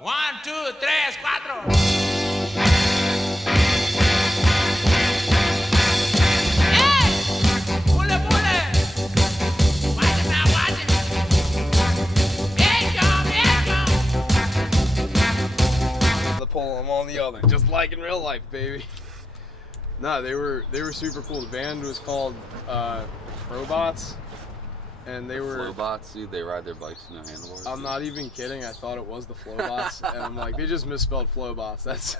1, 2, 3, 4. The pole, I'm on the other, just like in real life, baby. No, they were super cool. The band was called Robots, and they were Flowbots, dude. They ride their bikes with no handlebars. I'm not even kidding. I thought it was the Flowbots, and I'm like, they just misspelled Flowbots. That's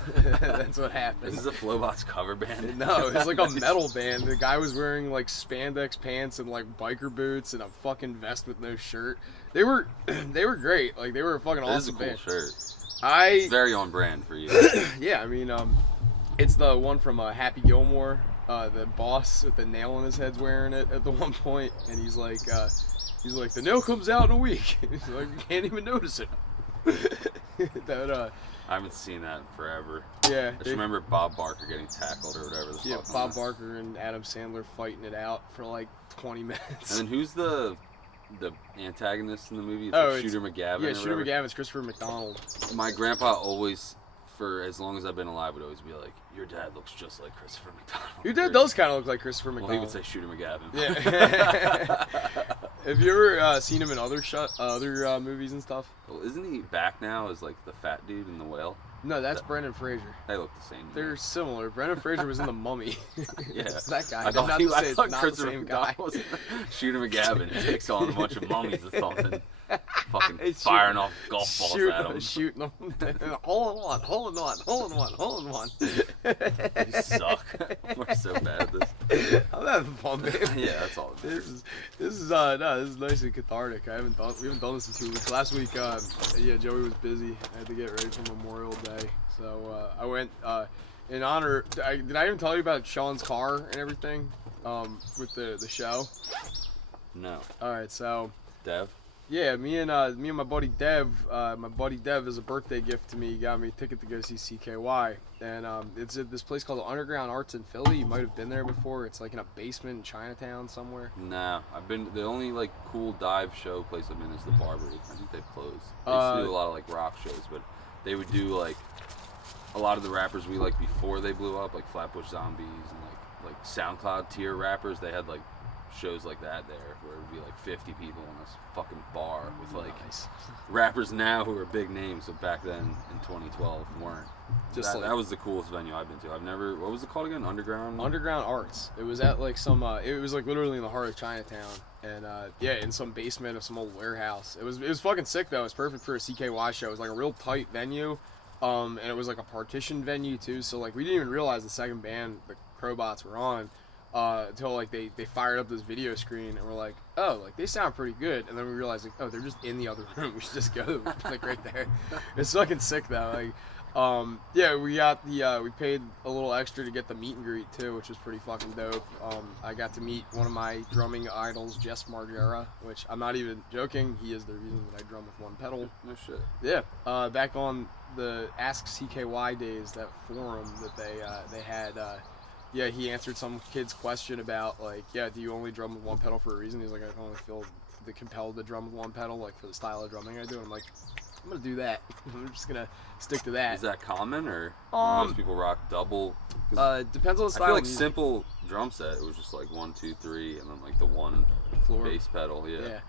what happened. This is a Flowbots cover band. No, it was like a metal band. The guy was wearing like spandex pants and like biker boots and a fucking vest with no shirt. They were great. Like they were a fucking awesome It is a cool band. shirt. It's It's very on brand for you. yeah, I mean, it's the one from Happy Gilmore. The boss with the nail in his head's wearing it at the one point, and he's like, the nail comes out in a week. He's like, you can't even notice it. I haven't seen that in forever. Yeah. I just remember Bob Barker getting tackled or whatever. Yeah, Bob Barker and Adam Sandler fighting it out for like 20 minutes. And then who's the antagonist in the movie? It's Shooter McGavin. Yeah, Shooter McGavin's Christopher McDonald. My grandpa always, for as long as I've been alive, would always be like, "Your dad looks just like Christopher McDonald." Your dad does kind of look like Christopher Well, McDonald. he would say Shooter McGavin. Yeah. Have you ever seen him in other movies and stuff? Well, isn't he back now as like the fat dude in The Whale? No, that's Brendan Fraser. They look the same. They're similar. Brendan Fraser was in The Mummy. Yeah, It's that guy. I thought, not he, to say I it's thought not Christopher the same guy. McDonald was Shooter McGavin takes on a bunch of mummies or something, fucking It's firing off golf balls at them. Shooting them. Hole in one, hole in one, hole in one, hole in one. You suck. We're so bad at this. I'm having fun, baby. Yeah, that's all it This is. is nice and cathartic. We haven't done this in 2 weeks. Last week, Joey was busy. I had to get ready for Memorial Day, so I went in honor. Did I even tell you about Sean's car and everything with the show? No. All right, so Dev? yeah, me and my buddy Dev. My buddy Dev, as a birthday gift to me, got me a ticket to go see CKY, and it's at this place called Underground Arts in Philly. You might have been there before. It's like in a basement in Chinatown somewhere. No. I've been, the only like cool dive show place I've been is the Barbary. I think they've closed. They used to do a lot of like rock shows, but they would do like a lot of the rappers we liked before they blew up, like Flatbush Zombies and like SoundCloud tier rappers. They had like shows like that there where it would be like 50 people in this fucking bar with like Nice. rappers now who are big names, but back then in 2012 weren't. Just That was the coolest venue I've been to. I've never, what was it called again? Underground Arts. It was at like some. It was like literally in the heart of Chinatown, and in some basement of some old warehouse. It was fucking sick though. It was perfect for a CKY show. It was like a real tight venue, and it was like a partition venue too. So like we didn't even realize the second band, the Crowbots, were on. Until like they fired up this video screen and we're like, oh, like they sound pretty good, and then we realized like, oh, they're just in the other room. We should just go like right there. It's fucking sick though. Like, we got we paid a little extra to get the meet and greet too, which was pretty fucking dope. I got to meet one of my drumming idols, Jess Margera, which I'm not even joking. He is the reason that I drum with one pedal. No shit. Yeah, back on the Ask CKY days, that forum that they had. Yeah, he answered some kid's question about, like, do you only drum with one pedal for a reason? He's like, I only feel compelled to drum with one pedal, like, for the style of drumming I do. And I'm like, I'm going to do that. I'm just going to stick to that. Is that common, or most people rock double? Depends on the style I feel like of music. simple drum set, it was just like 1, 2, 3, and then like the one Floor. bass pedal, yeah.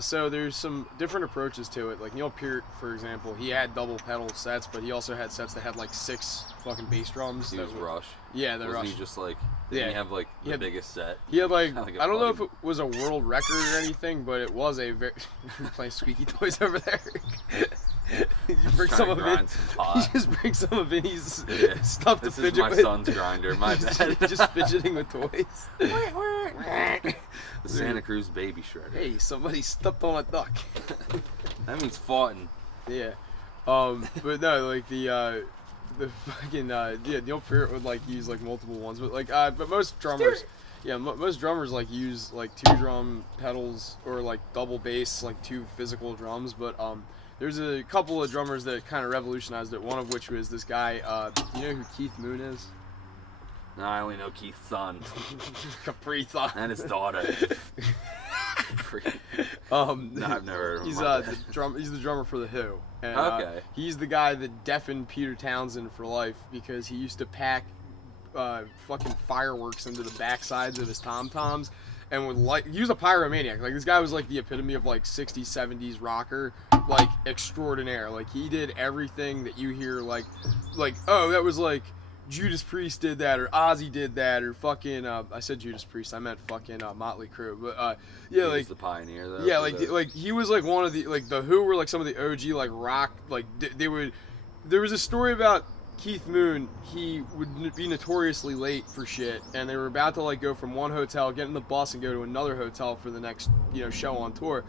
So there's some different approaches to it. Like Neil Peart, for example, he had double pedal sets, but he also had sets that had like 6 fucking bass drums. He was Rush. Yeah, the Wasn't Rush. he just like, didn't he have like the biggest set? He had like, Like I don't know if fucking- it was a world record or anything, but it was a very... playing squeaky toys over there. You bring some of it. You just bring some of Vinny's stuff to This is fidget my with. son's grinder, my bad. Just fidgeting with toys. The Santa Cruz baby shredder. Hey, somebody stepped on a duck. That means farting. Yeah. But no, like the fucking Neil Peart would like use like multiple ones, but like but most drummers, most drummers like use like 2 drum pedals or like double bass, like 2 physical drums. But there's a couple of drummers that kind of revolutionized it. One of which was this guy. You know who Keith Moon is? No, I only know Keith's son Capri Thought. and his daughter. No, I've never heard of him. He's My the bad. he's the drummer for the Who. And, Okay. he's the guy that deafened Peter Townsend for life because he used to pack fucking fireworks into the backsides of his tom-toms and would he was a pyromaniac. Like, this guy was like the epitome of like 60s, 70s rocker, like extraordinaire. Like, he did everything that you hear like oh, that was like Judas Priest did that, or Ozzy did that, or fucking I said Judas Priest, I meant fucking Motley Crue. But yeah, He like was the pioneer though. yeah, for like he was like one of the like the Who were like some of the OG like rock like they would. There was a story about Keith Moon. He would be notoriously late for shit, and they were about to like go from one hotel, get in the bus, and go to another hotel for the next show on tour.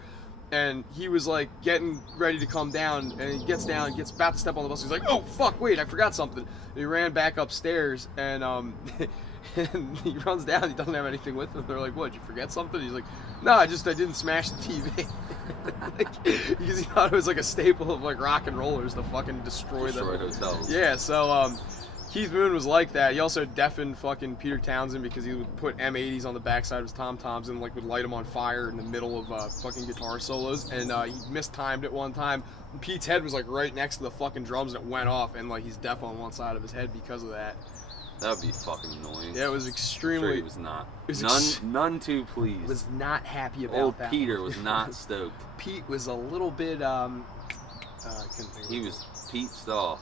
And he was like getting ready to come down, and he gets down, gets about to step on the bus. He's like, "Oh fuck, wait, I forgot something." And he ran back upstairs, and and he runs down. He doesn't have anything with him. They're like, "What? Did you forget something?" He's like, "No, I didn't smash the TV." Because he thought it was like a staple of like rock and rollers to fucking destroy hotels. Yeah, so Keith Moon was like that. He also deafened fucking Peter Townsend because he would put M80s on the backside of his tom-toms and like would light them on fire in the middle of fucking guitar solos. And he mistimed it one time. Pete's head was like right next to the fucking drums and it went off, and like he's deaf on one side of his head because of that. That would be fucking annoying. Yeah, it was I'm extremely. sure he was not. was None too pleased. Was not happy about Old that. Peter was not stoked. Pete was a little bit I couldn't think of He it. was Pete'd off.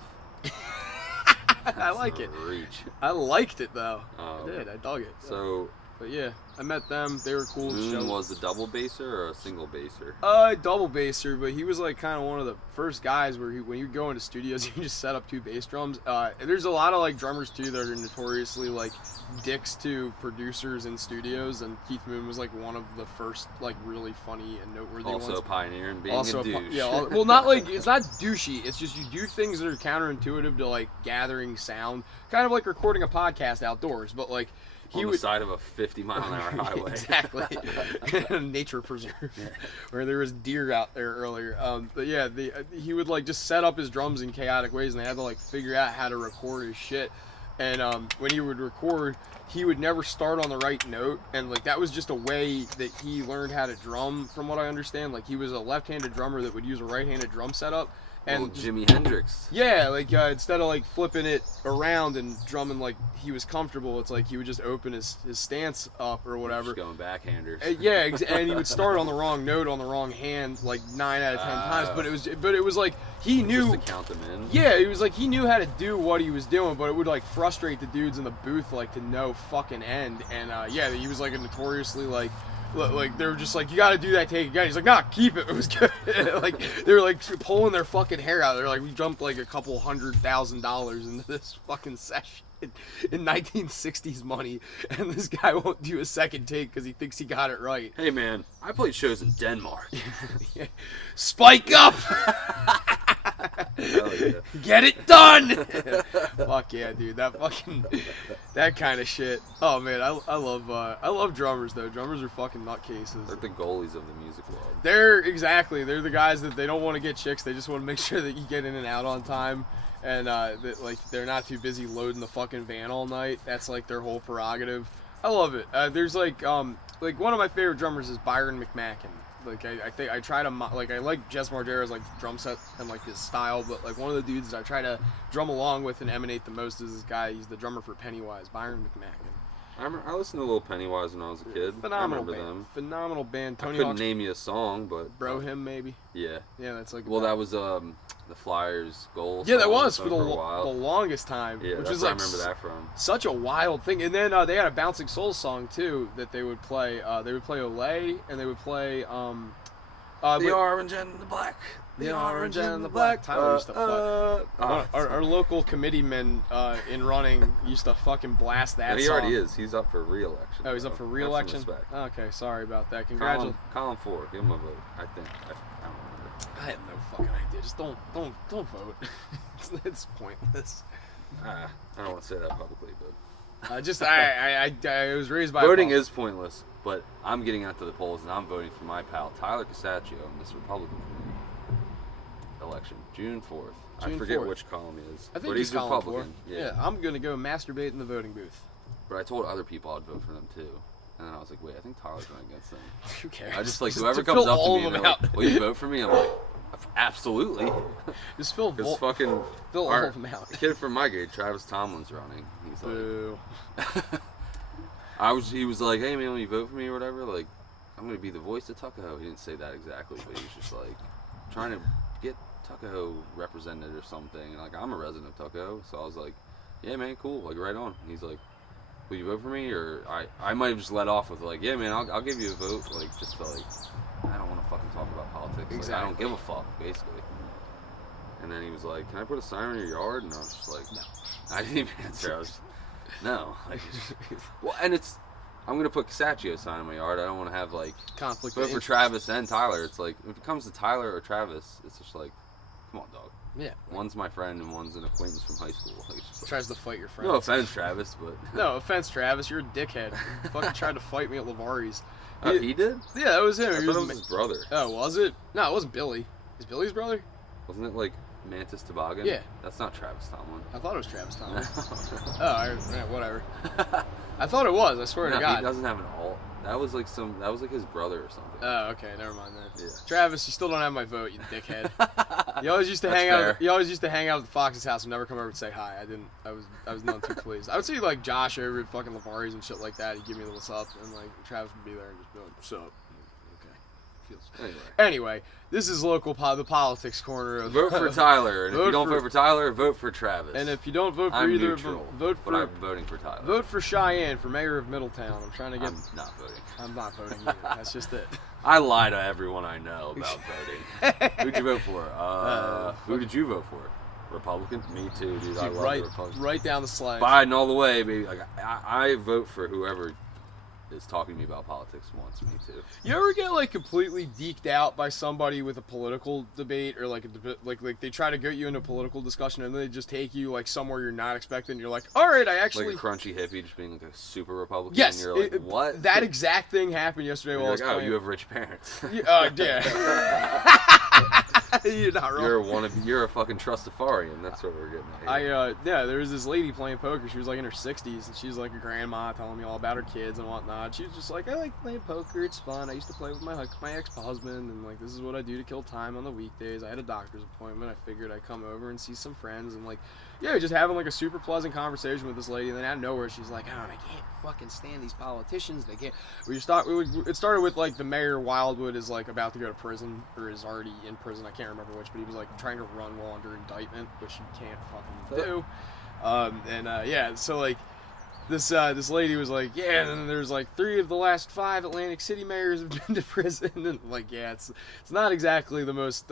I like it. Reach. I liked it though. Oh. I did. I dug it. So But yeah, I met them. They were cool. Moon was a double basser or a single basser? Double basser, but he was like kind of one of the first guys where when you go into studios, you just set up two bass drums. There's a lot of like drummers too that are notoriously like dicks to producers in studios, and Keith Moon was like one of the first like really funny and noteworthy Also ones. a pioneer in being Also a douche. well, not like it's not douchey. It's just you do things that are counterintuitive to like gathering sound, kind of like recording a podcast outdoors, but like. He on the side of a 50-mile-an-hour highway. Exactly. Nature preserve where there was deer out there earlier. But yeah, he would like just set up his drums in chaotic ways, and they had to like figure out how to record his shit. And when he would record, he would never start on the right note, and like that was just a way that he learned how to drum, from what I understand. Like he was a left-handed drummer that would use a right-handed drum setup. And Jimi Hendrix. Yeah, like instead of like flipping it around and drumming like he was comfortable, it's like he would just open his stance up or whatever. Just going backhanders. Yeah, and he would start on the wrong note on the wrong hand like 9 out of 10 times. But it was like he knew. Just to count them in. Yeah, it was like he knew how to do what he was doing, but it would like frustrate the dudes in the booth like to no fucking end. And yeah, he was like a notoriously like they were just like, you gotta do that take again. He's like, nah, keep it. It was good. Like they were like pulling their fucking hair out. They're like, we jumped like a couple $100,000 into this fucking session in 1960s money, and this guy won't do a second take because he thinks he got it right. Hey man, I played shows in Denmark. Yeah. Spike up. Hell yeah. Get it done. Fuck yeah, dude. That kind of shit. Oh man, I love drummers though. Drummers are fucking nutcases. They're the goalies of the music world. They're the guys that they don't want to get chicks. They just want to make sure that you get in and out on time, and that like they're not too busy loading the fucking van all night. That's like their whole prerogative. I love it. There's like one of my favorite drummers is Byron McMacken. Like I think I try to like I like Jess Margera's like drum set and like his style, but like one of the dudes that I try to drum along with and emanate the most is this guy. He's the drummer for Pennywise, Byron McMacken. I listened to Little Pennywise when I was a kid. Phenomenal I remember band. them. Phenomenal band. Tony I couldn't Hawk's name you a song, but Bro Him maybe. Yeah. Yeah, that's like. Well, that was the Flyers' goal. Yeah, that song was for for the a while. longest time. Yeah, which that's was where like I remember that from. Such a wild thing. And then they had a Bouncing Souls song too that they would play. They would play Olay, and they would play the orange and the black. The orange and the black. Tyler used to our local committeeman in running used to fucking blast that And he song. already is. He's up for re-election. Oh, he's up for Have some re-election? respect. Okay, sorry about that. Colin Congratulations. Ford, give him a vote. I think. I don't remember. I have no fucking idea. Just don't vote. it's pointless. I don't want to say that publicly, but I was raised by voting is pointless. But I'm getting out to the polls and I'm voting for my pal Tyler Casaccio in this Republican election, June 4th. I forget 4th. which column he is. I think but he's he's Republican. Republican. Yeah, I'm gonna go masturbate in the voting booth. But I told other people I'd vote for them too. And then I was like, wait, I think Tyler's running against them. Who cares? I just like Just whoever to comes fill up to all me of and them they're like, will you vote for me? I'm like, absolutely. Just fill Because fucking all of them out. kid from my grade, Travis Tomlin's running. He's like, Boo. he was like, hey man, will you vote for me or whatever? Like, I'm gonna be the voice of Tuckahoe. He didn't say that exactly, but he was just like trying to get Tuckahoe represented or something. And like, I'm a resident of Tuckahoe, so I was like, yeah man, cool, like right on. And he's like, will you vote for me? Or I might have just let off with like, yeah man, I'll give you a vote. Like, just felt like I don't want to fucking talk about politics. Exactly. Like, I don't give a fuck, basically. And then he was like, can I put a sign in your yard? And I was just like, No. I didn't even answer. I was just, no. Like, well, and I'm going to put Casaccio sign in my yard. I don't want to have, like, Conflict vote of for interest. Travis and Tyler. It's like, if it comes to Tyler or Travis, it's just like, come on, dog. Yeah. One's my friend and one's an acquaintance from high school. Like, it's just like, Tries to fight your friend. no offense, Travis, but... No offense, Travis. You're a dickhead. You fucking tried to fight me at Lavari's. He did? Yeah, that was him. I He thought it was was his brother. Oh, was it? No, it wasn't Billy. Is Billy his brother? Wasn't it, like, Mantis Toboggan? Yeah. That's not Travis Tomlin. I thought it was Travis Tomlin. Yeah, whatever. I thought it was. I swear No, to God. he doesn't have an alt. That was like his brother or something. Oh, okay. Never mind then. Yeah. Travis, you still don't have my vote, you dickhead. You always used to That's hang fair. out. You always used to hang out at the Fox's house and never come over and say hi. I didn't. I was none too pleased. I would see like Josh over at fucking Lavari's and shit like that. He'd give me a little sup, and like Travis would be there and just be like, "Sup." Okay. Feels. Anyway, this is the politics corner of Vote for Tyler, and if Vote you don't for- vote for Tyler, vote for Travis. And if you don't vote for I'm either neutral, of them, vote but for I'm voting for Tyler. vote for Cheyenne for mayor of Middletown. I'm trying to get. I'm not voting. I'm not voting either. That's just it. I lie to everyone I know about voting. Who'd you vote for? Who did you vote for? Republican? Me too, dude. I love right, the Republicans. right down the slide. Biden all the way, baby. Like I vote for whoever is talking to me about politics wants me to. You ever get like completely deked out by somebody with a political debate, or like like they try to get you into a political discussion and then they just take you like somewhere you're not expecting? And you're like, all right, I actually. Like a crunchy hippie just being like a super Republican. Yes, And you're like, what? That exact thing happened yesterday You're while like, I was playing. you have rich parents. Yeah. You're not wrong. You're a fucking trustafarian. That's what we're getting at here. There was this lady playing poker. She was like in her 60s, and she's like a grandma telling me all about her kids and whatnot. She was just like, I like playing poker. It's fun. I used to play with my ex-husband, and like this is what I do to kill time on the weekdays. I had a doctor's appointment. I figured I'd come over and see some friends, and like, yeah, just having like a super pleasant conversation with this lady. And then out of nowhere, she's like, oh, I can't fucking stand these politicians. They can't. It started with like the mayor Wildwood is like about to go to prison, or is already in prison. I can't remember which, but he was like trying to run while under indictment, which you can't fucking do. So like this lady was like, yeah, and then there's like 3 of the last 5 Atlantic City mayors have been to prison, and like, yeah, it's not exactly the most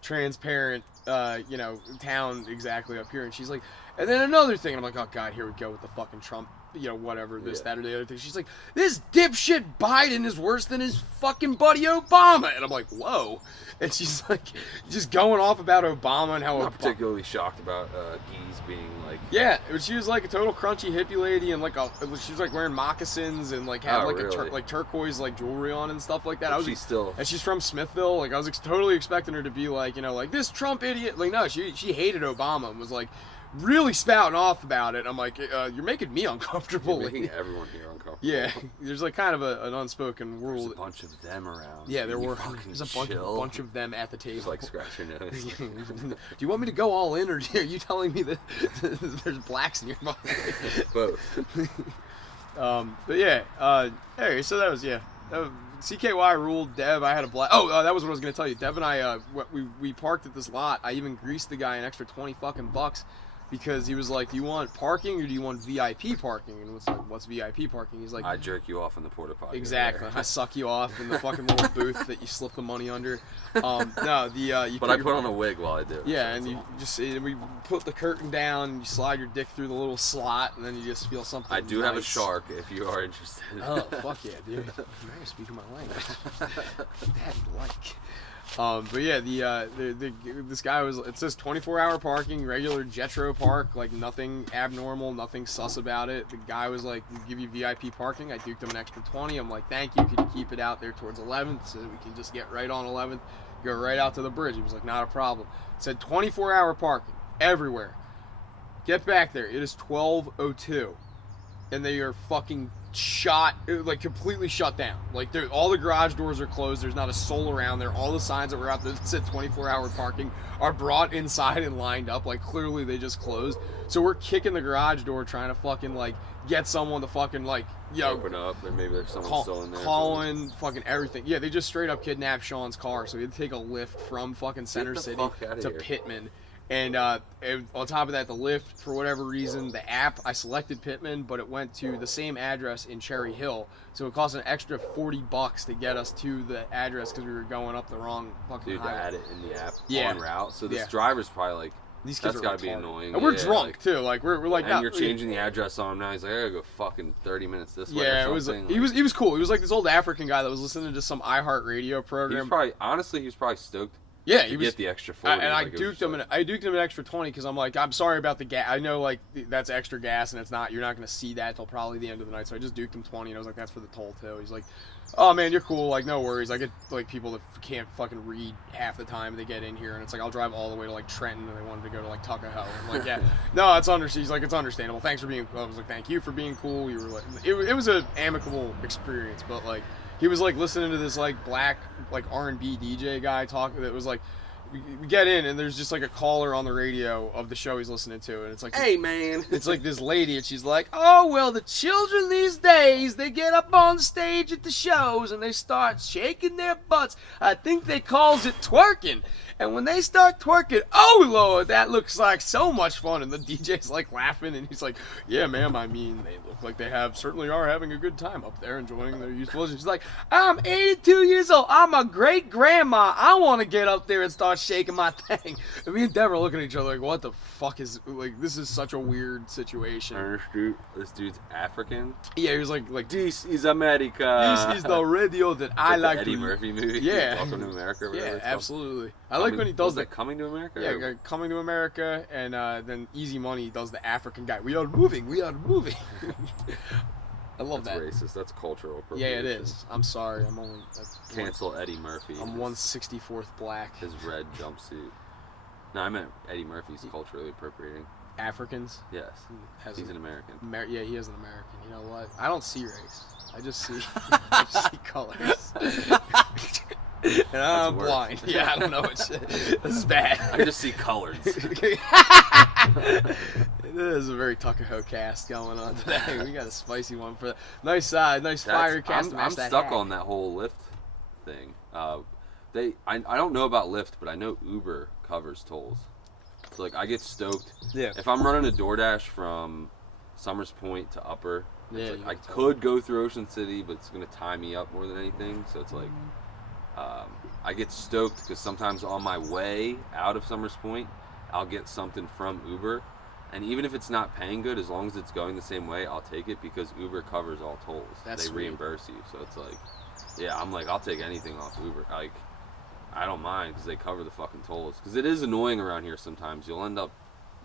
transparent town exactly up here. And she's like, and then another thing, and I'm like, oh god, here we go with the fucking Trump, whatever, this, that, or the other thing. She's like, this dipshit Biden is worse than his fucking buddy Obama. And I'm like, whoa. And she's like, just going off about Obama and how I'm not particularly shocked about Geese being like. Yeah, but she was like a total crunchy hippie lady, and like she was like wearing moccasins and like had really? turquoise like jewelry on and stuff like that. And she's from Smithville. Like I was totally expecting her to be like, like this Trump idiot. Like no, she hated Obama and was like really spouting off about it. I'm like, you're making me uncomfortable. You're making everyone here uncomfortable. Yeah, there's like kind of an unspoken rule. There's a bunch of them around. Yeah, there You were. fucking There's a chill. bunch of them at the table. Just like scratch your nose. Do you want me to go all in, or are you telling me that there's blacks in your body? Both. But yeah. Anyway, so that was CKY ruled. Dev, I had a blast. That was what I was gonna tell you. Dev and I, we parked at this lot. I even greased the guy an extra $20 fucking bucks. Because he was like, do you want parking or do you want VIP parking? And it's like, what's VIP parking? He's like, I jerk you off in the porta potty. exactly. I suck you off in the fucking little booth that you slip the money under. But I put on a wig while I do it. Yeah, and we put the curtain down, and you slide your dick through the little slot, and then you just feel something. I do have a nice. shark if you are interested. Oh fuck yeah, dude! Now you're speaking my language. Daddy like. But yeah, this guy was. It says 24-hour parking, regular Jetro park, like nothing abnormal, nothing sus about it. The guy was like, "We give you VIP parking." I duked him an extra 20. I'm like, "Thank you. Could you keep it out there towards 11th so that we can just get right on 11th, go right out to the bridge?" He was like, "Not a problem." It said 24-hour parking everywhere. Get back there. It is 12:02, and they are fucking like completely shut down. Like all the garage doors are closed. There's not a soul around there. All the signs that were out there that said 24-hour parking are brought inside and lined up. Like clearly they just closed. So we're kicking the garage door trying to fucking like get someone to fucking like open up, and maybe there's someone still in there. Calling fucking everything. Yeah, they just straight up kidnapped Sean's car. So we had to take a lift from fucking Center City to Pittman. And on top of that, the Lyft, for whatever reason, the app, I selected Pittman, but it went to the same address in Cherry Hill. So it cost an extra $40 to get us to the address because we were going up the wrong fucking highway. Dude, to add it in the app Yeah. on route. So this Yeah. driver's probably like, These kids that's are got to be retarded. annoying. And we're Yeah, drunk, like, too. Like, we're like... and you're changing the address on him now. He's like, I gotta go fucking 30 minutes this way Yeah, or it was something. like, he was cool. He was like this old African guy that was listening to some iHeart radio program. Honestly, he was probably stoked. Yeah, to get the extra 40. And I like, duked him. I duked him an extra 20 because I'm like, I'm sorry about the gas. I know like that's extra gas, and you're not gonna see that till probably the end of the night. So I just duked him 20, and I was like, that's for the toll too. He's like, oh man, you're cool. Like no worries. I get like people that can't fucking read half the time they get in here, and it's like I'll drive all the way to like Trenton, and they wanted to go to like Tuckahoe. I'm like, yeah, no, it's He's like, it's understandable. Thanks for being. I was like, thank you for being cool. You were like, it was an amicable experience, but like he was like listening to this like black like R&B DJ guy talk that was like. We get in and there's just like a caller on the radio of the show he's listening to, and it's like, hey man, it's like this lady, and she's like, oh well, the children these days, they get up on stage at the shows and they start shaking their butts. I think they calls it twerking, and when they start twerking, oh lord, that looks like so much fun. And the DJ's like laughing, and he's like, yeah ma'am, I mean they look like they certainly are having a good time up there enjoying their youthful. She's like, I'm 82 years old, I'm a great grandma, I want to get up there and start shaking my thing. And me and Deborah are looking at each other like, what the fuck is, like, this is such a weird situation. This dude's African. Yeah, he was like This is America. this is the radio that I like the Eddie to... Murphy movie. Yeah. Welcome to America. Or Yeah, it's called. absolutely. I like when he does that. Coming to America? Yeah, Coming to America, and then Easy Money does the African guy. We are moving. I love That's that. racist. That's cultural Yeah, appropriation. it is. I'm sorry. I'm only... Cancel Eddie Murphy. I'm 1/64th black. His red jumpsuit. No, I meant Eddie Murphy's culturally appropriating. Africans? Yes. He's an American. Yeah, he is an American. You know what? I don't see race. I just see, I just see colors. And I'm worse. blind. Yeah, I don't know what shit. This is bad. I just see colors. It is a very Tuckahoe cast going on today. We got a spicy one for that. Nice fire cast. I'm stuck on that whole Lyft thing. I don't know about Lyft, but I know Uber covers tolls. So like I get stoked. Yeah. If I'm running a DoorDash from Summers Point to Upper, Yeah, I could go through Ocean City, but it's gonna tie me up more than anything. So it's like I get stoked because sometimes on my way out of Summers Point, I'll get something from Uber. And even if it's not paying good, as long as it's going the same way, I'll take it because Uber covers all tolls. That's they sweet. reimburse you. So it's like, yeah, I'm like, I'll take anything off Uber. Like, I don't mind because they cover the fucking tolls. Because it is annoying around here sometimes. You'll end up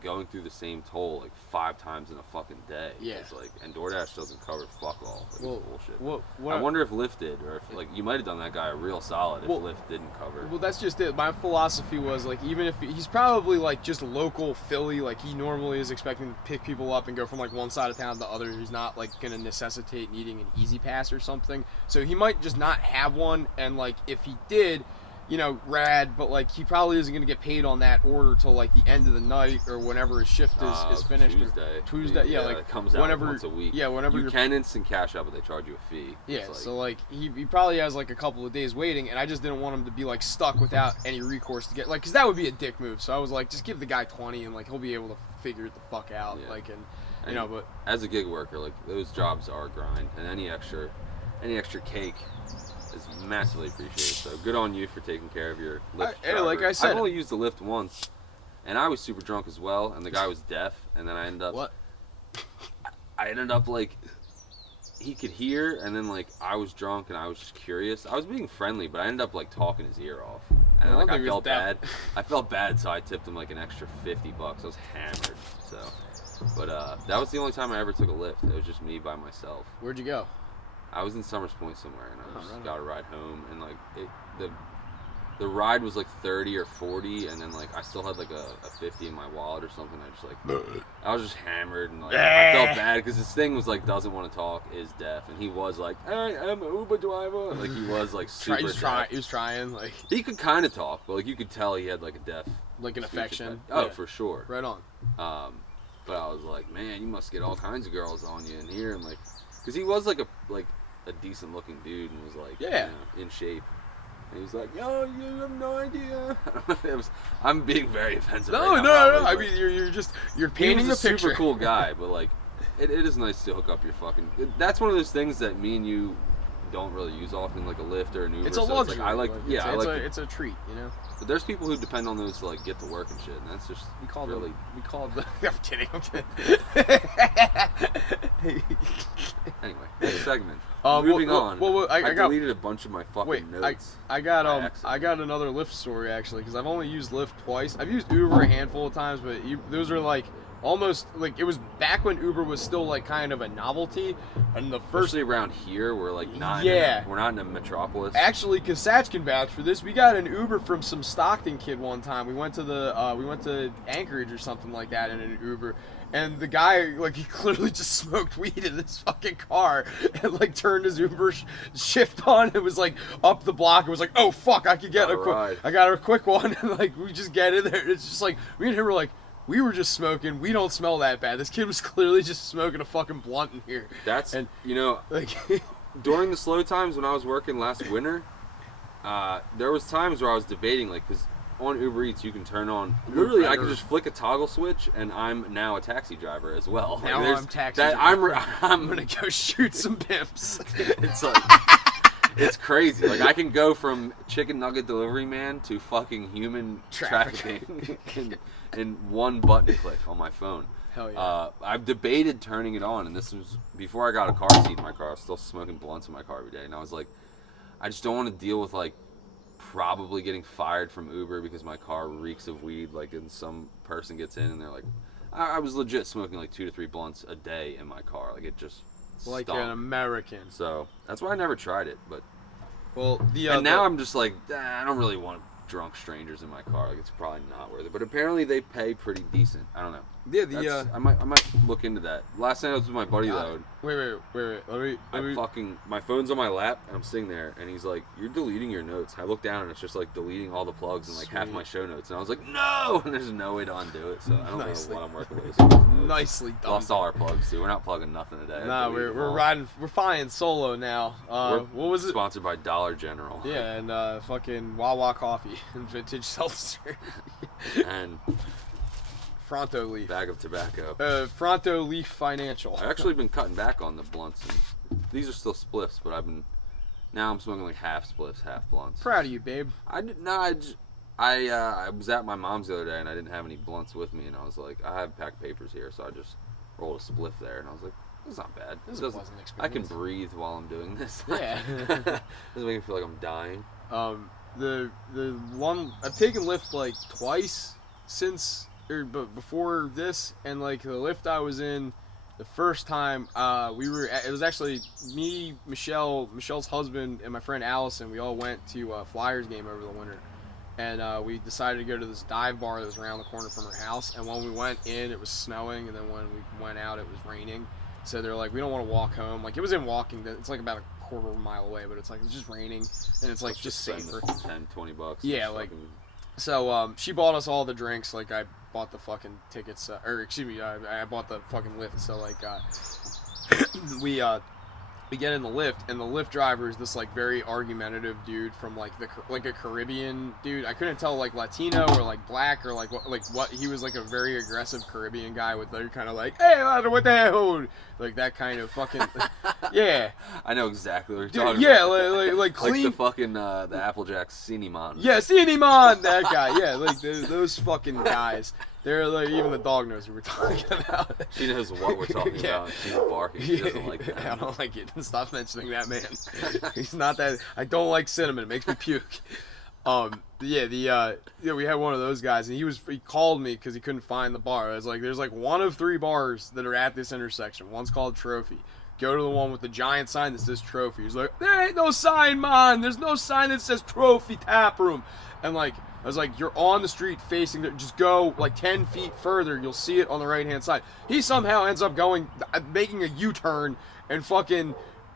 going through the same toll like 5 times in a fucking day. Yeah. It's like, and DoorDash doesn't cover fuck all. Like, Well, it's bullshit. what I wonder if Lyft did, or if like you might have done that guy a real solid if Well- Lyft didn't cover. Well, that's just it. My philosophy was like, even if he's probably like just local Philly, like he normally is expecting to pick people up and go from like one side of town to the other. He's not like gonna necessitate needing an Easy Pass or something. So he might just not have one, and like if he did, you know, rad. But like he probably isn't gonna get paid on that order till like the end of the night or whenever his shift is finished. Tuesday, yeah, like it comes out whenever once a week. Yeah, whenever you can instant cash out, but they charge you a fee. Yeah, It's like, so like he probably has like a couple of days waiting, and I just didn't want him to be like stuck without any recourse to get like, because that would be a dick move. So I was like, just give the guy 20, and like he'll be able to figure it the fuck out. Yeah. Like, and you know, but as a gig worker, like those jobs are a grind, and any extra cake is massively appreciated. So good on you for taking care of your Lyft hey, like driver. I said- I've only used the Lyft once, and I was super drunk as well, and the guy was deaf, and then I ended up like he could hear, and then like I was drunk and I was just curious. I was being friendly, but I ended up like talking his ear off, and I like don't I think he was felt deaf. bad. I felt bad, so I tipped him like an extra $50. I was hammered, so. But that was the only time I ever took a Lyft. It was just me by myself. where'd you go? I was in Summers Point somewhere, and I just right on. got a ride home, and like the ride was like 30 or 40, and then like I still had like a 50 in my wallet or something. I was just hammered, and like I felt bad because this thing was like doesn't want to talk, is deaf, and he was like, hey, I'm an Uber driver. Like he was like super deaf. He was trying, like He could kind of talk, but like you could tell he had like a deaf, like an affection. Oh, for sure. Right on. But I was like, man, you must get all kinds of girls on you in here, and like, because he was like a decent looking dude and was like, in shape. And he was like, yo, you have no idea. I'm being very offensive. No. I mean, you're painting a picture. Super cool guy, but like, it is nice to hook up your fucking. That's one of those things that me and you don't really use often, like a Lyft or an Uber. It's a luxury. It's a treat, you know. But there's people who depend on those to like get to work and shit, and that's just we called really. I'm kidding. Anyway, next segment. Moving on. I deleted a bunch of my fucking notes. I got another Lyft story actually, because I've only used Lyft twice. I've used Uber a handful of times, but those are like almost like it was back when Uber was still like kind of a novelty, and the first. Especially around here, we're like not. We're not in a metropolis. Actually, Kasach can vouch for this. We got an Uber from some Stockton kid one time. We went to Anchorage or something like that in an Uber. And the guy, like, he clearly just smoked weed in his fucking car and, like, turned his Uber shift on and was, like, up the block. It was like, oh, fuck, I got a quick one. And, like, we just get in there. It's just like, me and him were like, we were just smoking. We don't smell that bad. This kid was clearly just smoking a fucking blunt in here. Like, during the slow times when I was working last winter, there was times where I was debating, like, because on Uber Eats you can turn on, literally I can just flick a toggle switch and I'm now a taxi driver as well. Now I'm taxi driver. I'm gonna go shoot some pimps. It's like, it's crazy. Like I can go from chicken nugget delivery man to fucking human trafficking in one button click on my phone. Hell yeah. I've debated turning it on, and this was before I got a car seat in my car. I was still smoking blunts in my car every day, and I was like, I just don't want to deal with like probably getting fired from Uber because my car reeks of weed, like, and some person gets in and they're like, I was legit smoking like 2 to 3 blunts a day in my car, like it just like stunk. an American. So that's why I never tried it. But now I'm just like, I don't really want drunk strangers in my car, like it's probably not worth it. But apparently they pay pretty decent. I don't know. Yeah, I might look into that. Last night I was with my buddy though. Wait. My phone's on my lap and I'm sitting there and he's like, "You're deleting your notes." I look down and it's just like deleting all the plugs and like half my show notes. And I was like, "No!" And there's no way to undo it. So I don't know what I'm working with. Nicely done. Lost all our plugs too. We're not plugging nothing today. Nah, we're flying solo now. What was it? Sponsored by Dollar General. Yeah, and fucking Wawa coffee and vintage seltzer. And Fronto Leaf. Bag of tobacco. Fronto Leaf Financial. I've actually been cutting back on the blunts. And these are still spliffs, but now I'm smoking like half spliffs, half blunts. Proud of you, babe. I was at my mom's the other day and I didn't have any blunts with me, and I was like, I have packed papers here, so I just rolled a spliff there, and I was like, it's not bad. This is a pleasant experience. I can breathe while I'm doing this. Yeah. Doesn't make me feel like I'm dying. The one I've taken Lyft like twice but before this, and like the Lyft I was in the first time, it was actually me, Michelle's husband, and my friend Allison. We all went to a Flyers game over the winter, and we decided to go to this dive bar that was around the corner from her house. And when we went in, it was snowing, and then when we went out, it was raining. So they're like, we don't want to walk home. Like, it was in walking, it's like about a quarter of a mile away, but it's like, it's just raining, and it's like just safer. $10-$20. Yeah, like, so she bought us all the drinks. Like, I bought the fucking tickets, I bought the fucking Lyft. So like, we get in the Lyft, and the Lyft driver is this like very argumentative dude from like a Caribbean dude. I couldn't tell like Latino or like black or like what he was, like a very aggressive Caribbean guy with like kind of like, hey, what the hell, like that kind of fucking yeah. I know exactly what you're talking about. Like clean, like the fucking the Applejack Cinnamon. Yeah, Cinnamon, that guy. Yeah, like those fucking guys. They're like, even the dog knows who we're talking about. She knows what we're talking about. She's barking. She doesn't like that. I don't like it. Stop mentioning that man. He's not that. I don't like cinnamon. It makes me puke. We had one of those guys, and he called me because he couldn't find the bar. I was like, there's like one of 3 bars that are at this intersection. One's called Trophy. Go to the one with the giant sign that says trophy. He's like, there ain't no sign, man. There's no sign that says trophy tap room. And like, I was like, you're on the street facing, just go like 10 feet further. You'll see it on the right-hand side. He somehow ends up making a U-turn and fucking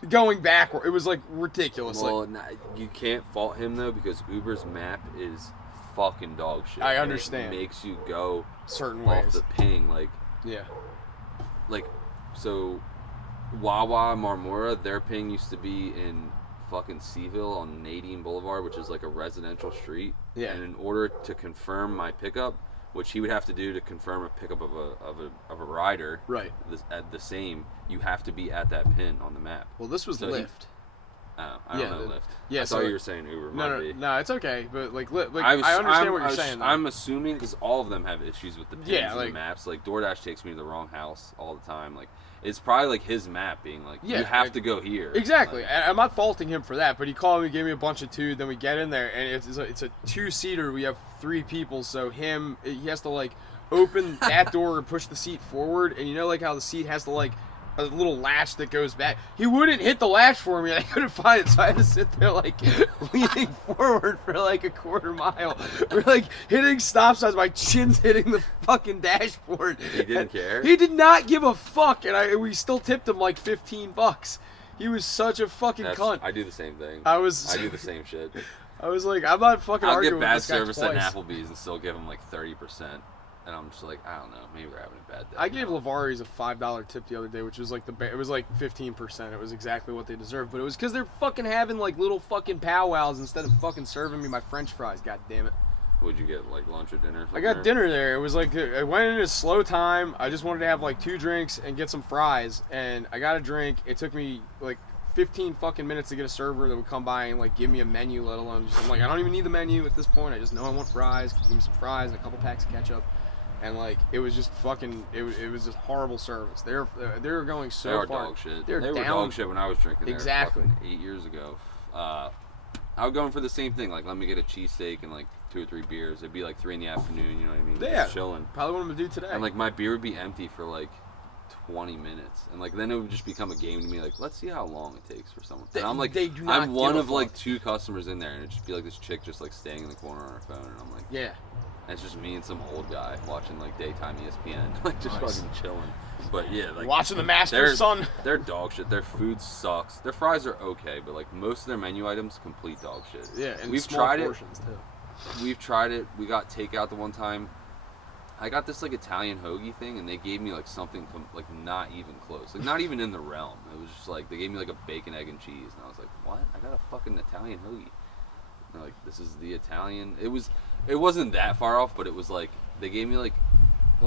going backward. It was like ridiculous. Well, you can't fault him though, because Uber's map is fucking dog shit. I understand. It makes you go certain off ways. the ping. Like, Yeah. like, so Wawa Marmora, their ping used to be in fucking Seaville on Nadine Boulevard, which is like a residential street. Yeah. And in order to confirm my pickup, which he would have to do to confirm a pickup of a rider, Right. At the same, you have to be at that pin on the map. Well, this was So Lyft. I don't know Lyft. Yeah, I so thought you were saying Uber. No, it's okay. But like I I understand what you're saying. Though. I'm assuming because all of them have issues with the pins and like, the maps. Like DoorDash takes me to the wrong house all the time. Like it's probably like his map being like, you have to go here. Exactly. Like, I'm not faulting him for that, but he called me, gave me a bunch of two. Then we get in there, and it's a 2-seater. We have 3 people, so he has to like open that door and push the seat forward, and you know like how the seat has to like a little latch that goes back. He wouldn't hit the latch for me, and I couldn't find it, so I had to sit there like leaning forward for like a quarter mile. We're like hitting stop signs, my chin's hitting the fucking dashboard. He didn't care? He did not give a fuck, and we still tipped him like $15. He was such a fucking cunt. I do the same thing. I do the same shit. I was like, I'm not fucking I'll arguing get bad with this guy service at twice. Applebee's and still give him like 30%. And I'm just like, I don't know, maybe we're having a bad day. I gave Lavaris a $5 tip the other day, which was like it was like 15%. It was exactly what they deserved, but it was because they're fucking having like little fucking powwows instead of fucking serving me my French fries. God damn it! Would you get like lunch or dinner? I got dinner there. It was like I went in a slow time. I just wanted to have like 2 drinks and get some fries, and I got a drink. It took me like 15 fucking minutes to get a server that would come by and like give me a menu, let alone just I'm like I don't even need the menu at this point. I just know I want fries. Give me some fries and a couple packs of ketchup. And like it was just fucking, it was just horrible service. They're going so far. They were dog shit. They were dog shit when I was drinking there. Exactly. Fucking 8 years ago. I would go in for the same thing. Like let me get a cheesesteak and like 2 or 3 beers. It'd be like 3 in the afternoon. You know what I mean? Yeah. Just chilling. Probably what I'm gonna do today. And like my beer would be empty for like 20 minutes, and like then it would just become a game to me. Like let's see how long it takes for someone. And I'm like, I'm one of like 2 customers in there, and it'd just be like this chick just like staying in the corner on her phone, and I'm like, yeah. And it's just me and some old guy watching like daytime ESPN, like just fucking chilling. But yeah, like watching the Masters, son. They're dog shit. Their food sucks. Their fries are okay, but like most of their menu items, complete dog shit. Yeah, and we've small tried portions too. We've tried it. We got takeout the one time. I got this like Italian hoagie thing, and they gave me like something like not even close, like not even in the realm. It was just like they gave me like a bacon, egg, and cheese, and I was like, what? I got a fucking Italian hoagie. And they're like, this is the Italian. It wasn't that far off, but it was like they gave me like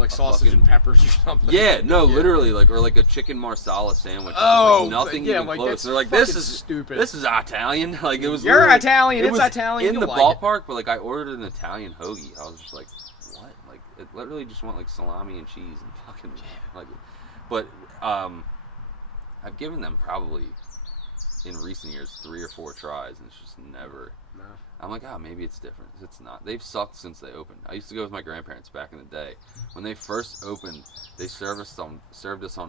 sausage and peppers or something. Yeah, no, literally like or like a chicken marsala sandwich. Oh, like, nothing even like, close. They're like, this is stupid. This is Italian. Like it was. You're Italian. It's Italian. In the like ballpark, but like I ordered an Italian hoagie. I was just like, what? Like it literally just want like salami and cheese and fucking like. But I've given them probably in recent years 3 or 4 tries, and it's just never. No. I'm like, maybe it's different. It's not. They've sucked since they opened. I used to go with my grandparents back in the day. When they first opened, they served us on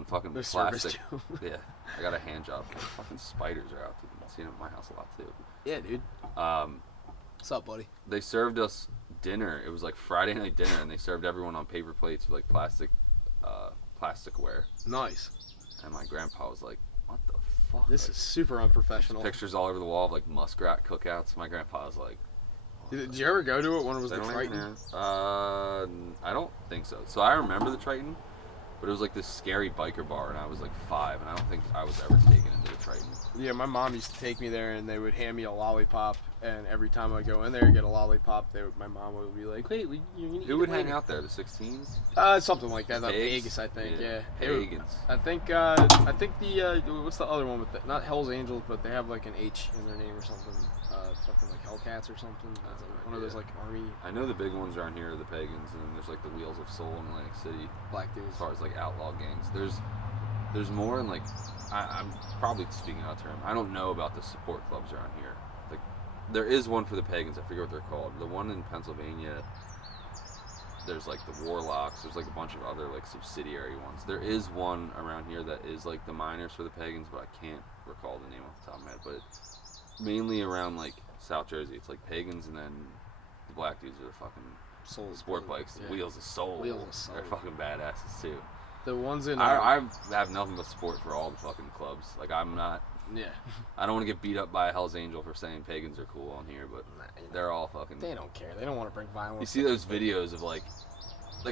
fucking plastic. Yeah, I got a hand job. Fucking spiders are out. I've seen them at my house a lot too. Yeah, dude. What's up, buddy? They served us dinner. It was like Friday night dinner, and they served everyone on paper plates with like plasticware. Nice. And my grandpa was like, "What the fuck? This is super unprofessional." Pictures all over the wall of like muskrat cookouts. My grandpa was like, Did you ever go to it when it was the Triton? I don't think so. So I remember the Triton, but it was like this scary biker bar, and I was like 5, and I don't think I was ever taken into the Triton. Yeah, my mom used to take me there, and they would hand me a lollipop, and every time I go in there and get a lollipop, my mom would be like, "Wait, who would hang out there? The 16s? Something like that. Vegas, I think. Yeah. Pagans. I think the what's the other one with that? Not Hell's Angels, but they have like an H in their name or something. Fucking like Hellcats or something. One of those like army. I know the big ones around here are the Pagans, and then there's like the Wheels of Soul in Atlantic City. Black dudes. As far as like outlaw gangs, there's more in like I'm probably speaking out of term. I don't know about the support clubs around here. Like there is one for the Pagans. I forget what they're called. The one in Pennsylvania. There's like the Warlocks. There's like a bunch of other like subsidiary ones. There is one around here that is like the minors for the Pagans, but I can't recall the name off the top of my head. But it's mainly around like South Jersey. It's like Pagans, and then the black dudes are the fucking sport bikes. Yeah. Wheels of Soul. Wheels of Soul. They're fucking badasses too. The ones in I have nothing but support for all the fucking clubs. Like I'm not. yeah. I don't want to get beat up by a Hell's Angel for saying Pagans are cool on here, but they're all fucking. They don't care. They don't want to bring violence. You see those videos of like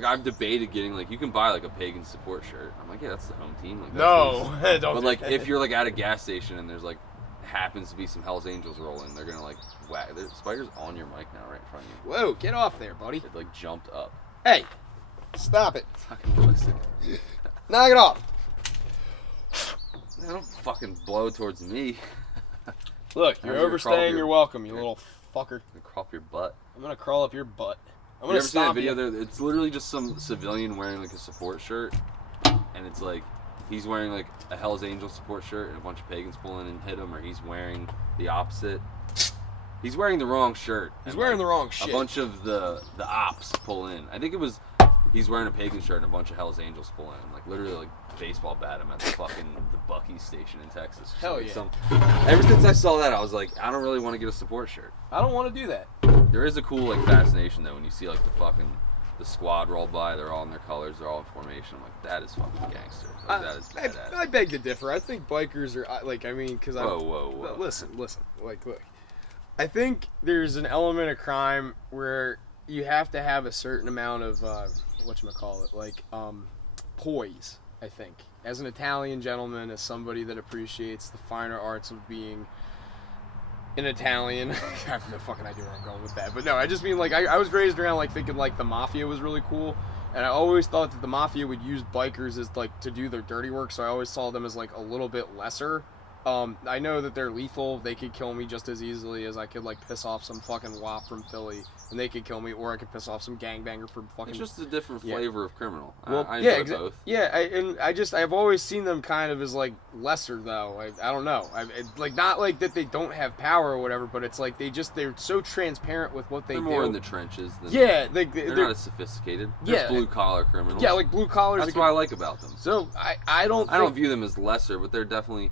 I've debated getting like you can buy like a Pagan support shirt. I'm like, yeah, that's the home team. Like, No, don't. but like if you're like at a gas station and there's like happens to be some Hell's Angels rolling, they're gonna like whack. Spider's on your mic now, right in front of you. Whoa, get off there, buddy. It like jumped up. Hey, stop it. Fucking listen. Knock it off. Don't fucking blow towards me. Look, you're How's your overstaying crawl- your your- welcome, you little fucker. Crawl up your butt. I'm gonna crawl up your butt. I'm You gonna ever seen that stop video? you. There, it's literally just some civilian wearing like a support shirt, and it's like he's wearing like a Hell's Angel support shirt, and a bunch of pagans pull in and hit him, or he's wearing the opposite. He's wearing the wrong shirt. He's and, wearing like, the wrong shit. A bunch of the ops pull in. I think it was he's wearing a pagan shirt, and a bunch of Hell's Angels pull in, like literally like baseball bat him at the fucking the Buc-ee's station in Texas. Hell Like, yeah. ever since I saw that, I was like, I don't really want to get a support shirt. I don't want to do that. There is a cool like fascination though when you see like the squad roll by. They're all in their colors. They're all in formation. I'm like, that is fucking gangster. Like, that is badass. I beg to differ. I think bikers are like. I mean, because Whoa. Listen. Like, look. I think there's an element of crime where you have to have a certain amount of whatchamacallit, like poise. I think as an Italian gentleman, as somebody that appreciates the finer arts of being an Italian. I have no fucking idea where I'm going with that. But no, I just mean like I was raised around like thinking like the mafia was really cool. And I always thought that the mafia would use bikers as like to do their dirty work, so I always saw them as like a little bit lesser. I know that they're lethal. They could kill me just as easily as I could like piss off some fucking wop from Philly, and they could kill me, or I could piss off some gangbanger from fucking. It's just a different Yeah. flavor of criminal. Well, I yeah, enjoy both. Yeah, I've always seen them kind of as like lesser though. I don't know. Like not like that they don't have power or whatever, but it's like they're so transparent with what they They're do. more in the trenches. Than, Yeah, they're not as sophisticated. They're Yeah. blue collar criminals. yeah, like blue collars. That's what I like about them. So I don't view them as lesser, but they're definitely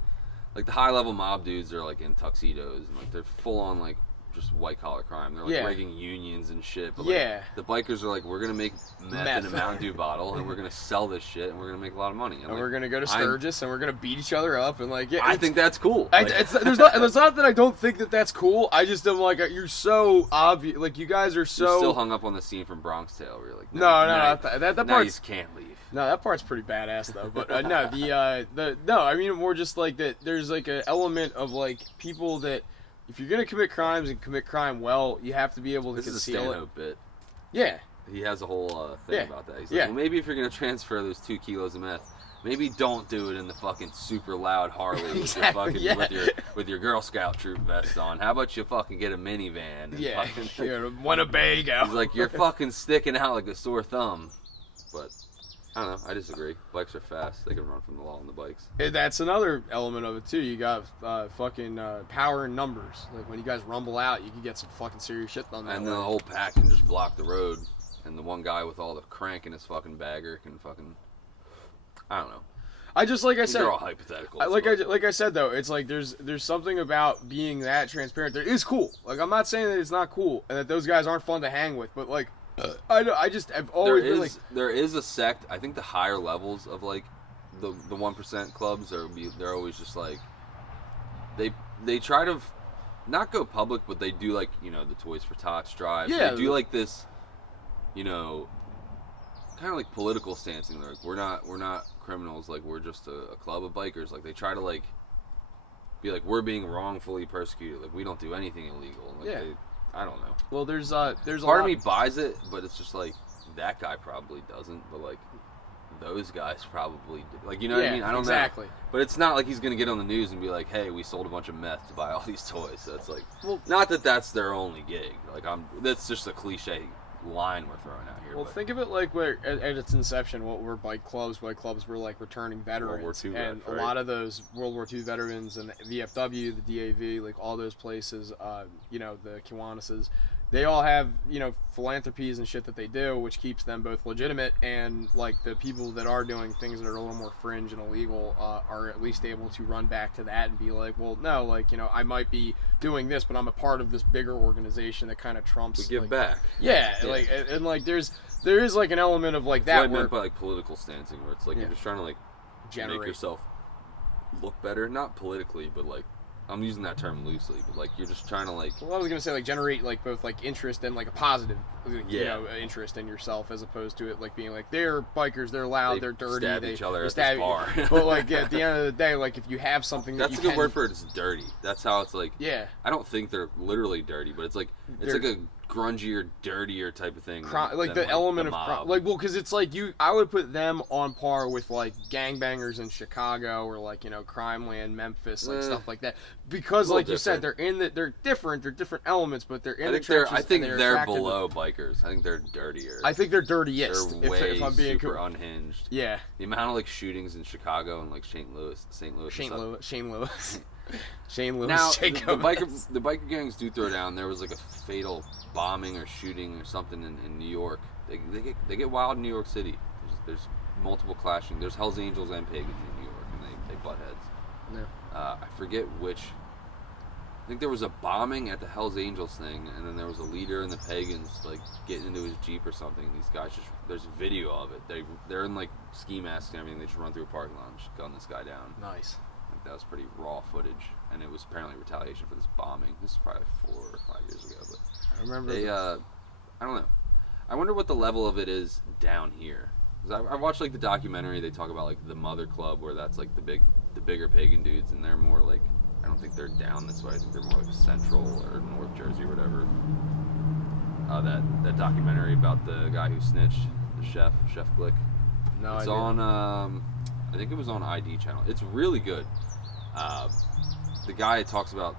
like the high level mob dudes are like in tuxedos and like they're full on like just white collar crime. They're like Yeah. rigging unions and shit. But Yeah. like, the bikers are like, we're gonna make meth in a Mountain Dew bottle and we're gonna sell this shit and we're gonna make a lot of money. And we're gonna go to Sturgis and we're gonna beat each other up and like yeah. I think that's cool. It's not that I don't think that that's cool. I just am like you're so obvious. Like you guys are so. You're still hung up on the scene from Bronx Tale where you're like, No, now that you part's can't leave. no, that part's pretty badass though. But no, no, I mean more just like that. There's like an element of like people that if you're gonna commit crimes and commit crime well, you have to be able to This is a conceal it. Stanhope bit. Yeah, He has a whole thing Yeah. about that. He's Yeah. like, well, maybe if you're gonna transfer those 2 kilos of meth, maybe don't do it in the fucking super loud Harley with Exactly, your yeah. fucking with your Girl Scout troop vest on. How about you fucking get a minivan? And yeah. fucking, You're Winnebago. he's like, you're fucking sticking out like a sore thumb. But I don't know. I disagree. Bikes are fast. They can run from the law on the bikes. That's another element of it too. You got fucking power in numbers. Like when you guys rumble out, you can get some fucking serious shit done. That And way. then the whole pack can just block the road. And the one guy with all the crank in his fucking bagger can fucking... I don't know. I just like I These said. are all hypothetical. Like I said though, it's like there's something about being that transparent. There is cool. Like I'm not saying that it's not cool and that those guys aren't fun to hang with, but like I've always been like there is a sect. I think the higher levels of like the 1% clubs they're always just like they try to not go public, but they do like the Toys for Tots drives. Yeah, they do like this, kind of like political stancing. Like we're not criminals. Like we're just a club of bikers. Like they try to like be like we're being wrongfully persecuted. Like we don't do anything illegal. Like, Yeah. I don't know. well there's a Part of lot- me buys it, but it's just like that guy probably doesn't, but like those guys probably do. Like what I mean? I don't exactly. know. But it's not like he's gonna get on the news and be like, "Hey, we sold a bunch of meth to buy all these toys." So it's like, Well- not that that's their only gig. Like that's just a cliche line we're throwing out here. Well, but think of it like where at its inception, what were bike clubs? Bike clubs were like returning veterans, War II and vets, a right? lot of those World War II veterans and the VFW, the DAV, like all those places, the Kiwanis, they all have, you know, philanthropies and shit that they do, which keeps them both legitimate, and like the people that are doing things that are a little more fringe and illegal are at least able to run back to that and be like, well, no, like, you know, I might be doing this, but I'm a part of this bigger organization that kind of trumps. We give like, back. Yeah, like and like there is like an element of like that. That's what I meant by like political stancing, where it's like you're just trying to like make yourself look better, not politically, but like. I'm using that term loosely, but like you're just trying to like. Well, I was gonna say like generate like both like interest and like a positive, you know, interest in yourself as opposed to it like being like they're bikers, they're loud, they're dirty, stab they each other at stab this bar. But like at the end of the day, like if you have something that's a good word for it. It's dirty. That's how it's like. Yeah. I don't think they're literally dirty, but it's like like a grungier, dirtier type of thing. Like the element of like, well, because it's like I would put them on par with like gangbangers in Chicago or like, you know, Crime Land, Memphis, like stuff like that. Because like you said, they're different elements, but they're in the trenches. I think they're below bikers. I think they're dirtier. I think they're dirtiest. They're way if I'm being super unhinged. Yeah. The amount of like shootings in Chicago and like St. Louis. Shane Lewis. Now, the biker gangs do throw down. There was like a fatal bombing or shooting or something in New York. They get wild in New York City. There's multiple clashing. There's Hell's Angels and pagans in New York, and they butt heads. Yeah. I forget which. I think there was a bombing at the Hell's Angels thing, and then there was a leader in the pagans like getting into his Jeep or something. And these guys there's video of it. They're in like ski masks and everything. They just run through a parking lot and just gun this guy down. Nice. That was pretty raw footage, and it was apparently retaliation for this bombing. This is probably 4 or 5 years ago, but I remember. I don't know. I wonder what the level of it is down here. 'Cause I watched like the documentary. They talk about like the Mother Club, where that's like the bigger pagan dudes, and they're more like I don't think they're down this way. I think they're more like Central or North Jersey or whatever. That documentary about the guy who snitched, the Chef Glick. No, it's on. I think it was on ID channel. It's really good. The guy talks about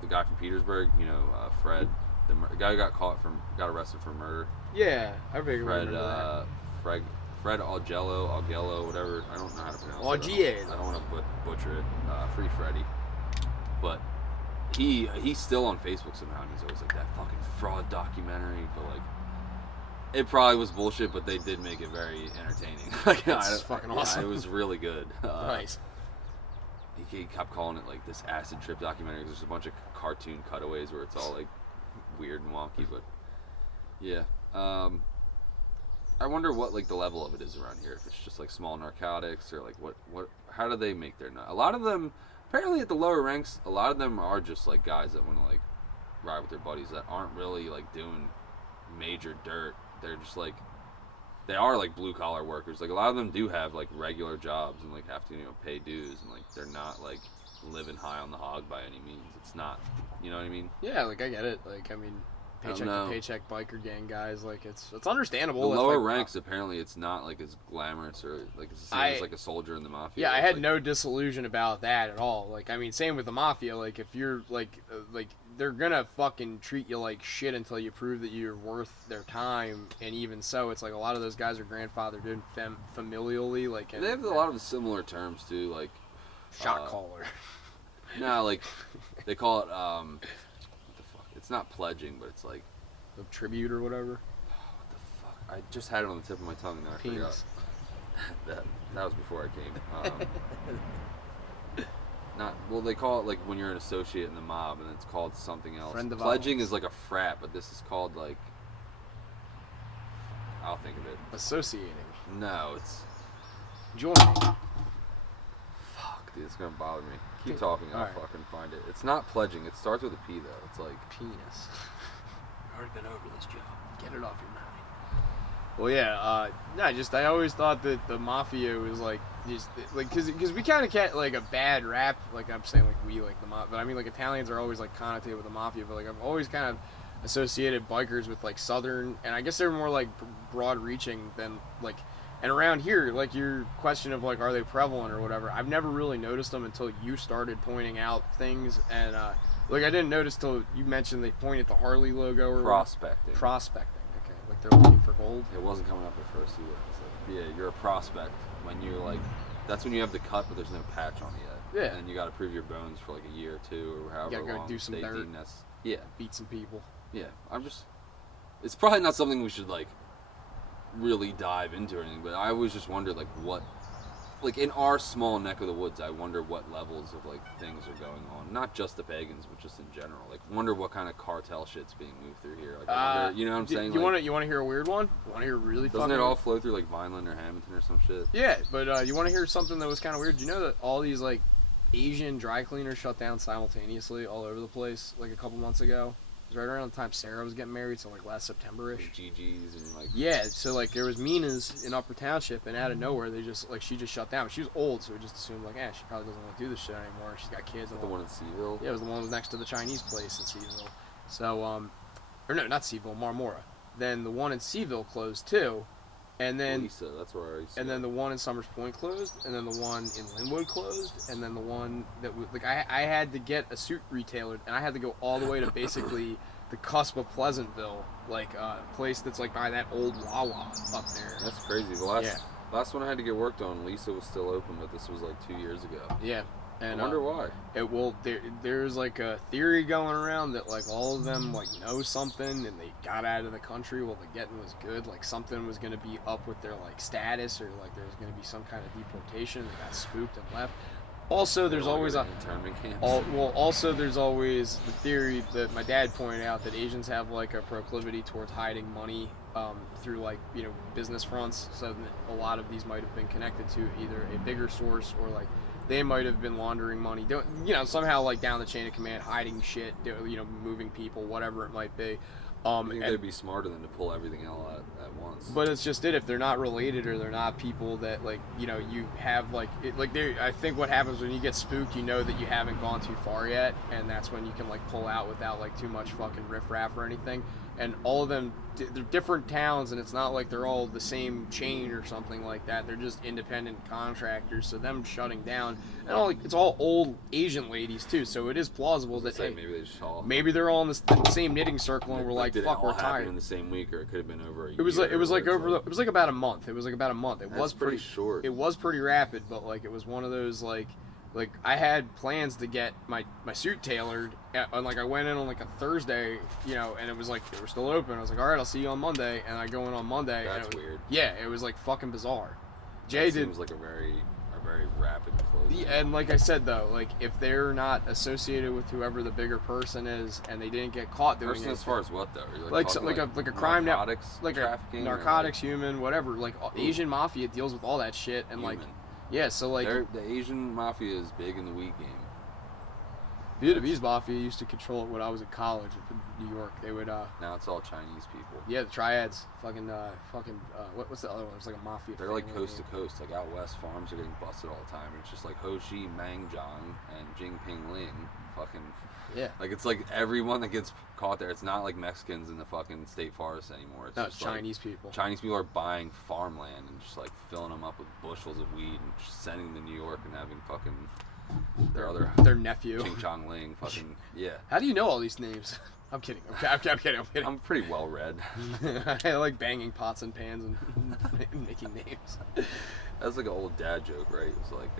the guy from Petersburg, you know, Fred, the guy who got arrested for murder. Yeah, I remember that. Fred Augello, whatever. I don't know how to pronounce it. I don't want to butcher it. Free Freddy. But he's still on Facebook somehow, and he's always like, that fucking fraud documentary. But like, it probably was bullshit, but they did make it very entertaining. That's fucking awesome. Yeah, it was really good. Nice. He kept calling it like this acid trip documentary. There's a bunch of cartoon cutaways where it's all like weird and wonky, but yeah. I wonder what like the level of it is around here. If it's just like small narcotics or like what how do they make their nut? A lot of them apparently at the lower ranks, a lot of them are just like guys that want to like ride with their buddies that aren't really like doing major dirt. They're just like they are like blue collar workers. Like a lot of them do have like regular jobs and like have to, you know, pay dues, and like they're not like living high on the hog by any means. It's not, you know what I mean? Yeah, like I get it. Like I mean, paycheck to paycheck biker gang guys, like it's understandable. The lower ranks apparently it's not like as glamorous or like it's the same as like a soldier in the mafia. Yeah, I had no disillusion about that at all. Like I mean, same with the mafia. Like if you're like they're gonna fucking treat you like shit until you prove that you're worth their time. And even so, it's like a lot of those guys are grandfathered in familially. Like they have a lot of similar terms too, like shot caller. No, like they call it what the fuck? It's not pledging, but it's like the tribute or whatever. What the fuck? I just had it on the tip of my tongue and I forgot. That was before I came. They call it like when you're an associate in the mob, and it's called something else. Pledging is like a frat, but this is called like I'll think of it. Associating. No, it's joining. Fuck, dude, it's gonna bother me. Keep talking, I'll fucking find it. It's not pledging. It starts with a P though. It's like penis. I've already been over this, Joe. Get it off your mind. Well, yeah. I always thought that the mafia was like just like because we kind of get like a bad rap. Like I'm saying, like we like the mafia, but I mean like Italians are always like connotated with the mafia. But like I've always kind of associated bikers with like southern, and I guess they're more like broad reaching than like. And around here, like your question of like, are they prevalent or whatever? I've never really noticed them until you started pointing out things, and like I didn't notice till you mentioned they point at the Harley logo or prospecting. Prospecting, okay, like they're looking for gold. It wasn't coming up at first either. Yeah, you're a prospect when you're like, that's when you have the cut, but there's no patch on it yet. Yeah. And you got to prove your bones for like a year or two or however long. You gotta go do some dirt. Yeah. Beat some people. Yeah, it's probably not something we should, like, really dive into or anything, but I always just wonder, like, what, like, in our small neck of the woods, I wonder what levels of, like, things are going on. Not just the pagans, but just in general. Like, wonder what kind of cartel shit's being moved through here. Like, I wonder, you know what I'm saying? You want to hear a weird one? You want to hear a really doesn't fucking... it all flow through, like, Vineland or Hamilton or some shit? Yeah, but you want to hear something that was kind of weird? Do you know that all these, like, Asian dry cleaners shut down simultaneously all over the place, like, a couple months ago? It was right around the time Sarah was getting married, so, like, last September-ish. Like GG's and, like... Yeah, so, like, there was Mina's in Upper Township, and out of nowhere, they just, like, she just shut down. She was old, so we just assumed, like, she probably doesn't want to do this shit anymore. She's got kids. And the one in Seaville? Yeah, it was the one that was next to the Chinese place in Seaville. So, or no, not Seaville, Marmora. Then the one in Seaville closed, too. And then... Lisa, that's where I used to And then the one in Summers Point closed, and then the one in Linwood closed, and then the one that, like, I had to get a suit retailered, and I had to go all the way to basically... the cusp of Pleasantville, like place that's like by that old Wawa up there. That's crazy. The last one I had to get worked on, Lisa was still open, but this was like 2 years ago. Yeah, and I wonder why. There's like a theory going around that like all of them like know something and they got out of the country while the getting was good. Like something was gonna be up with their like status, or like there was gonna be some kind of deportation. They got spooked and left. Also, there's always also there's always the theory that my dad pointed out that Asians have like a proclivity towards hiding money through like, you know, business fronts. So that a lot of these might have been connected to either a bigger source or like they might have been laundering money, you know, somehow like down the chain of command, hiding shit, you know, moving people, whatever it might be. I think they'd be smarter than to pull everything out at once. But it's just if they're not related or they're not people that like, you know, you have like I think what happens when you get spooked, you know that you haven't gone too far yet, and that's when you can like pull out without like too much fucking riffraff or anything. And all of them, they're different towns, and it's not like they're all the same chain or something like that. They're just independent contractors. So them shutting down, and it's all old Asian ladies too. So it is plausible that maybe they're all in the same knitting circle, and we're like, fuck, we're tired. In the same week, or it could have been over a year. It was like about a month. It was like about a month. It was pretty short. It was pretty rapid, but like it was one of those like I had plans to get my suit tailored, and like I went in on like a Thursday, you know, and it was like they were still open. I was like, all right, I'll see you on Monday, and I go in on Monday. That's weird. Yeah, it was like fucking bizarre. Seems like a very rapid close. Yeah, and like I said though, like if they're not associated with whoever the bigger person is, and they didn't get caught doing it. As far as what though? Like a crime narcotics, like trafficking, narcotics, human, whatever. Like Asian mafia deals with all that shit, and human. like. Yeah, so like the Asian mafia is big in the weed game. Vietnamese mafia used to control it when I was in college up in New York. They would now it's all Chinese people. Yeah, the triads, what's the other one? It's like a mafia. They're like coast to coast, like out west. Farms are getting busted all the time. It's just like Ho Chi Mang Zhang and Jingping Lin, fucking. Yeah. Like it's like everyone that gets caught there. It's not like Mexicans in the fucking state forest anymore. It's just Chinese people. Chinese people are buying farmland and just like filling them up with bushels of weed and just sending them to New York and having fucking their nephew Ching Chong Ling fucking yeah. How do you know all these names? I'm kidding. I'm kidding. I'm pretty well read. I like banging pots and pans and making names. That was like an old dad joke, right? It was like,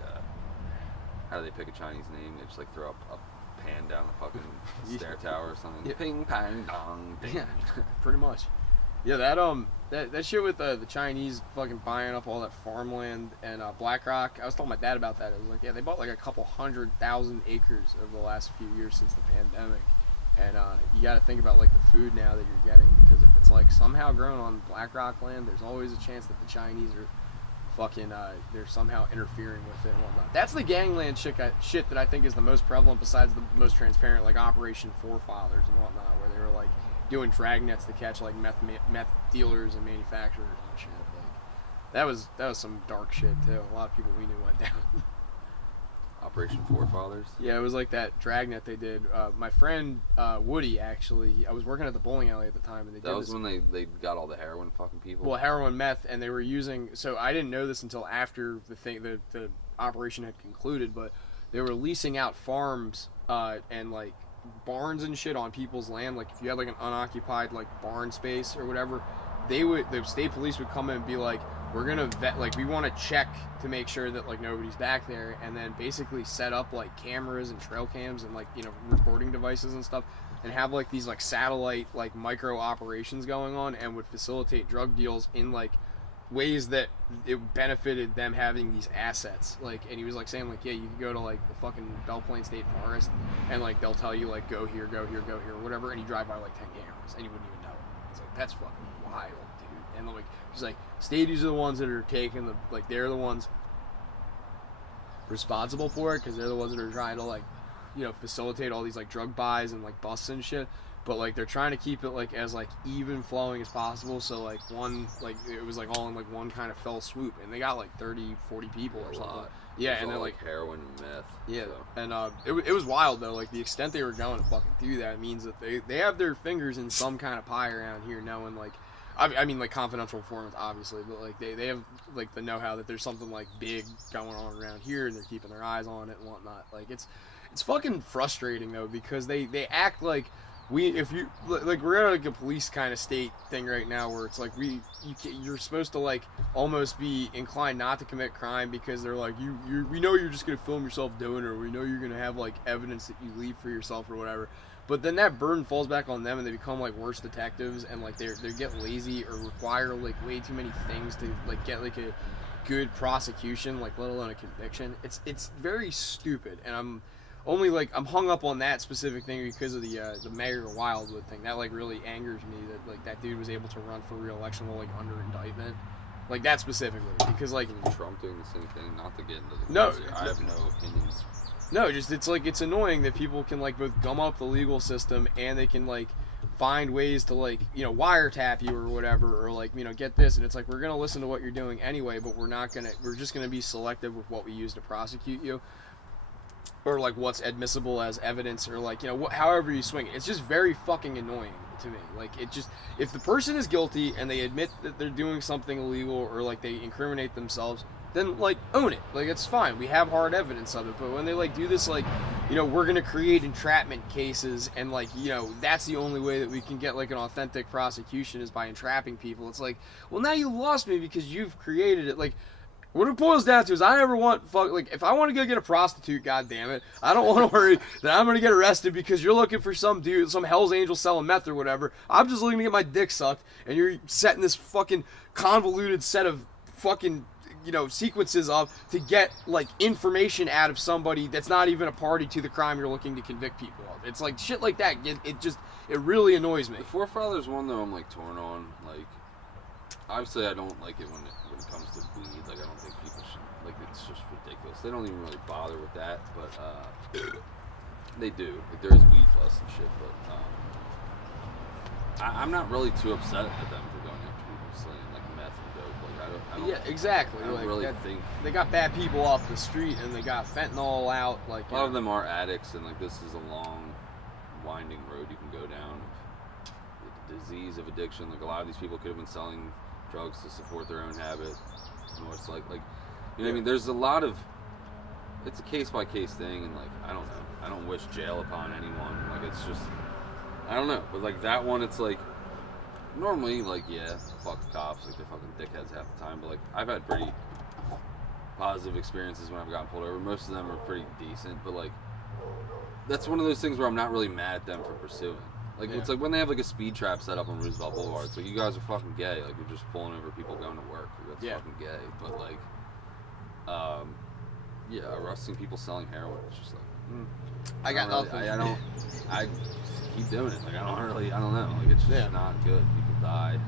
how do they pick a Chinese name? They just like throw up pan down the fucking stair tower or something. Yeah. Ping pang dong ding. Yeah, pretty much. Yeah, that shit with the Chinese fucking buying up all that farmland and BlackRock. I was telling my dad about that. It was like, yeah, they bought like a couple 100,000 acres over the last few years since the pandemic. And you got to think about like the food now that you're getting, because if it's like somehow grown on BlackRock land, there's always a chance that the Chinese are fucking they're somehow interfering with it and whatnot. That's the gangland shit that I think is the most prevalent, besides the most transparent, like Operation Forefathers and whatnot, where they were like doing dragnets to catch like meth dealers and manufacturers and shit. Like that was some dark shit too. A lot of people we knew went down. Operation Forefathers? Yeah, it was like that dragnet they did. My friend Woody, actually, I was working at the bowling alley at the time, and that was when they got all the heroin fucking people. Well, heroin, meth, and they were using. So I didn't know this until after the operation had concluded, but they were leasing out farms and like barns and shit on people's land. Like if you had like an unoccupied like barn space or whatever, the state police would come in and be like, we're gonna vet, like we want to check to make sure that like nobody's back there, and then basically set up like cameras and trail cams and like, you know, recording devices and stuff and have like these like satellite like micro operations going on, and would facilitate drug deals in like ways that it benefited them having these assets. Like, and he was like saying like, yeah, you can go to like the fucking Belle Plaine State Forest, and like they'll tell you like go here, go here, go here, whatever, and you drive by like 10 cameras, and you wouldn't even know it. He's like, that's fucking wild, dude. And like he's like, stadiums are the ones that are taking the like they're the ones responsible for it because they're the ones that are trying to like, you know, facilitate all these like drug buys and like busts and shit. But like they're trying to keep it like as like even flowing as possible, so like one like it was like all in like one kind of fell swoop, and they got like 30-40 people or something. Yeah, and they're like heroin and meth. Yeah, so. And it was wild though. Like the extent they were going fucking through that means that they have their fingers in some kind of pie around here, knowing like I mean like confidential informants obviously, but like they have like the know-how that there's something like big going on around here, and they're keeping their eyes on it and whatnot. Like it's fucking frustrating though, because they act like if you like we're at like a police kind of state thing right now where it's like you're supposed to like almost be inclined not to commit crime because they're like we know you're just gonna film yourself doing it, or we know you're gonna have like evidence that you leave for yourself or whatever. But then that burden falls back on them, and they become like worse detectives, and like they get lazy or require like way too many things to like get like a good prosecution, like let alone a conviction. It's very stupid, and I'm hung up on that specific thing because of the Mayor Wildwood thing. That like really angers me that like that dude was able to run for re-election while like under indictment, like that specifically, because like Trump doing the same thing. Not to get into the no, I have no opinions. No, just it's like it's annoying that people can like both gum up the legal system and they can like find ways to like, you know, wiretap you or whatever, or like, you know, get this, and it's like we're gonna listen to what you're doing anyway, but we're just gonna be selective with what we use to prosecute you, or like what's admissible as evidence, or like, you know, however you swing it. It's just very fucking annoying to me. Like it just, if the person is guilty and they admit that they're doing something illegal or like they incriminate themselves, then like own it. Like it's fine. We have hard evidence of it. But when they like do this, like, you know, we're gonna create entrapment cases, and like, you know, that's the only way that we can get like an authentic prosecution is by entrapping people. It's like, well, now you lost me because you've created it. Like, what it boils down to is I never want like if I want to go get a prostitute, goddammit, I don't want to worry that I'm gonna get arrested because you're looking for some dude, some Hell's Angel selling meth or whatever. I'm just looking to get my dick sucked, and you're setting this fucking convoluted set of fucking, you know, sequences up to get like information out of somebody that's not even a party to the crime you're looking to convict people of. It's like shit like that. It really annoys me. The Forefathers one though, I'm like torn on. Like, obviously I don't like it when it comes to weed. Like I don't think people should, like, it's just ridiculous. They don't even really bother with that, but they do. Like there is weed busts and shit, but I'm not really too upset at them for going after people selling like meth and dope. Like I don't yeah, exactly. I don't like, really think they got bad people off the street, and they got fentanyl out. Like a lot of them are addicts, and like this is a long, winding road you can go down. The disease of addiction. Like a lot of these people could have been selling drugs to support their own habit. You know, it's like you know what I mean? There's a lot of, it's a case by case thing, and like I don't know. I don't wish jail upon anyone. Like it's just, I don't know. But like that one, it's like normally like yeah, fuck the cops, like they're fucking dickheads half the time. But like I've had pretty positive experiences when I've gotten pulled over. Most of them are pretty decent, but like that's one of those things where I'm not really mad at them for pursuing. Like it's like when they have like a speed trap set up on Roosevelt Boulevard. It's like you guys are fucking gay. Like you're just pulling over people going to work. Like, that's fucking gay. But like, yeah, arresting people selling heroin. It's just like I got nothing. I keep doing it. Like I don't know. Like it's just not good. People die.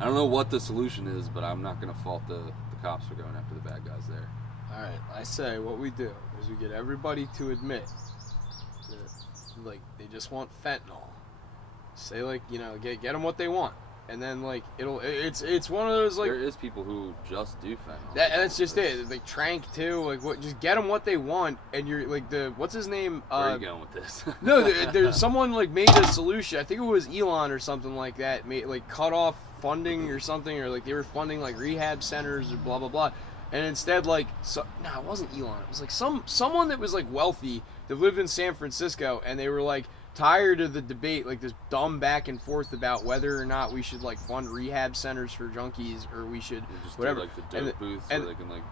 I don't know what the solution is, but I'm not gonna fault the cops for going after the bad guys there. All right, I say what we do is we get everybody to admit that like they just want fentanyl. Say like, you know, get them what they want, and then like it's one of those like there is people who just do fentanyl. That's just it. Like Trank too. Like what? Just get them what they want, and you're like what's his name? Where are you going with this? No, there's someone like made a solution. I think it was Elon or something like that. Made like cut off funding or something, or like they were funding like rehab centers or blah blah blah, and instead like it wasn't Elon. It was like someone that was like wealthy that lived in San Francisco, and they were like tired of the debate, like this dumb back and forth about whether or not we should like fund rehab centers for junkies or we should just whatever. Do, like the dope booths where they can like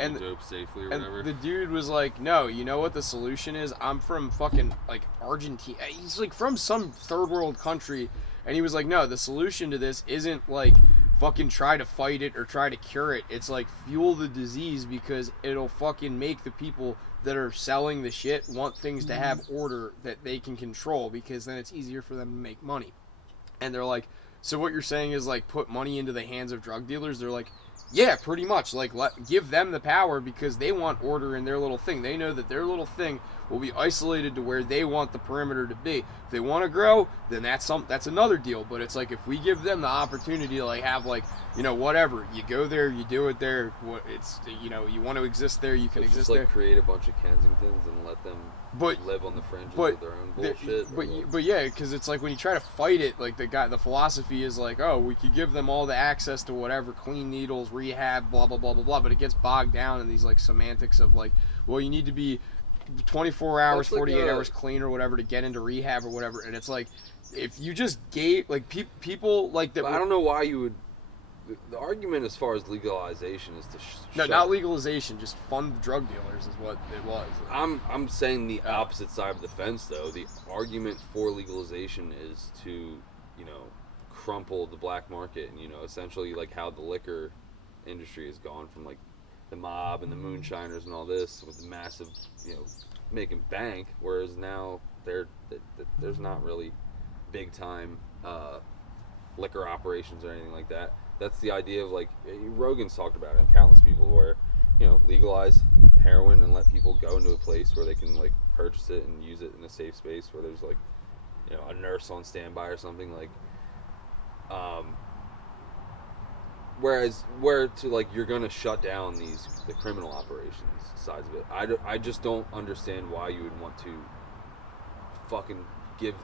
and dope safely or and whatever. the dude was like, no, you know what the solution is? I'm from fucking like Argentina. He's like from some third world country, and he was like, no, the solution to this isn't like fucking try to fight it or try to cure it. It's like fuel the disease because it'll fucking make the people that are selling the shit want things to have order that they can control because then it's easier for them to make money. And they're like, so what you're saying is like put money into the hands of drug dealers? They're like, yeah, pretty much. Like, give them the power because they want order in their little thing. They know that their little thing will be isolated to where they want the perimeter to be. If they want to grow, then that's another deal. But it's like if we give them the opportunity to like have like, you know, whatever, you go there, you do it there. It's, you know, you want to exist there, you can exist just, like, there. Create a bunch of Kensingtons and let them live on the fringes of their own bullshit. But yeah, because it's like when you try to fight it, like the philosophy is like, oh, we could give them all the access to whatever, clean needles, rehab, blah blah blah blah blah. But it gets bogged down in these like semantics of like, well, you need to be 24 hours, 48 hours clean or whatever to get into rehab or whatever. And it's like, if you just gave like people like that. I don't know why you would. The argument as far as legalization is to no, not legalization, just fund the drug dealers is what it was. I'm saying the opposite side of the fence though. The argument for legalization is to, you know, crumple the black market and, you know, essentially like how the liquor industry has gone from like the mob and the moonshiners and all this with the massive, you know, making bank, whereas now there's not really big time liquor operations or anything like that. That's the idea of like Rogan's talked about it and countless people where, you know, legalize heroin and let people go into a place where they can like purchase it and use it in a safe space where there's like, you know, a nurse on standby or something like. Whereas to like you're gonna shut down the criminal operations sides of it. I just don't understand why you would want to fucking give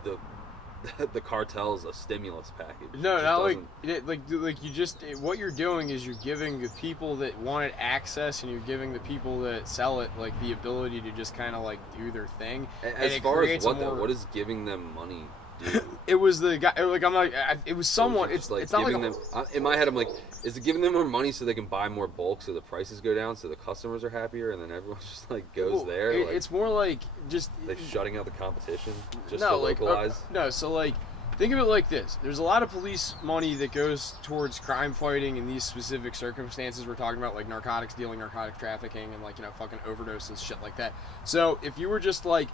the cartels a stimulus package. No, not like you just what you're doing is you're giving the people that want it access and you're giving the people that sell it like the ability to just kind of like do their thing. As far as what is giving them money do? It was the guy. Like it was someone. It's not like them. In my head, I'm like, is it giving them more money so they can buy more bulk, so the prices go down, so the customers are happier, and then everyone just like goes there? It's more like just like shutting out the competition just to localize. No, so like think of it like this: there's a lot of police money that goes towards crime fighting in these specific circumstances we're talking about, like narcotics dealing, narcotic trafficking, and like, you know, fucking overdoses, shit like that. So if you were just like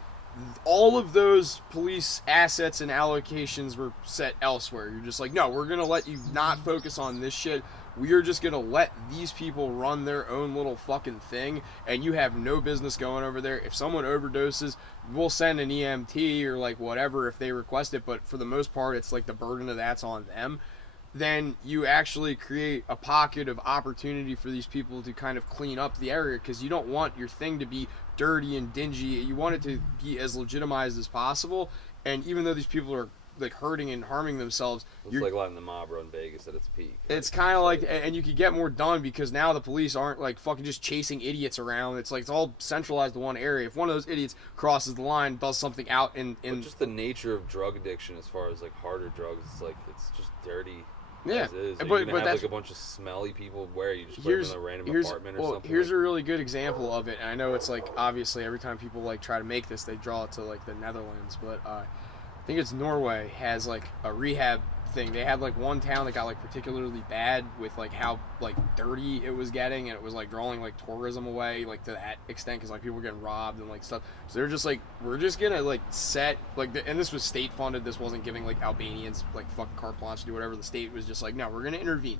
all of those police assets and allocations were set elsewhere, you're just like, no, we're gonna let you not focus on this shit. We are just gonna let these people run their own little fucking thing, and you have no business going over there. If someone overdoses, we'll send an EMT or like whatever if they request it, but for the most part, it's like the burden of that's on them. Then you actually create a pocket of opportunity for these people to kind of clean up the area, because you don't want your thing to be dirty and dingy. You want it to be as legitimized as possible. And even though these people are like hurting and harming themselves, it's like letting the mob run Vegas at its peak. It's kind of like, and you could get more done because now the police aren't like fucking just chasing idiots around. It's like it's all centralized to one area. If one of those idiots crosses the line, does something out in just the nature of drug addiction, as far as like harder drugs, it's like it's just dirty. Yeah, but have like a bunch of smelly people where you just put them in a random apartment or something. Here's a really good example of it, and I know it's like obviously every time people like try to make this, they draw it to like the Netherlands, but I think it's Norway has like a rehab thing. They had like one town that got like particularly bad with like how like dirty it was getting, and it was like drawing like tourism away like to that extent because like people were getting robbed and like stuff. So they're just like, we're just gonna like set like and this was state funded. This wasn't giving like Albanians like fucking carte blanche to do whatever. The state was just like, no, we're gonna intervene.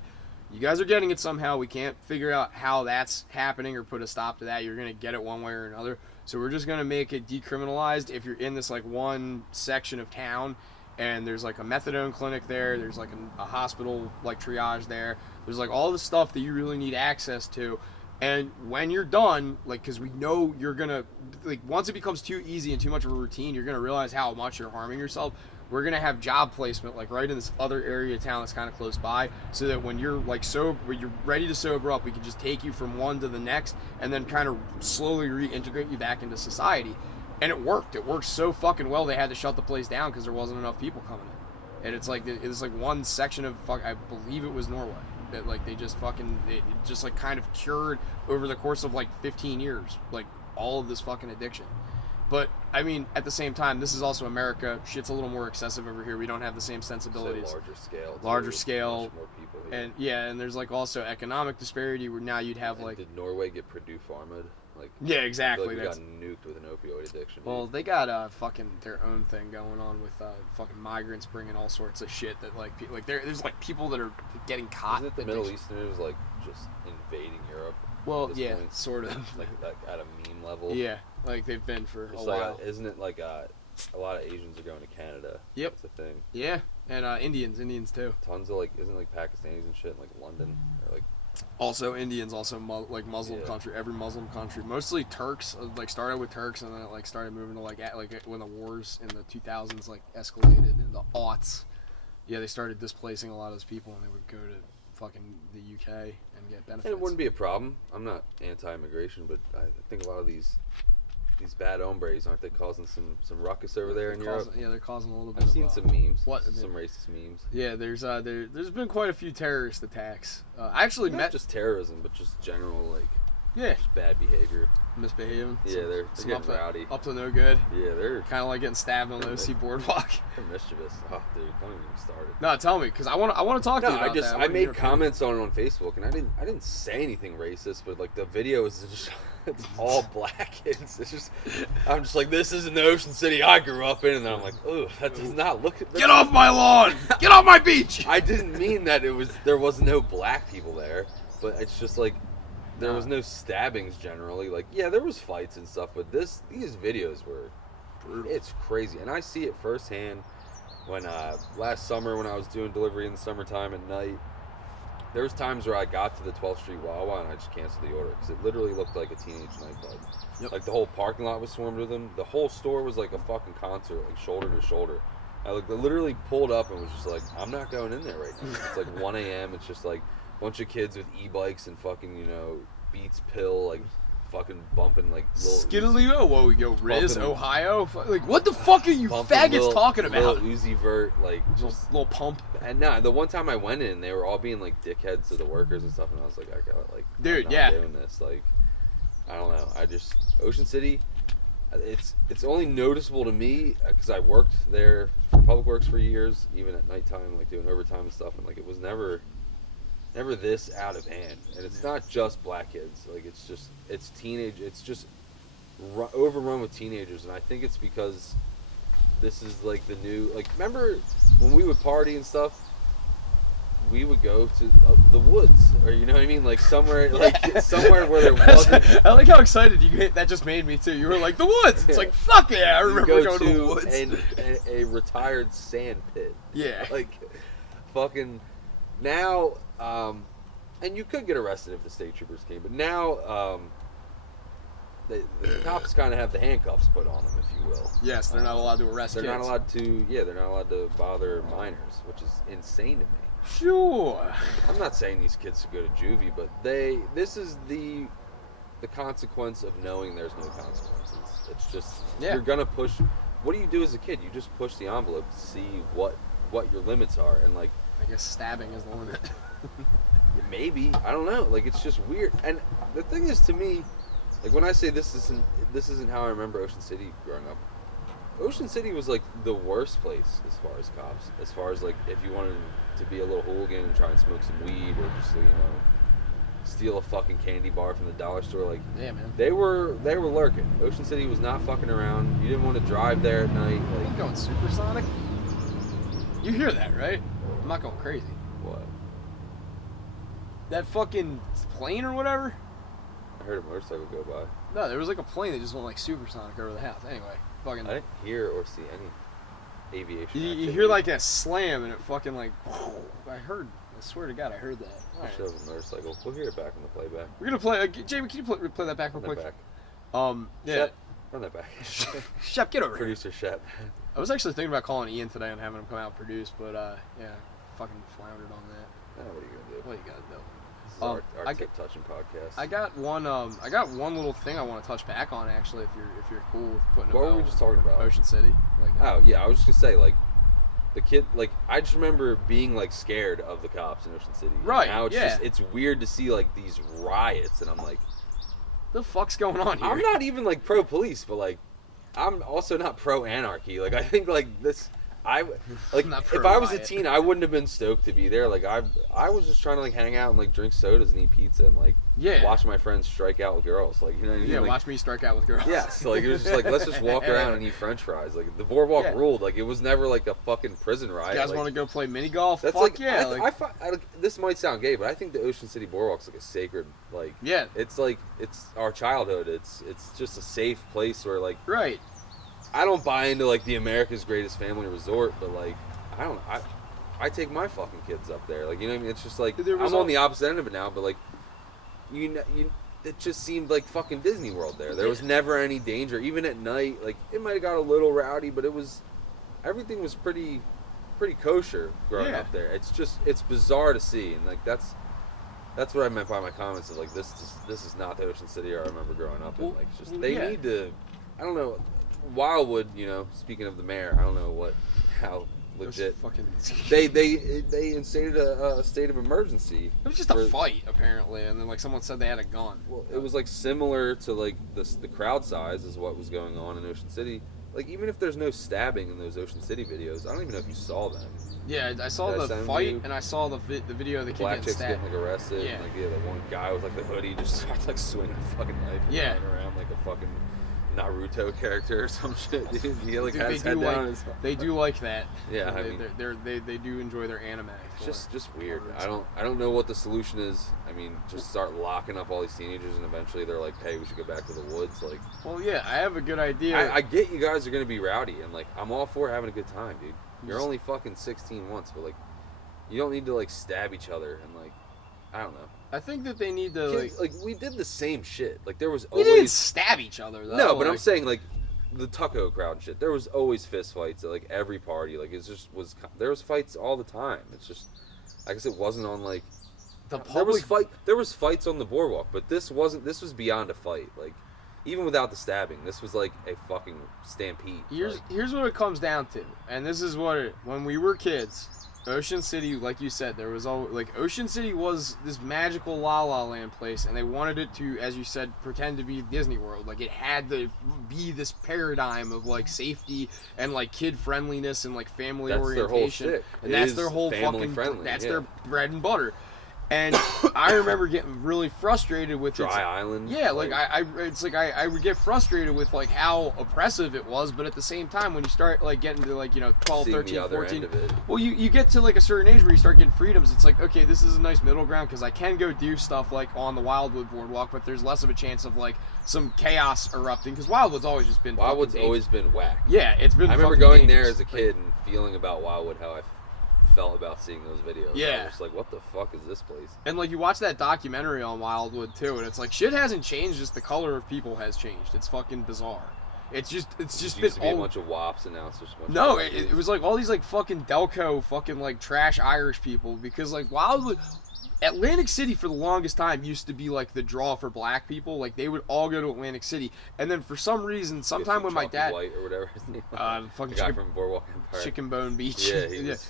You guys are getting it somehow. We can't figure out how that's happening or put a stop to that. You're gonna get it one way or another. So we're just gonna make it decriminalized if you're in this like one section of town. And there's like a methadone clinic there. There's like a hospital like triage there. There's like all the stuff that you really need access to. And when you're done, like, because we know you're gonna like once it becomes too easy and too much of a routine, you're gonna realize how much you're harming yourself. We're gonna have job placement like right in this other area of town that's kind of close by, so that when you're like when you're ready to sober up, we can just take you from one to the next and then kind of slowly reintegrate you back into society. And it worked. It worked so fucking well. They had to shut the place down because there wasn't enough people coming in. And it's like one section of I believe it was Norway that like they just fucking it just like kind of cured over the course of like 15 years like all of this fucking addiction. But I mean, at the same time, this is also America. Shit's a little more excessive over here. We don't have the same sensibilities. So larger scale, much more people here. and yeah, and there's like also economic disparity where now you'd have And like did Norway get Purdue Pharma'd? Like, yeah, I feel exactly. like we That's got nuked with an opioid addiction. well, they got fucking their own thing going on with fucking migrants bringing all sorts of shit that like there's like people that are getting caught. Isn't it the Middle Easterners like just invading Europe? Well, at this yeah, point? sort of. like at a meme level. Yeah, like they've been for It's a like, while. isn't it like a lot of Asians are going to Canada? Yep. That's a thing. Yeah, and Indians too. Tons of like, isn't like Pakistanis and shit in like London or like. Also, Indians, also like Muslim Yeah. country, every Muslim country, mostly Turks. Like started with Turks, and then it like started moving to like when the wars in the 2000s like escalated in the aughts. Yeah, they started displacing a lot of those people, and they would go to fucking the UK and get benefits. And it wouldn't be a problem. I'm not anti-immigration, but I think a lot of these bad hombres, aren't they causing some ruckus over there in Europe? Yeah, they're causing a little bit. I've seen some memes. what- Some racist memes. Yeah, there's been quite a few terrorist attacks. I actually Not met just terrorism, but just general like yeah just bad behavior. misbehaving. Yeah, Some- they're some getting rowdy. up to no good. Yeah, they're Kind of like getting stabbed on the OC boardwalk. mischievous. Oh, dude, don't even start it. No, tell me, because I want to talk to you No, about that. I made comments on it on Facebook, and I didn't say anything racist, but like the video is just it's all black kids. It's just I'm just like, this isn't the Ocean City I grew up in, and then I'm like, oh, that does not look. Get off my lawn! Get off my beach! I didn't mean that there was no black people there, but it's just like there was no stabbings generally. Like, yeah, there was fights and stuff, but these videos were brutal. It's crazy, and I see it firsthand. When last summer when I was doing delivery in the summertime at night, there was times where I got to the 12th Street Wawa and I just canceled the order because it literally looked like a teenage nightclub. Yep. Like the whole parking lot was swarmed with them. The whole store was like a fucking concert, like shoulder to shoulder. I literally pulled up and was just like, I'm not going in there right now. It's like 1 a.m. It's just like a bunch of kids with e-bikes and fucking, Beats pill, like fucking bumping like little Skiddly whoa, yo, Riz, Bumping- Ohio. Like, what the fuck are you bumping faggots talking about? Little Uzi Vert, like just Little pump. and nah, the one time I went in, they were all being like dickheads to the workers and stuff, and I was like, I got like, Dude, I'm not yeah. doing this. Like, I don't know. Ocean City, it's only noticeable to me because I worked there for Public Works for years, even at nighttime, like doing overtime and stuff, and like it was never this out of hand. And it's not just black kids. Like it's just overrun with teenagers, and I think it's because this is like the new, like, remember when we would party and stuff, we would go to the woods, or you know what I mean, like somewhere somewhere where there wasn't. I like how excited you get. That just made me too. You were like, the woods. It's like, fuck yeah, I You remember go going to the woods. and a retired sand pit. Yeah. Like, fucking now, and you could get arrested if the state troopers came, but now, the cops kind of have the handcuffs put on them, if you will. Yes, they're not allowed to arrest They're kids. not allowed to. Yeah, they're not allowed to bother minors, which is insane to me. Sure. I'm not saying these kids should go to juvie, but this is the consequence of knowing there's no consequences. It's just Yeah. you're gonna push. What do you do as a kid? You just push the envelope to see what your limits are, and like I guess stabbing is the limit. maybe I don't know. Like it's just weird. And the thing is, to me, like when I say this isn't how I remember Ocean City growing up. Ocean City was like the worst place as far as cops. As far as like if you wanted to be a little hooligan and try and smoke some weed or just steal a fucking candy bar from the dollar store, like Yeah, man. they were lurking. Ocean City was not fucking around. You didn't want to drive there at night. Are you Like going supersonic? You hear that, right? I'm not going crazy. what? That fucking plane or whatever? I heard a motorcycle go by. No, there was like a plane that just went like supersonic over the house. Anyway, fucking. I didn't hear or see any aviation. You activity. hear like a slam and it fucking like. I heard. I swear to God, I heard that. All I right. should have a motorcycle. We'll hear it back on the playback. We're gonna play. Jamie, can you play that back real Run that quick? back. Yeah. Shep, run that back. Shep, get over here. Producer Shep. I was actually thinking about calling Ian today and having him come out and produce, but yeah, fucking floundered on that. What are you gonna do? What you gotta do? This Our I tip touching podcast. I got one little thing I want to touch back on actually. If you're cool with putting. What were we just talking about? Ocean City. Oh yeah, I was just gonna say like. The kid, like, I just remember being, like, scared of the cops in Ocean City. Right, now it's yeah. just, it's weird to see, like, these riots, and I'm like... The fuck's going on here? I'm not even, like, pro-police, but, like, I'm also not pro-anarchy. Like, I think, like, this... if I was a teen, I wouldn't have been stoked to be there. Like, I was just trying to, like, hang out and, like, drink sodas and eat pizza and, like, watch my friends strike out with girls. Like, you know what I mean? Yeah, like, watch me strike out with girls. Yes, like, it was just like, let's just walk around and eat french fries. Like, the boardwalk ruled. Like, it was never, like, a fucking prison riot. You guys like, want to go play mini golf? That's Fuck like, yeah. this might sound gay, but I think the Ocean City Boardwalk's like a sacred, like, yeah. It's like, it's our childhood. It's just a safe place where, like, right. I don't buy into, like, the America's Greatest Family Resort, but, like, I take my fucking kids up there. Like, you know what I mean? It's just like, I'm on the opposite end of it now, but, like, it just seemed like fucking Disney World there. There was never any danger, even at night. Like, it might have got a little rowdy, but everything was pretty kosher growing up there. It's bizarre to see, and like that's what I meant by my comments of like this is not the Ocean City I remember growing up in. Like, it's just they need to, I don't know, Wildwood. You know, speaking of the mayor, I don't know how legit. They instated a state of emergency. It was just a fight apparently, and then like someone said they had a gun. Well, it was like similar to like the crowd size is what was going on in Ocean City. Like, even if there's no stabbing in those Ocean City videos, I don't even know if you saw them. Yeah, I saw the fight, and I saw the video of the kid black getting chicks stabbed. getting like arrested. Yeah. And, like, the one guy with like the hoodie just starts like swinging a fucking knife and running around like a fucking Naruto character or some shit, dude. He like has his head down. They do like that. Yeah, I mean, they do enjoy their anime. It's just weird. I don't know what the solution is. I mean, just start locking up all these teenagers, and eventually they're like, hey, we should go back to the woods. Like, well, yeah, I have a good idea. I get you guys are gonna be rowdy, and like, I'm all for having a good time, dude. You're only fucking 16 once, but like, you don't need to like stab each other and like, I don't know. I think that they need to Kids, like we did the same shit. Like, there was we always didn't stab each other though. No, but I'm saying like the Tucko crowd and shit. There was always fist fights at like every party. Like, there was fights all the time. It's just, I guess it wasn't on like there was fights on the boardwalk, but this was beyond a fight. Like, even without the stabbing, this was like a fucking stampede. Here's what it comes down to, and this is when we were kids, Ocean City, like you said, there was all like Ocean City was this magical La La Land place, and they wanted it to, as you said, pretend to be Disney World. Like, it had to be this paradigm of like safety and like kid friendliness and like family orientation. Their whole shit. And that's their whole fucking friendly, that's their bread and butter. And I remember getting really frustrated with Dry Island. Yeah, like I would get frustrated with like how oppressive it was, but at the same time, when you start like getting to like 12, 13, 14, well, you get to like a certain age where you start getting freedoms. It's like, okay, this is a nice middle ground because I can go do stuff like on the Wildwood Boardwalk, but there's less of a chance of like some chaos erupting because Wildwood's always been whack. Yeah, it's been. I remember going there as a kid and feeling about Wildwood how I felt about seeing those videos. Yeah. I was like, what the fuck is this place? And like, you watch that documentary on Wildwood too, and it's like, shit hasn't changed, just the color of people has changed. It's fucking bizarre. It's just used been to be a bunch of wops, and now it's just a bunch no, of it was like all these like fucking Delco fucking like trash Irish people, because like Wildwood, Atlantic City for the longest time used to be like the draw for black people. Like, they would all go to Atlantic City, and then for some reason, sometime when my dad, White or whatever his name was, fucking the guy from Boardwalk Empire, Chicken Bone Beach. Yeah, he was.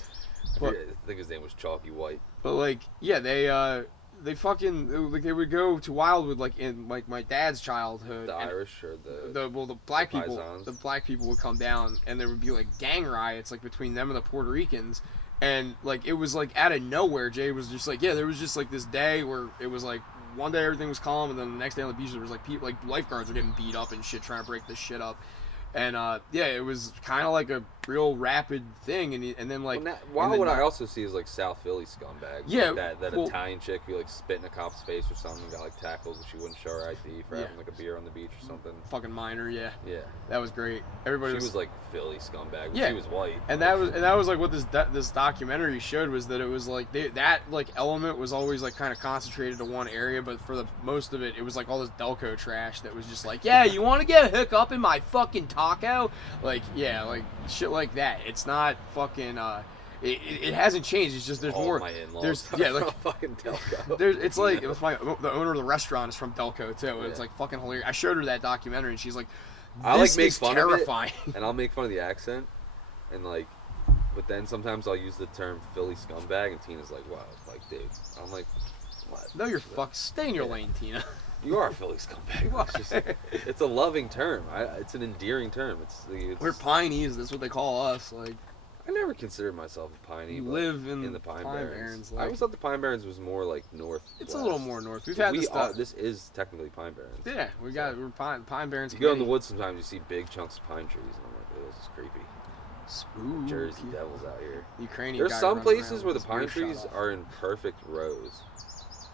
I think his name was Chalky White. But like, yeah, they fucking like they would go to Wildwood like in like my dad's childhood. The Irish or the black people. Pisons. The black people would come down, and there would be like gang riots like between them and the Puerto Ricans. And like, it was like out of nowhere, Jay was just like, yeah, there was just like this day where it was like one day everything was calm, and then the next day on the beach there was like people, like lifeguards were getting beat up and shit trying to break this shit up. And yeah, it was kind of like a real rapid thing, and then like, what I also see is like South Philly scumbags. Yeah, like that Italian chick who like spit in a cop's face or something, got like tackled, and she wouldn't show her ID for having like a beer on the beach or something. Fucking minor, yeah. Yeah, that was great. She was like Philly scumbag. But yeah, she was white, and that was like what this documentary showed, was that it was like that like element was always like kind of concentrated to one area, but for the most of it, it was like all this Delco trash that was just like, yeah, you want to get a hook up in my fucking taco, like, yeah, like shit like that. It's not fucking It hasn't changed. It's just there's All more. my in-laws There's are like from fucking Delco. it's like the owner of the restaurant is from Delco too. And It's Yeah. like fucking hilarious. I showed her that documentary and she's like, "This I like make is fun terrifying." of it, and I'll make fun of the accent, and like, but then sometimes I'll use the term Philly scumbag, and Tina's like, "Wow, like, dude," I'm like, "What?" No, you're fuck. Stay in your lane, Tina. You are a Philly scumbag. It's, just, it's a loving term. It's an endearing term. It's We're Pineys. That's what they call us. Like I never considered myself a Piney. you but live in the Pine, Pine Barrens. Barrens, I like- always thought the Pine Barrens was more like north. it's a little more north. We've But had this stuff. This is technically Pine Barrens. Yeah, we're Pine Barrens. You go in the Committee. woods sometimes, you see big chunks of pine trees, and I'm like, oh, this is creepy. Spooky. Jersey devils out here. Ukrainian. There's guy some running places around where the with his pine ear shot trees off. are in perfect rows.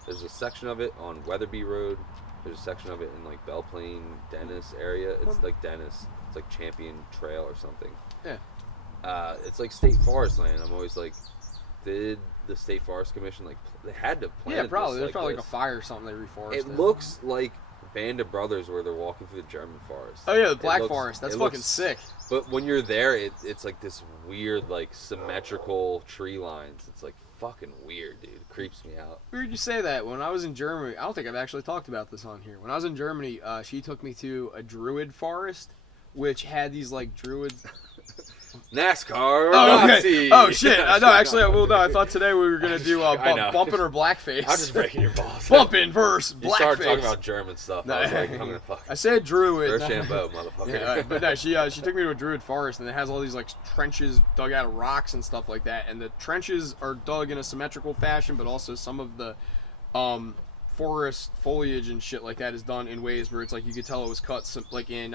There's a section of it on Weatherby Road. There's a section of it in like Belle Plaine, Dennis area. It's like Dennis. It's like Champion Trail or something. Yeah. It's like state forest land. I'm always like, did the state forest commission they had to plant? Yeah, probably. This There's probably this. like a fire or something they reforested. It looks like Band of Brothers where they're walking through the German forest. Oh yeah, the It Black looks- Forest. That's it fucking looks- sick. But when you're there, it's like this weird, like symmetrical tree lines. It's like fucking weird, dude. It creeps me out. Weird you say that. When I was in Germany, I don't think I've actually talked about this on here. When I was in Germany, she took me to a druid forest, which had these like druids. NASCAR. Oh, okay. Nazi. Oh shit! I know. Actually, I thought today we were gonna do I know. bumping or blackface. I'm just breaking your balls. Bumping versus You started talking blackface. about German stuff. No, I was like, I'm gonna fuck. I said druid. Rochambeau, motherfucker. Yeah, but no, she took me to a druid forest, and it has all these like trenches dug out of rocks and stuff like that. And the trenches are dug in a symmetrical fashion, but also some of the forest foliage and shit like that is done in ways where it's like you could tell it was cut like in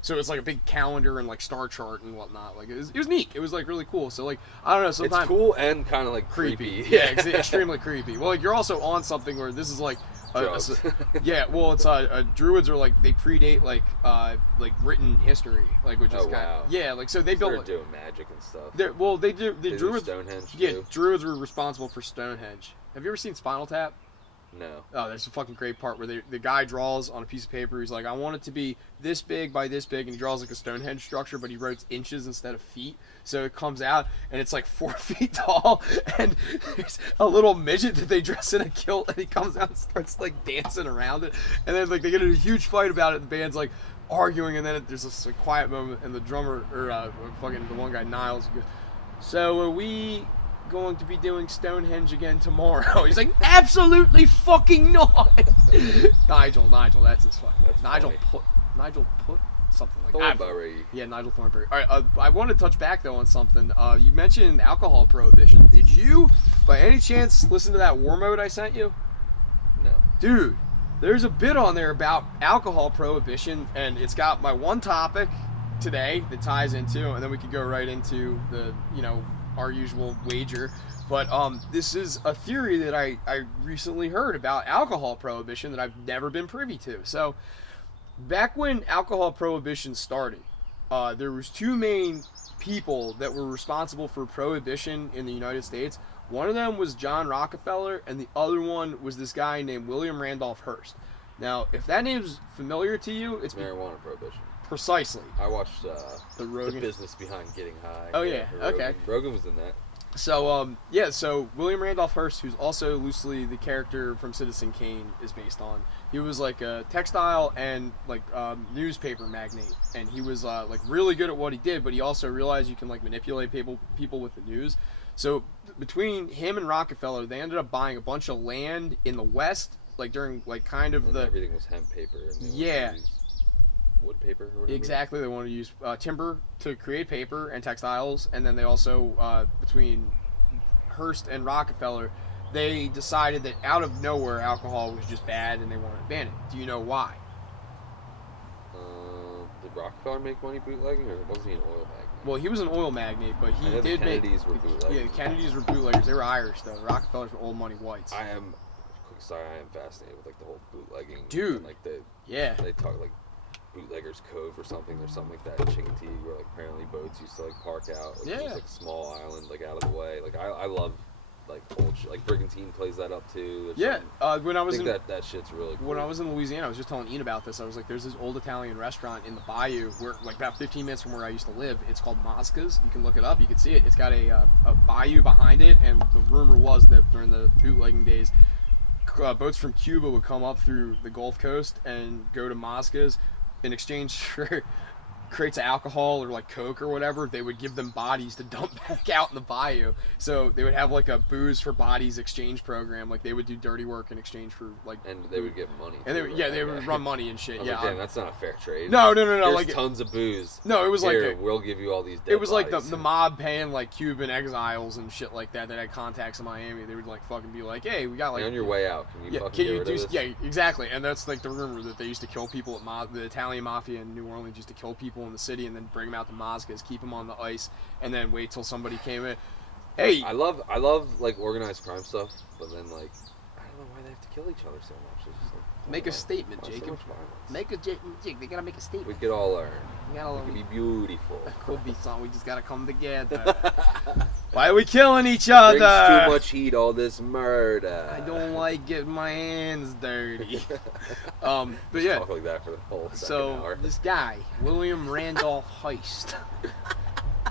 so it's like a big calendar and like star chart and whatnot. Like it was neat. It was like really cool. So like I don't know. Sometimes It's cool and kind of like creepy. Yeah, extremely creepy. Well, like you're also on something where this is like. Drugs. Yeah, well, it's druids are like they predate like written history, like which is Oh, kind wow. of yeah, like so they They're built. doing magic and stuff. They do the They do druids. Stonehenge Yeah, too. druids were responsible for Stonehenge. Have you ever seen Spinal Tap? No. Oh, there's a fucking great part where the guy draws on a piece of paper. He's like, I want it to be this big by this big, and he draws like a Stonehenge structure, but he writes inches instead of feet. So it comes out, and it's like 4 feet tall, and there's a little midget that they dress in a kilt, and he comes out and starts like dancing around it, and then like they get in a huge fight about it. And the band's like arguing, and then there's this like, quiet moment, and the drummer or fucking the one guy Niles goes, "So are we going to be doing Stonehenge again tomorrow?" He's like, absolutely fucking not. Nigel, that's his fucking That's Nigel funny. put something like that. Thornberry. Yeah, Nigel Thornberry. All right, I want to touch back though on something. You mentioned alcohol prohibition. Did you, by any chance, listen to that war mode I sent you? No. Dude, there's a bit on there about alcohol prohibition, and it's got my one topic today that ties into, and then we could go right into the, our usual wager. But this is a theory that I recently heard about alcohol prohibition that I've never been privy to. So, back when alcohol prohibition started, there was two main people that were responsible for prohibition in the United States. One of them was John Rockefeller, and the other one was this guy named William Randolph Hearst. Now, if that name's familiar to you, it's Marijuana prohibition. precisely I watched the Rogan. The Business Behind Getting High. Oh, yeah, Rogan. okay. Rogan was in that. So, so William Randolph Hearst, who's also loosely the character from Citizen Kane is based on, he was like a textile and like newspaper magnate, and he was like really good at what he did, but he also realized you can like manipulate people with the news. So between him and Rockefeller, they ended up buying a bunch of land in the West, like during like kind of When the everything was hemp paper. And they wanted Yeah. to use wood paper or whatever. Exactly, they wanted to use timber to create paper and textiles, and then they also, between Hearst and Rockefeller, they decided that out of nowhere alcohol was just bad and they wanted to ban it. Do you know why? Did Rockefeller make money bootlegging, or wasn't he an oil magnate? Well, he was an oil magnate, but I he know did the make... Kennedys were bootleggers. Yeah, the Kennedys were bootleggers. They were Irish, though. The Rockefellers were old money whites. I am, quick sorry, I am fascinated with like the whole bootlegging. Dude. And, like Yeah. they talk like Bootleggers Cove or something like that in Chincoteague, where like apparently boats used to like park out. Like, Yeah. Just like a small island like out of the way. Like I love like old shit. Like Brigantine plays that up too. Yeah, when I I was think in that shit's really cool. when I was in Louisiana, I was just telling Ian about this. I was like, there's this old Italian restaurant in the bayou where, like, about 15 minutes from where I used to live. It's called Mosca's. You can look it up. You can see it. It's got a bayou behind it, and the rumor was that during the bootlegging days, boats from Cuba would come up through the Gulf Coast and go to Mosca's in exchange for crates of alcohol or like Coke or whatever. They would give them bodies to dump back out in the bayou. So they would have like a booze for bodies exchange program. Like they would do dirty work in exchange for like. And they would get money. And they would run money and shit. I was Yeah, like, damn, that's not a fair trade. no. Here's Like tons of booze. no, it was Here, like we'll give you all these. Dead it was like bodies. the mob paying like Cuban exiles and shit like that had contacts in Miami. They would like fucking be like, hey, we got like on your way out, can you yeah, fucking can get you rid do? of this? Yeah, exactly. And that's like the rumor that they used to kill people at the Italian mafia in New Orleans used to kill people in the city and then bring them out to Moscas, keep them on the ice, and then wait till somebody came in. Hey, I love like organized crime stuff, but then like I don't know why they have to kill each other so much. It's just, like, make a statement, why so Jacob. much violence? Make a Jake. They gotta make a statement. We could all learn. We gotta It could be beautiful. could be something. We just gotta come together. Why are we killing each other? Brings too much heat, all this murder. I don't like getting my hands dirty. But yeah. Talk like that for the whole second So hour. this guy, William Randolph Heist,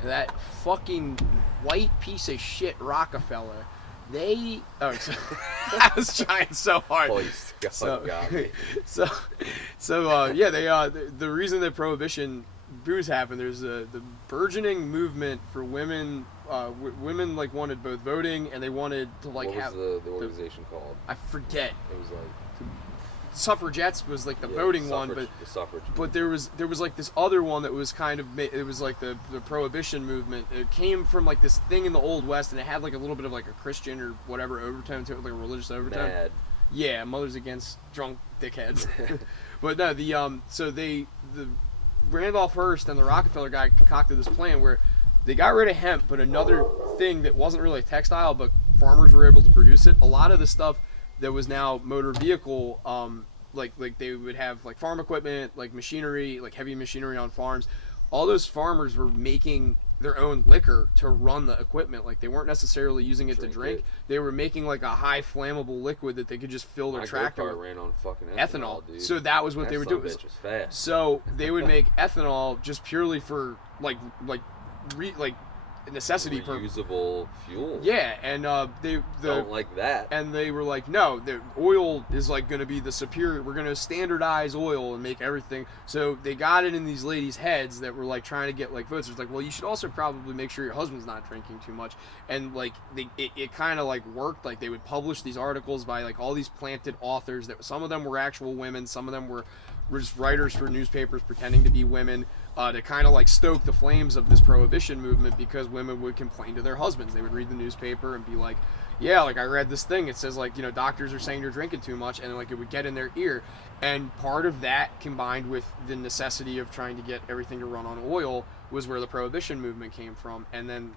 that fucking white piece of shit Rockefeller, I was trying so hard. Hoist. God, So, got me. the reason that prohibition booze happened, there's the burgeoning movement for women. Women like wanted both voting and they wanted to like What was have the organization called? I forget. It was like Suffragettes was like the yeah, voting suffrage, one, the suffrage. but there was like this other one that was kind of it was like the prohibition movement. It came from like this thing in the Old West, and it had like a little bit of like a Christian or whatever overtone to it, like a religious overtone. Mad. Yeah, Mothers Against Drunk Dickheads. But no, the Randolph Hearst and the Rockefeller guy concocted this plan where they got rid of hemp, but another thing that wasn't really textile, but farmers were able to produce it. A lot of the stuff that was now motor vehicle, like they would have like farm equipment, like machinery, like heavy machinery on farms. All those farmers were making their own liquor to run the equipment. Like they weren't necessarily using it to drink. They were making like a high flammable liquid that they could just fill their My tractor go-kart with. ran on fucking Ethanol. dude. So that was what they were doing. Bitch was fast. So they would make ethanol just purely for like necessity Reusable fuel. Yeah, and Don't like that. and they were like, no, the oil is like going to be the superior. We're going to standardize oil and make everything. So they got it in these ladies' heads that were like trying to get like votes. It's like, well, you should also probably make sure your husband's not drinking too much. And like it kind of like worked. Like they would publish these articles by like all these planted authors that some of them were actual women, some of them were just writers for newspapers pretending to be women. To kind of like stoke the flames of this prohibition movement, because women would complain to their husbands. They would read the newspaper and be like, yeah, like I read this thing, it says like, you know, doctors are saying you're drinking too much, and like it would get in their ear. And part of that, combined with the necessity of trying to get everything to run on oil, was where the prohibition movement came from. And then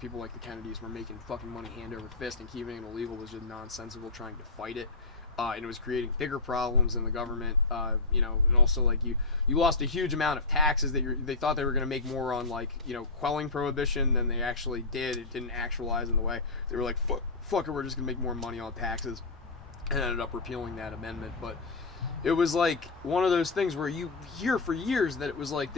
people like the Kennedys were making fucking money hand over fist, and keeping it illegal was just nonsensical, trying to fight it. And it was creating bigger problems in the government, and also like you lost a huge amount of taxes that they thought they were going to make more on like, quelling prohibition than they actually did. It didn't actualize in the way. They were like, fuck it, we're just going to make more money on taxes, and ended up repealing that amendment. But it was like one of those things where you hear for years that it was like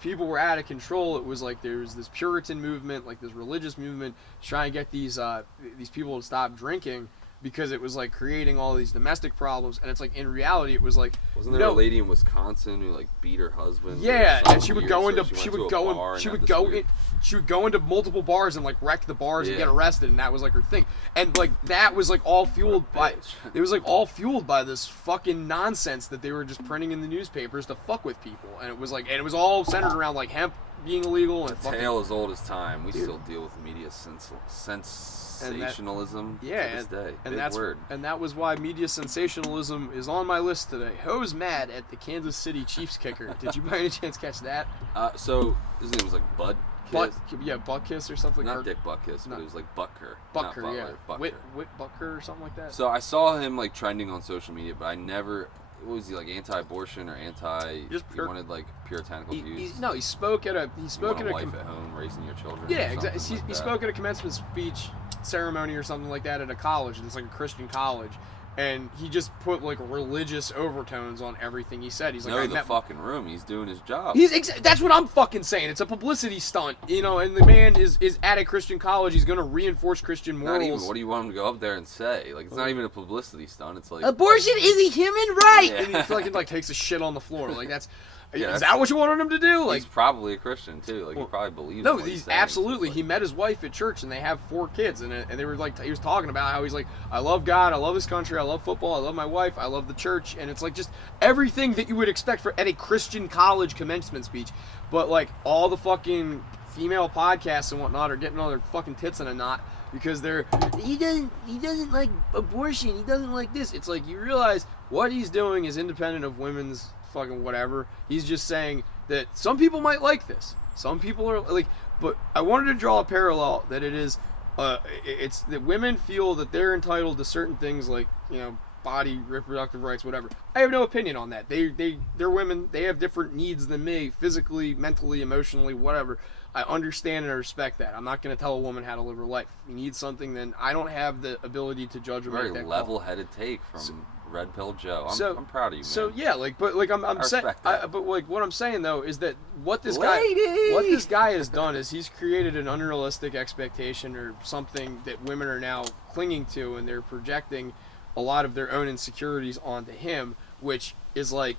people were out of control. It was like there was this Puritan movement, like this religious movement, trying to get these people to stop drinking, because it was like creating all these domestic problems. And it's like in reality it was like, wasn't there a lady in Wisconsin who like beat her husband? Yeah, and she would go into multiple bars and like wreck the bars and get arrested, and that was like her thing. And like that was like all fueled by this fucking nonsense that they were just printing in the newspapers to fuck with people. And it was like, and it was all centered around like hemp being illegal and fucking tale as old as time. We still deal with media sensationalism to this day. And that was why media sensationalism is on my list today. Ho's mad at the Kansas City Chiefs kicker. Did you by any chance catch that? So his name was like Bud Kiss? Buttkiss or something. Not Dick Buttkiss, but it was like Butker. Butker, not yeah. Butker. Whit Butker or something like that. So I saw him like trending on social media, but I never. What was he, like, anti-abortion or anti? He wanted like puritanical views. He spoke at a wife at home raising your children. Yeah, exactly. He spoke at a commencement speech ceremony or something like that at a college, and it's like a Christian college, and he just put like religious overtones on everything he said. He's like, No, the fucking room. He's doing his job. That's what I'm fucking saying. It's a publicity stunt, you know. And the man is at a Christian college. He's gonna reinforce Christian morals. Not even. What do you want him to go up there and say? Like, it's not even a publicity stunt. It's like abortion is a human right, Yeah. and he fucking like takes a shit on the floor. Like that's. Yeah, is that what you wanted him to do? Like, he's probably a Christian too. Like, he probably believes. no, in what he's saying. absolutely. It's He like, met his wife at church, and they have 4 kids, and they were like, he was talking about how he's like, I love God, I love this country, I love football, I love my wife, I love the church, and it's like just everything that you would expect at a Christian college commencement speech, but like all the fucking female podcasts and whatnot are getting all their fucking tits in a knot because he doesn't like abortion, he doesn't like this. It's like you realize what he's doing is independent of women's fucking whatever. He's just saying that some people might like this. Some people are like, but I wanted to draw a parallel that it's that women feel that they're entitled to certain things like, you know, body, reproductive rights, whatever. I have no opinion on that. They're women. They have different needs than me, physically, mentally, emotionally, whatever. I understand and I respect that. I'm not going to tell a woman how to live her life. If you need something, then I don't have the ability to judge or make very that call. level-headed take from Red Pill Joe. I'm proud of you, man. So yeah, like, but like I'm saying, respect that. but like what I'm saying though is that what this guy has done is he's created an unrealistic expectation or something that women are now clinging to, and they're projecting a lot of their own insecurities onto him, which is like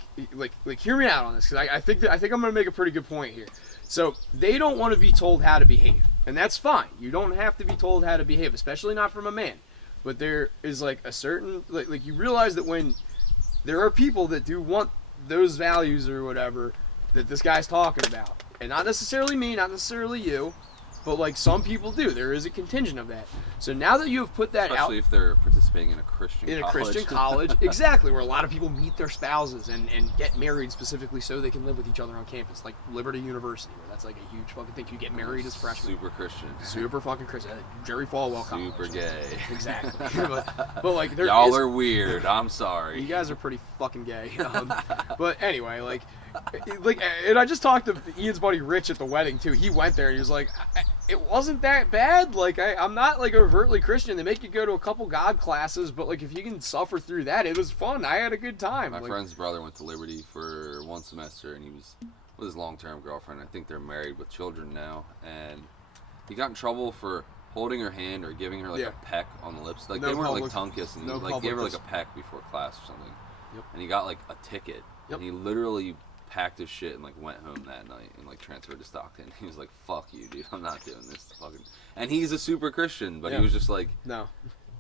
hear me out on this, because I think I'm gonna make a pretty good point here. So they don't want to be told how to behave, and that's fine. You don't have to be told how to behave, especially not from a man. But there is like a certain like you realize that when there are people that do want those values or whatever that this guy's talking about, and not necessarily me, not necessarily you, but like some people do. There is a contingent of that. So now that you have put that Especially out if they're participating in a Christian college, exactly, where a lot of people meet their spouses and get married specifically so they can live with each other on campus, like Liberty University, where that's like a huge fucking thing. You get married as freshmen. Super Christian. Super fucking Christian. Jerry Falwell college. Super gay. Exactly. but like there Y'all is- are weird. I'm sorry. You guys are pretty fucking gay. But anyway, like, and I just talked to Ian's buddy Rich at the wedding too. He went there and he was like, it wasn't that bad. Like, I'm not like overtly Christian. They make you go to a couple God classes, but like if you can suffer through that, it was fun. I had a good time. My like, friend's brother went to Liberty for 1 semester, and he was with his long-term girlfriend. I think they're married with children now, and he got in trouble for holding her hand or giving her like Yeah. a peck on the lips. Like No they weren't public- like tongue kissing. He no like gave her like a public peck before class or something. Yep. And he got like a ticket. Yep. And he literally packed his shit and like went home that night and like transferred to Stockton. He was like, "Fuck you, dude. I'm not doing this." Fucking. And he's a super Christian, but Yeah. he was just like, no.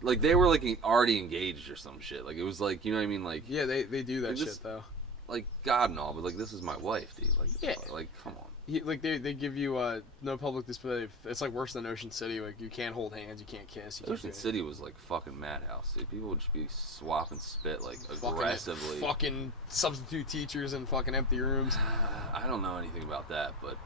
like they were like already engaged or some shit. Like it was like, you know what I mean? Like Yeah, they do that It just- shit though. like God and all, but like this is my wife, dude. Like Yeah. like come on. They give you no public display. It's like worse than Ocean City. Like you can't hold hands, you can't kiss. You can't Ocean do City was like fucking madhouse, dude. People would just be swapping spit like fucking, aggressively. fucking substitute teachers in fucking empty rooms. I don't know anything about that, but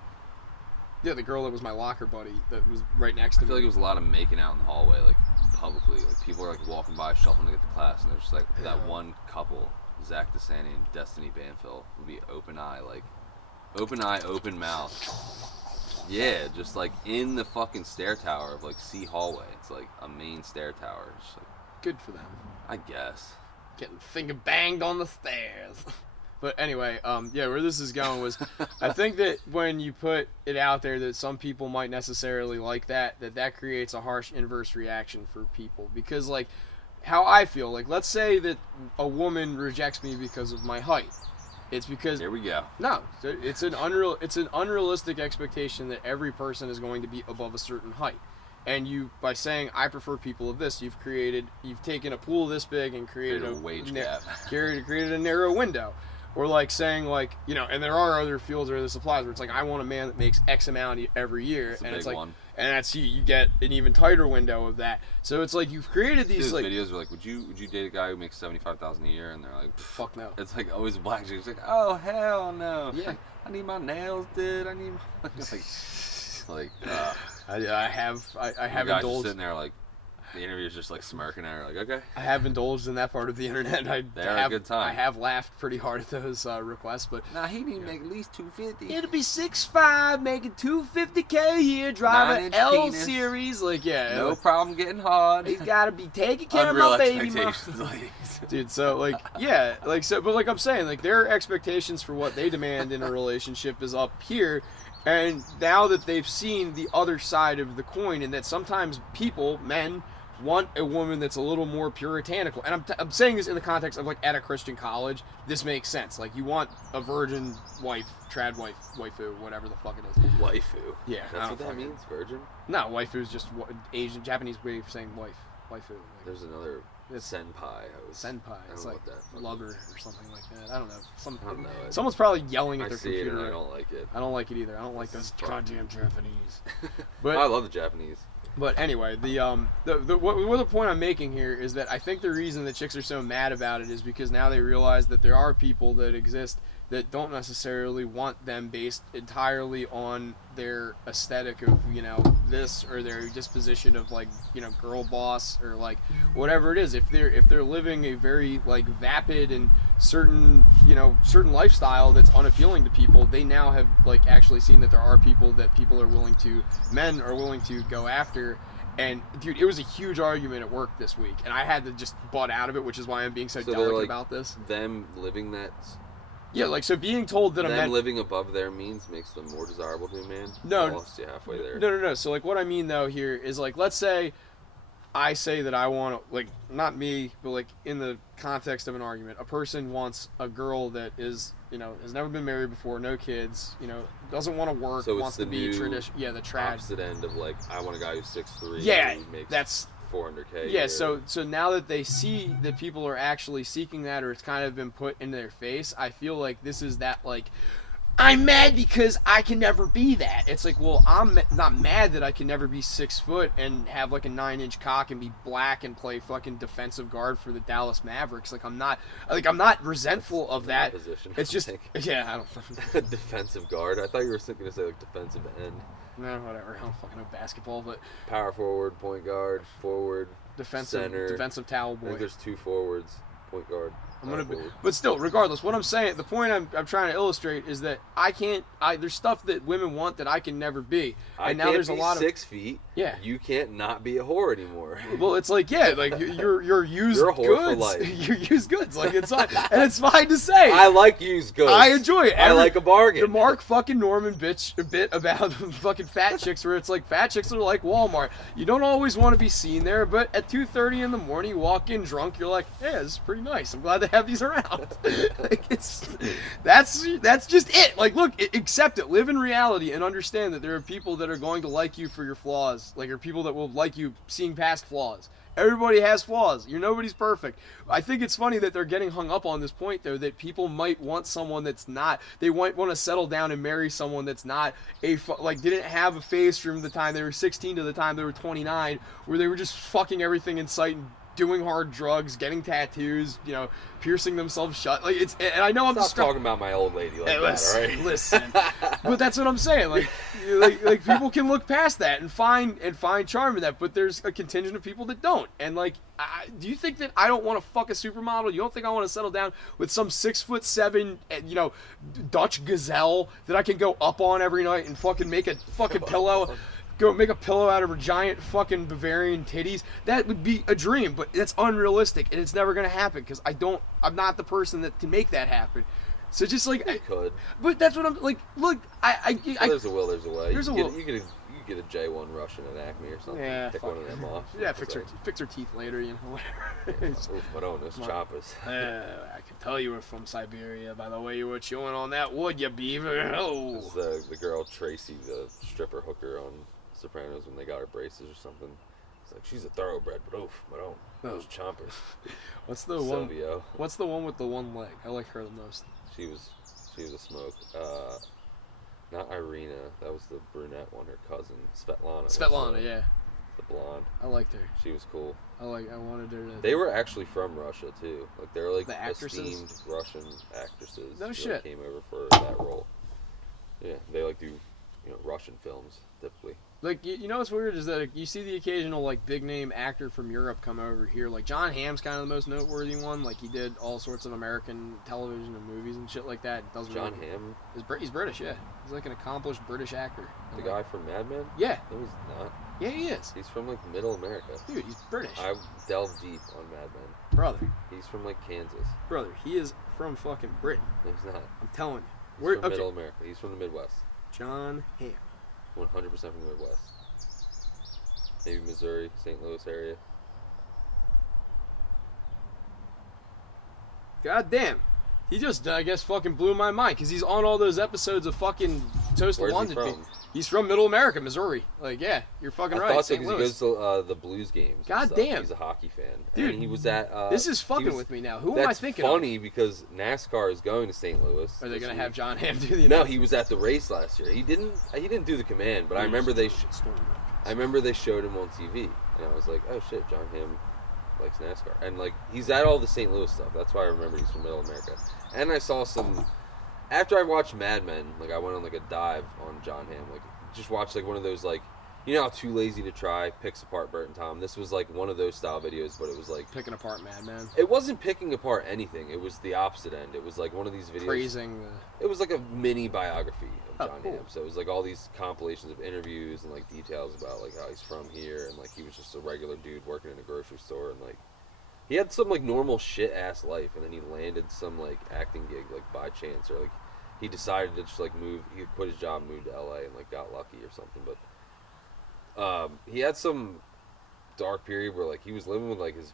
Yeah, the girl that was my locker buddy that was right next to I feel me. like it was a lot of making out in the hallway, like publicly. Like people are like walking by, shuffling to get to class, and there's just like that Yeah. one couple, Zach DeSanti and Destiny Banfield, would be open eye, open mouth. Yeah, just like in the fucking stair tower of like C hallway. It's like a main stair tower. Just like, Good for them. I guess. Getting finger banged on the stairs. But anyway, yeah, where this is going was, I think that when you put it out there that some people might necessarily like that creates a harsh inverse reaction for people. Because, like, how I feel, like, let's say that a woman rejects me because of my height. It's because Here we go. no, it's an unrealistic expectation that every person is going to be above a certain height. And you, by saying I prefer people of this, you've taken a pool this big and created Created a wage gap. created a narrow window. Or like saying like, you know, and there are other fields where this applies where it's like I want a man that makes X amount every year, It's a and it's big like, one. and that's you get an even tighter window of that. So it's like you've created See these those like videos where like, would you date a guy who makes $75,000 a year? And they're like, fuck no. it's like always a black chick. It's like, oh hell no. Yeah. I need my nails did. I need my like, I have guys just indulged. sitting there like, The interviewer's just like smirking at her, like, okay. I have indulged in that part of the internet. They are a good time. I have laughed pretty hard at those requests, but Nah, he need to make at least 250. it'll be 6'5", making $250K a year, driving 9-inch L penis. series. Like, yeah, No like, problem getting hard. he's got to be taking care of Unreal my baby mom. expectations, ladies. Dude, so like, yeah, like so, but like I'm saying, like their expectations for what they demand in a relationship is up here, and now that they've seen the other side of the coin, and that sometimes people, men, want a woman that's a little more puritanical, and I'm saying this in the context of like at a Christian college, this makes sense. Like you want a virgin wife, trad wife, waifu, whatever the fuck it is. Waifu. Yeah, I That's don't what that fucking- means, virgin? No, waifu is just Asian, Japanese way of saying wife, waifu. Like, There's another It's- senpai. senpai. It's know like what that fucking lover is. or something like that. I don't know. I don't know it. Someone's probably yelling at I their see it computer. and I don't like it. I don't like it either. I don't like This those is fun. goddamn Japanese. I But love the Japanese. but anyway, what the point I'm making here is that I think the reason that chicks are so mad about it is because now they realize that there are people that exist that don't necessarily want them based entirely on their aesthetic of, you know, this or their disposition of like, you know, girl boss or like whatever it is. If they're living a very like vapid and certain lifestyle that's unappealing to people, they now have like actually seen that there are people that men are willing to go after. And dude, it was a huge argument at work this week, and I had to just butt out of it, which is why I'm being so So they're delicate like about this. them living that. Yeah, like so being told that a Them man living above their means makes them more desirable to a man. No. I lost you halfway there. No. So like what I mean though here is like, let's say I say that I want to, like, not me, but like in the context of an argument, a person wants a girl that is, you know, has never been married before, no kids, you know, doesn't want to work, So it's wants the to be new tradition. Yeah, the trad. Opposite end of like, I want a guy who's 6'3". Yeah, who makes that's 400K. a yeah. year. So now that they see that people are actually seeking that, or it's kind of been put in their face, I feel like this is that like, I'm mad because I can never be that. It's like, well, I'm not mad that I can never be 6 foot and have like a 9-inch cock and be black and play fucking defensive guard for the Dallas Mavericks. Like I'm not resentful of that. Position, It's I just, think. yeah, I don't. Defensive guard. I thought you were going to say like defensive end. No, whatever. I don't fucking know basketball, but Power forward, point guard, forward, center. defensive towel I think boy. there's 2 forwards, point guard. I'm gonna power be, forward. but still, regardless, what I'm saying, the point I'm trying to illustrate is that there's stuff that women want that I can never be, and I now can't there's a be lot of 6 feet. Yeah. You can't not be a whore anymore. Well, it's like, yeah, like you're used You're a whore for goods. life. You're used goods. Like it's fine, and it's fine to say. I like used goods. I enjoy it. I like a bargain. The Mark fucking Norman bit about fucking fat chicks, where it's like fat chicks are like Walmart. You don't always want to be seen there, but at 2:30 in the morning, you walk in drunk, you're like, yeah, this is pretty nice. I'm glad to have these around. Like that's just it. Like, look, accept it. Live in reality and understand that there are people that are going to like you for your flaws. Like, there are people that will like you seeing past flaws. Everybody has flaws. Nobody's perfect. I think it's funny that they're getting hung up on this point, though, that people might want someone that's not. They might want to settle down and marry someone that's not didn't have a phase from the time they were 16 to the time they were 29, where they were just fucking everything in sight and doing hard drugs, getting tattoos, you know, piercing themselves shut. Like it's, and I know I'm Stop just talking about my old lady like Hey, that, listen, all right? listen. But that's what I'm saying. Like people can look past that and find charm in that, but there's a contingent of people that don't. And like, do you think that I don't want to fuck a supermodel? You don't think I want to settle down with some 6'7", you know, Dutch gazelle that I can go up on every night and fucking make a fucking pillow? Go make a pillow out of her giant fucking Bavarian titties. That would be a dream, but that's unrealistic and it's never gonna happen because I'm not the person that can make that happen. So just like, You could. but that's what I'm like. Look, I There's a will, there's a way. There's you a get, will. You get a J1 Russian at Acme or something. Yeah, Pick fuck one of them off. yeah, fix her teeth later, you know, whatever. Oof, Madona's choppers. I can tell you were from Siberia by the way you were chewing on that wood, you beaver. Oh, This is the girl Tracy, the stripper hooker on Sopranos when they got her braces or something. It's like, she's a thoroughbred, but oof, Madone. Those chompers. what's the one? Silvio. What's the one with the one leg? I like her the most. She was a smoke. Not Irina. That was the brunette one. Her cousin Svetlana. was Svetlana, yeah, The blonde. I liked her. She was cool. I wanted her to. They were actually from Russia too. Like they were like The actresses? esteemed Russian actresses. No who shit. Came over for that role. Yeah, they like do Russian films typically. Like, you know what's weird is that you see the occasional, like, big-name actor from Europe come over here. Like, John Hamm's kind of the most noteworthy one. Like, he did all sorts of American television and movies and shit like that. John Hamm? He's British, yeah. He's, like, an accomplished British actor. The guy from Mad Men? Yeah. No, he's not. Yeah, he is. He's from, like, Middle America. Dude, he's British. I delve deep on Mad Men. Brother. He's from, like, Kansas. Brother, he is from fucking Britain. No, he's not. I'm telling you. He's from Middle America. He's from the Midwest. John Hamm. 100% from the Midwest. Maybe Missouri, St. Louis area. God damn. He just, I guess, fucking blew my mind because he's on all those episodes of fucking Toast of Where's London. he from? He's from Middle America, Missouri. Like, yeah, you're fucking right. I thought so St. because he Louis. goes to the Blues games. and God stuff. damn. He's a hockey fan. Dude, and he was at. This is fucking with me now. Who am I thinking That's funny because NASCAR is going to St. Louis. Are they this going to week. have John Hamm do the No, he was at the race last year. He didn't do the command, but I remember they showed him on TV, and I was like, oh shit, John Hamm likes NASCAR, and like he's at all the St. Louis stuff. That's why I remember he's from Middle America. And I saw some after I watched Mad Men, like I went on like a dive on John Hamm, like just watched like one of those like. You know how Too Lazy to Try picks apart Bert and Tom? This was like one of those style videos, but it was like... Picking apart Mad Men. It wasn't picking apart anything. It was the opposite end. It was like one of these videos... Praising the... It was like a mini biography of John cool. Hamm. So it was like all these compilations of interviews and like details about like how he's from here and like he was just a regular dude working in a grocery store and like... He had some like normal shit-ass life and then he landed some like acting gig like by chance or like... He decided to just like move... He quit his job and moved to LA and like got lucky or something, but... he had some dark period where like he was living with like his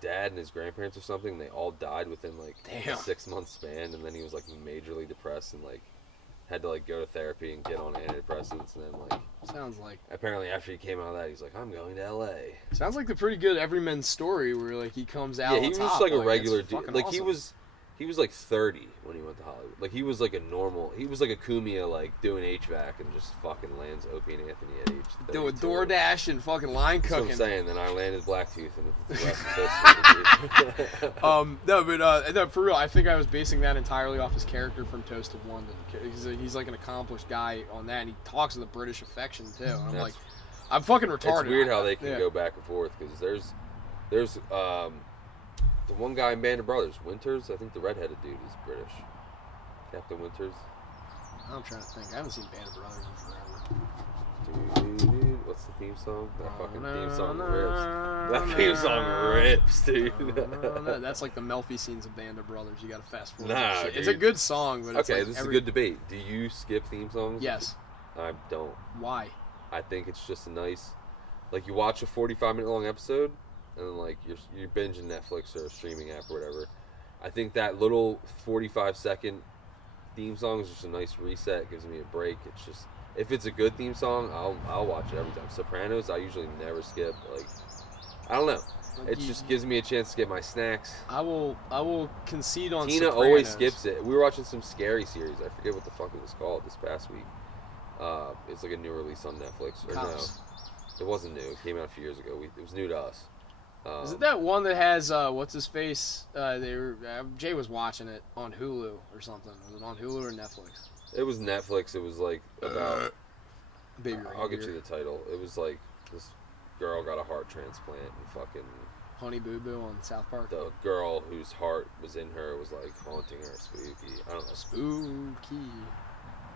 dad and his grandparents or something and they all died within like a 6-month span and then he was like majorly depressed and like had to like go to therapy and get on antidepressants and then like sounds like apparently after he came out of that he's like I'm going to LA. Sounds like the pretty good everyman story where like he comes out Yeah, on he was top, just like a it's regular dude. fucking Like awesome. he was like 30 when he went to Hollywood. Like he was like a normal. He was like a Kumia, like doing HVAC and just fucking lands Opie and Anthony at age 32. Doing DoorDash and fucking line That's what cooking. I'm saying. Then I landed Blacktooth and the rest is history. No, for real, I think I was basing that entirely off his character from Toast of London. He's like an accomplished guy on that, and he talks with a British affection too. And I'm That's- like, I'm fucking retarded. It's weird how they can Yeah. go back and forth because there's the one guy in Band of Brothers, Winters. I think the redheaded dude is British. Captain Winters. I'm trying to think. I haven't seen Band of Brothers in forever. Dude, what's the theme song? That fucking No, theme song no, rips. That no, theme song rips, dude. No, that's like the Melfi scenes of Band of Brothers. You gotta fast forward. Nah, that shit. It's a dude. good song, but it's Okay, like this is a good debate. Do you skip theme songs? Yes. I don't. Why? I think it's just a nice, like you watch a 45-minute long episode, and then like you're binging Netflix or a streaming app or whatever. I think that little 45-second theme song is just a nice reset. Gives me a break. It's just if it's a good theme song, I'll watch it every time. Sopranos, I usually never skip. Like I don't know. It just gives me a chance to get my snacks. I will concede on Tina Sopranos. always skips it. We were watching some scary series. I forget what the fuck it was called this past week. It's like a new release on Netflix. Or Cops. no, it wasn't new. It came out a few years ago. It was new to us. Is it that one that has what's his face? Jay was watching it on Hulu or something. Was it on Hulu or Netflix? It was Netflix. It was like about. Baby I'll get you Reindeer. the title. It was like this girl got a heart transplant and fucking Honey Boo Boo on South Park. the girl whose heart was in her was like haunting her. Spooky. I don't know. Spooky.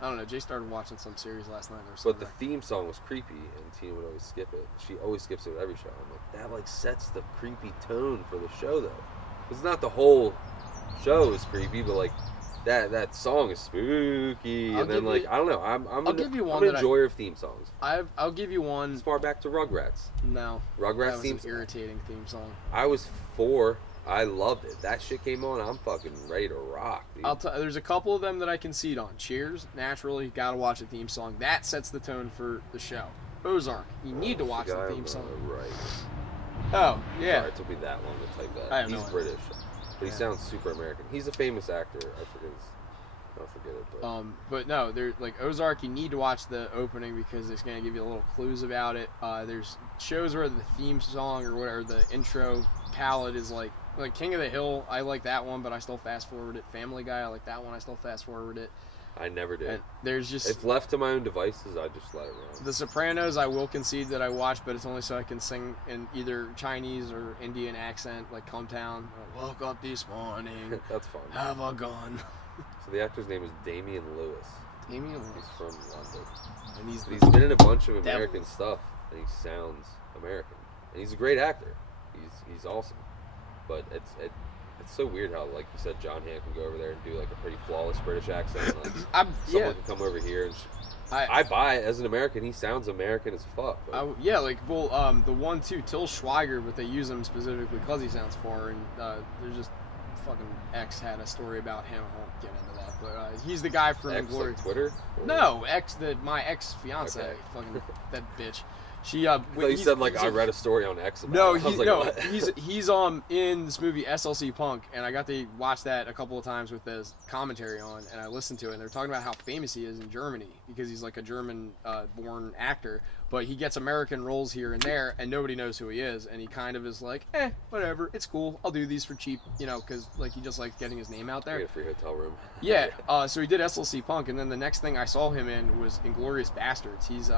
I don't know. Jay started watching some series last night or But something. the theme song was creepy, and Tina would always skip it. She always skips it with every show. I'm like, that like sets the creepy tone for the show, though. It's not the whole show is creepy, but like that song is spooky. I'll And then give like you- I don't know. I'm give you one I'm an that I- enjoyer of theme songs. I'll give you one. As far back to Rugrats. No. Rugrats That was theme an song. irritating theme song. I was 4. I loved it. That shit came on. I'm fucking ready to rock, dude. There's a couple of them that I concede on. Cheers, naturally, gotta watch the theme song. That sets the tone for the show. Ozark, you need to watch the guy theme on song. Right. Oh, yeah. Sorry, it took me that long to type that. I have He's no idea. British, but he Yeah. sounds super American. He's a famous actor. I'll forget it. But But no, there's like Ozark. You need to watch the opening because it's gonna give you little clues about it. There's shows where the theme song or whatever the intro palette is like like King of the Hill, I like that one, but I still fast forward it. Family Guy, I like that one, I still fast forward it. I never did. And there's just If left to my own devices, I just let it run. The Sopranos, I will concede that I watched, but it's only so I can sing in either Chinese or Indian accent, like Come Town. Woke up this morning, That's fun. have a gun. So the actor's name is Damian Lewis. Damian He's Lewis. from London. And he's He's been in a bunch of Devil. American stuff, and he sounds American. And he's a great actor. He's awesome. But it's so weird how, like you said, John Hamm can go over there and do like a pretty flawless British accent. Like yeah. someone can come over here and I buy it as an American. He sounds American as fuck. Like, Yeah, like, well, the one too, Till Schweiger, but they use him specifically because he sounds foreign. There's just fucking X had a story about him. I won't get into that, but he's the guy from X, Glory. like Twitter? Or- No, my ex fiance, Okay. fucking that bitch. She I thought you said like I read a story on X about No, it. I was like, no, what? he's in this movie SLC Punk, and I got to watch that a couple of times with the commentary on, and I listened to it, and they're talking about how famous he is in Germany because he's like a German born actor, but he gets American roles here and there, and nobody knows who he is, and he kind of is like, whatever, it's cool, I'll do these for cheap, because like he just likes getting his name out I there. get a free hotel room. Yeah, so he did SLC Punk, and then the next thing I saw him in was Inglourious Bastards. He's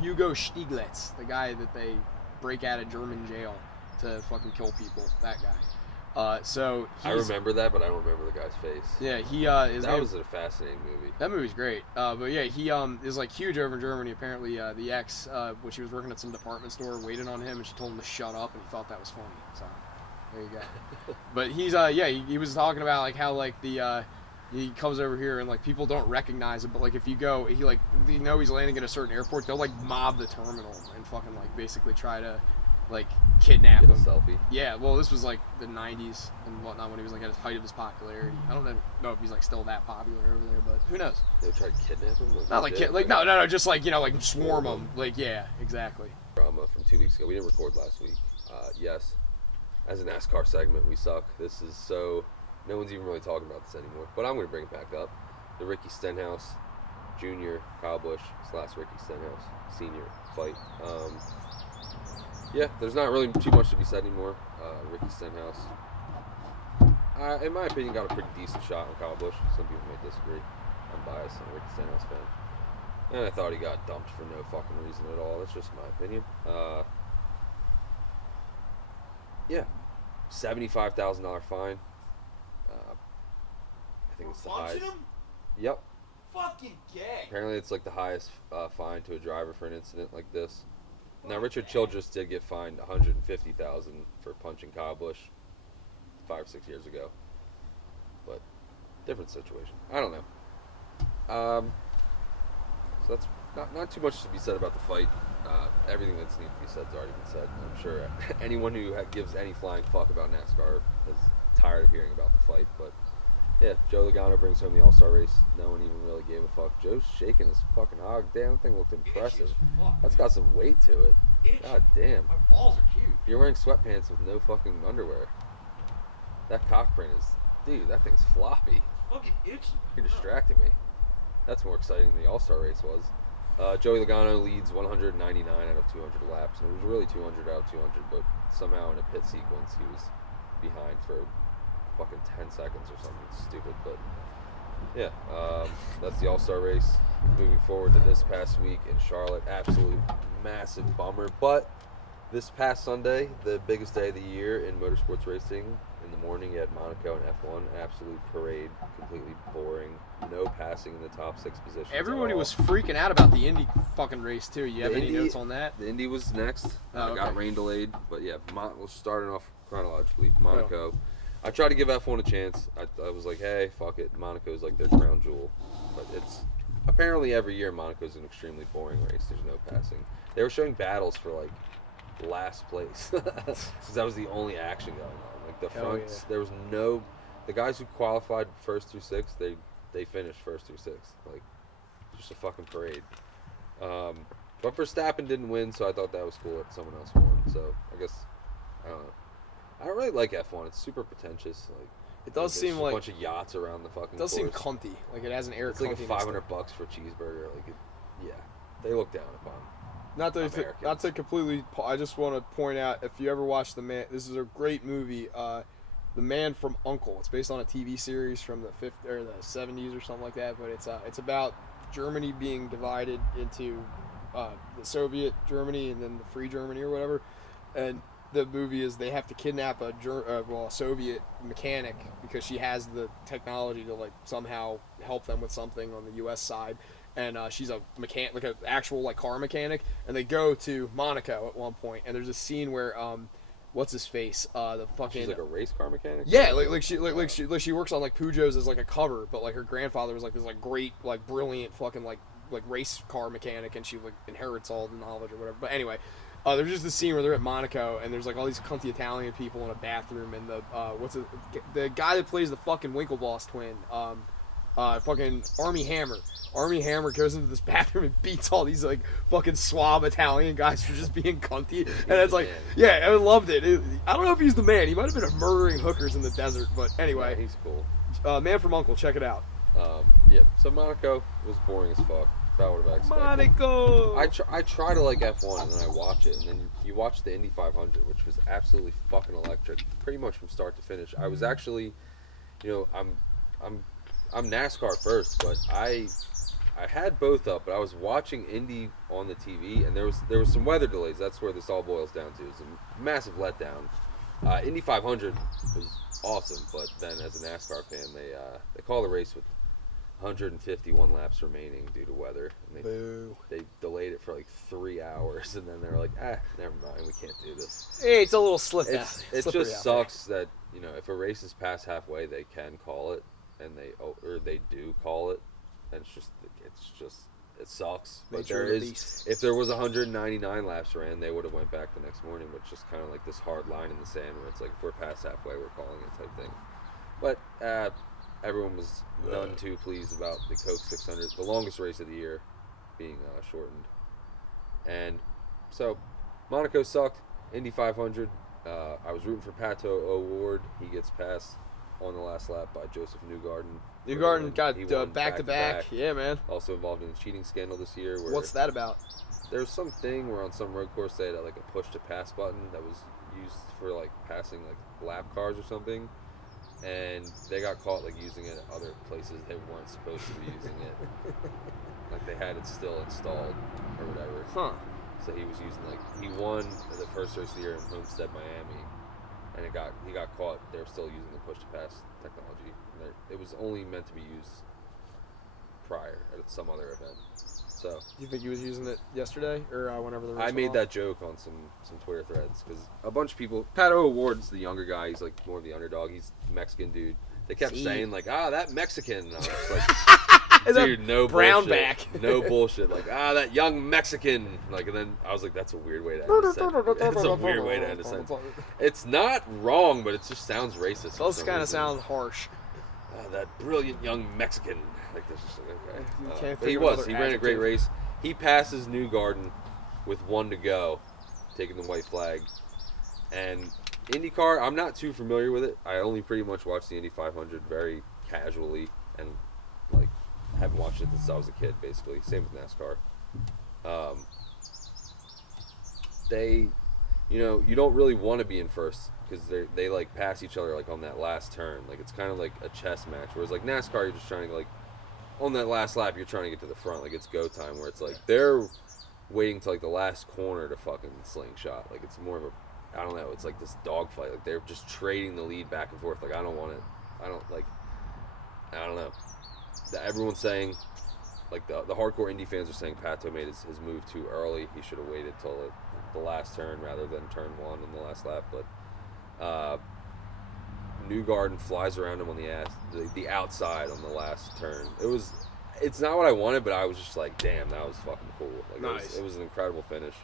Hugo Stieglitz, the guy that they break out of German jail to fucking kill people. That guy. So I remember that, but I don't remember the guy's face. Yeah, he is. That was a fascinating movie. That movie's great. But yeah, he is like huge over in Germany. Apparently, the ex, when she was working at some department store, waited on him, and she told him to shut up, and he thought that was funny. So there you go. But he's he was talking about like how like the he comes over here and like people don't recognize him, but like if you go, he like he's landing at a certain airport, they'll like mob the terminal and fucking like basically try to like kidnap Get a him. selfie. Yeah, well, this was like the '90s and whatnot when he was like at his height of his popularity. I don't know if he's like still that popular over there, but who knows? They tried to kidnap him. Not like no, just like like swarm him. Like yeah, exactly. Drama from 2 weeks ago. We didn't record last week. Yes, as a NASCAR segment, we suck. This is so. No one's even really talking about this anymore, but I'm going to bring it back up. The Ricky Stenhouse Jr., Kyle Busch / Ricky Stenhouse Sr. fight. Yeah, there's not really too much to be said anymore. Ricky Stenhouse, in my opinion, got a pretty decent shot on Kyle Busch. Some people may disagree. I'm biased. I'm a Ricky Stenhouse fan. And I thought he got dumped for no fucking reason at all. That's just my opinion. Yeah, $75,000 fine. I think it's the highest. Yep. Fucking gay. Apparently, it's like the highest fine to a driver for an incident like this. Now, Richard Childress did get fined $150,000 for punching Kyle Busch 5 or 6 years ago, but different situation. I don't know. So that's not too much to be said about the fight. Everything that's needed to be said has already been said. I'm sure anyone who gives any flying fuck about NASCAR is tired of hearing about the fight, but. Yeah, Joe Logano brings home the All-Star race. No one even really gave a fuck. Joe's shaking his fucking hog. Damn, that thing looked impressive. That's got some weight to it. God damn. My balls are huge. You're wearing sweatpants with no fucking underwear. That cock print is... Dude, that thing's floppy. Fucking itchy. You're distracting me. That's more exciting than the All-Star race was. Joey Logano leads 199 out of 200 laps. And it was really 200 out of 200, but somehow in a pit sequence he was behind for... fucking 10 seconds or something stupid, but yeah, that's the All-Star race. Moving forward to this past week in Charlotte, absolute massive bummer, but this past Sunday, the biggest day of the year in motorsports racing, in the morning at Monaco and F1, absolute parade, completely boring, no passing in the top 6 positions. Everybody was freaking out about the Indy fucking race too. You have The any Indy- notes on that? The Indy was next. Oh, Got okay. rain delayed, but yeah, we'll starting off chronologically. Monaco. I tried to give F1 a chance. I was like, hey, fuck it. Monaco's like their crown jewel. But it's apparently every year Monaco's an extremely boring race. There's no passing. They were showing battles for like last place because that was the only action going on. Like the Hell fronts, yeah. there was no. The guys who qualified first through 6, they finished first through 6. Like just a fucking parade. But Verstappen didn't win, so I thought that was cool that someone else won. So I guess I don't know. I don't really like F1. It's super pretentious. Like It does there's seem just like a bunch of yachts around the fucking. it does seem course. cunty. Like it has an air. It's like cuntiness to it. $500 for a cheeseburger. Like, yeah, they look down upon. Not Americans. to completely. I just want to point out if you ever watch this is a great movie. The Man from U.N.C.L.E. It's based on a TV series from the 70s or something like that. But it's about Germany being divided into the Soviet Germany and then the Free Germany or whatever. And the movie is they have to kidnap a Soviet mechanic because she has the technology to like somehow help them with something on the U.S. side. And she's a mechanic, like an actual like car mechanic. And they go to Monaco at one point, and there's a scene where what's his face? The fucking. She's like a race car mechanic. Yeah, she works on like Peugeots as like a cover, but like her grandfather was like this like great like brilliant fucking like race car mechanic, and she like inherits all the knowledge or whatever. But anyway, there's just this scene where they're at Monaco, and there's like all these cunty Italian people in a bathroom, and the guy that plays the fucking Winklevoss twin, fucking Armie Hammer. Armie Hammer goes into this bathroom and beats all these like fucking suave Italian guys for just being cunty, and it's like, yeah, I loved it. I don't know if he's the man. He might have been murdering hookers in the desert, but anyway, Yeah, he's cool. Man from U.N.C.L.E., check it out. Yeah. So Monaco was boring as fuck. About what I expected. Monaco. I try to like F1 and then I watch it, and then you watch the Indy 500, which was absolutely fucking electric, pretty much from start to finish. I was actually, I'm NASCAR first, but I had both up, but I was watching Indy on the TV, and there was some weather delays. That's where this all boils down to. It's a massive letdown. Indy 500 was awesome, but then as a NASCAR fan, they call the race with 151 laps remaining due to weather, and they delayed it for like 3 hours, and then they were like, never mind, we can't do this. Hey, it's a little slip. It just sucks that if a race is past halfway, they can call it, and they do call it, and it sucks. But if there was 199 laps ran, they would have went back the next morning, but it's just kind of like this hard line in the sand where it's like, if we're past halfway, we're calling it type thing. But everyone was none too pleased about the Coke 600, the longest race of the year, being shortened. And so Monaco sucked. Indy 500, I was rooting for Pato O'Ward. He gets passed on the last lap by Joseph Newgarden. Newgarden got back-to-back. Yeah, man. Also involved in a cheating scandal this year. What's that about? There was some thing where on some road course they had like a push-to-pass button that was used for like passing like lap cars or something. And they got caught like using it at other places they weren't supposed to be using it. Like they had it still installed or whatever. Huh. So he was using he won the first race of the year in Homestead, Miami, and he got caught. They were still using the push to pass technology. And it was only meant to be used prior at some other event. So do you think he was using it yesterday or whenever the race I made that joke on some Twitter threads because a bunch of people. Pato O'Ward's the younger guy. He's like more of the underdog. He's a Mexican dude. They kept saying like, that Mexican. And I was just like, dude, no brown bullshit. back. No bullshit. Like, that young Mexican. Like, and then I was like, that's a weird way to end a sentence. It's a weird way to end a sentence. It's not wrong, but it just sounds racist. It does kind of sound harsh. That brilliant young Mexican. Like, this is okay. But he ran a great race. He passes Newgarden with 1 to go, taking the white flag. And IndyCar, I'm not too familiar with it. I only pretty much watched the Indy 500 very casually, and like haven't watched it since I was a kid, basically. Same with NASCAR. They, you don't really want to be in first because they like pass each other like on that last turn. Like it's kind of like a chess match. Whereas like NASCAR, you're just trying to like on that last lap, you're trying to get to the front. Like it's go time. Where it's like they're waiting to like the last corner to fucking slingshot. Like it's more of a, I don't know. It's like this dogfight. Like they're just trading the lead back and forth. Like I don't know. Everyone's saying, like the hardcore Indy fans are saying Pato made his move too early. He should have waited till the last turn rather than turn 1 in the last lap. But Newgarden flies around him on the outside on the last turn. It's not what I wanted, but I was just like, damn, that was fucking cool. Like nice. It was an incredible finish.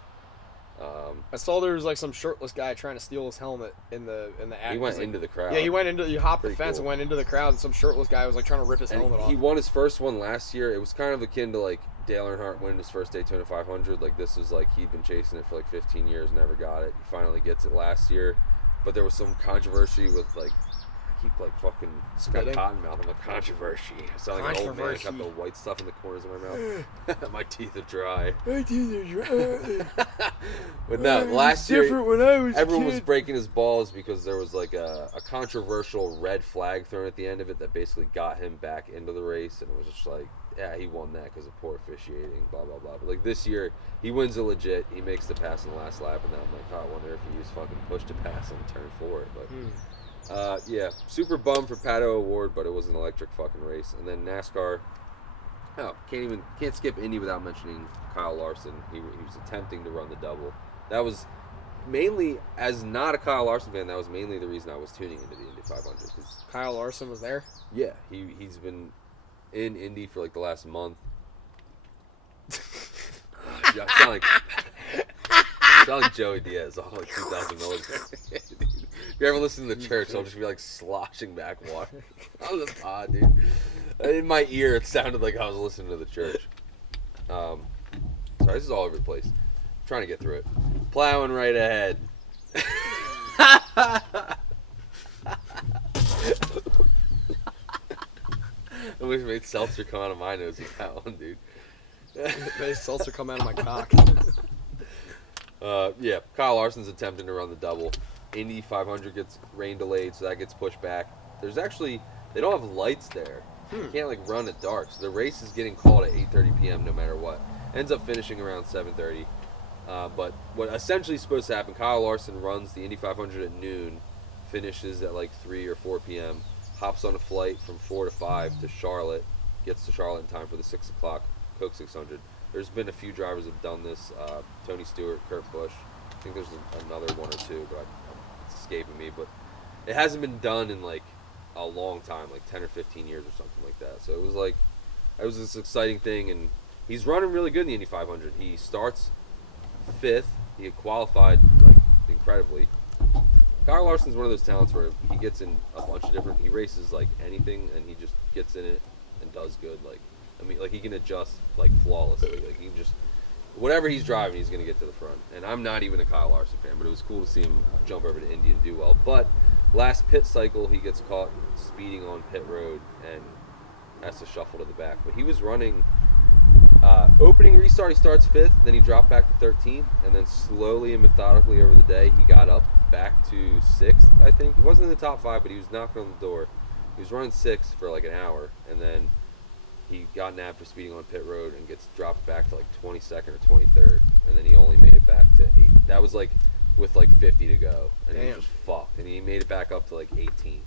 I saw there was like some shirtless guy trying to steal his helmet in the act. He went into the crowd. Yeah, he hopped the fence cool. and went into the crowd, and some shirtless guy was like trying to rip his helmet off. He won his first one last year. It was kind of akin to like Dale Earnhardt winning his first Daytona 500. Like this was like he'd been chasing it for like 15 years, never got it. He finally gets it last year, but there was some controversy with like I keep like fucking Spitting? cotton mouth. I'm like, controversy. I sound like an old man. I got the Controversy. white stuff in the corners of my mouth. My teeth are dry. My teeth are dry. But no, last year when I was everyone was breaking his balls because there was like a controversial red flag thrown at the end of it that basically got him back into the race, and it was just like, yeah, he won that because of poor officiating, blah blah blah. But like this year, he wins it legit. He makes the pass in the last lap, and then I'm like, oh, I wonder if he used fucking push to pass on turn 4. But yeah, super bummed for Pato Award, but it was an electric fucking race. And then NASCAR. Oh, can't skip Indy without mentioning Kyle Larson. He was attempting to run the double. That was mainly, as not a Kyle Larson fan, that was mainly the reason I was tuning into the Indy 500. Cause, Kyle Larson was there. yeah, he's been in Indy for like the last month. Yeah, I sound like Joey Diaz, all like 2,000 milligrams. If you ever listen to the church, I'll just be like sloshing back water on the pod, dude. In my ear, it sounded like I was listening to the church. Sorry, this is all over the place. I'm trying to get through it. Plowing right ahead. I wish I made seltzer come out of my nose with that one, dude. Made seltzer come out of my cock. Yeah, Kyle Larson's attempting to run the double. Indy 500 gets rain delayed, so that gets pushed back. There's actually, they don't have lights there. You can't like run at dark. So the race is getting called at 8:30 p.m. no matter what. Ends up finishing around 7:30. But what essentially is supposed to happen, Kyle Larson runs the Indy 500 at noon, finishes at like 3 or 4 p.m., hops on a flight from 4 to 5 to Charlotte, gets to Charlotte in time for the 6 o'clock Coke 600. There's been a few drivers that have done this. Tony Stewart, Kurt Busch. I think there's another one or two, but it's escaping me. But it hasn't been done in like a long time, like 10 or 15 years or something like that. So it was this exciting thing, and he's running really good in the Indy 500. He starts 5th. He had qualified like incredibly. Kyle Larson's one of those talents where he gets in a bunch of different. He races like anything, and he just gets in it and does good. Like, I mean, like he can adjust like flawlessly. Like he can just whatever he's driving, he's gonna get to the front. And I'm not even a Kyle Larson fan, but it was cool to see him jump over to Indy and do well. But last pit cycle, he gets caught speeding on pit road and has to shuffle to the back. But he was running. Opening restart, he starts 5th, then he dropped back to 13th, and then slowly and methodically over the day, he got up back to 6th, I think. He wasn't in the top 5, but he was knocking on the door. He was running 6th for like an hour, and then he got nabbed for speeding on pit road and gets dropped back to like 22nd or 23rd, and then he only made it back to 8th. That was like with like 50 to go, and he was just fucked. And he made it back up to like 18th.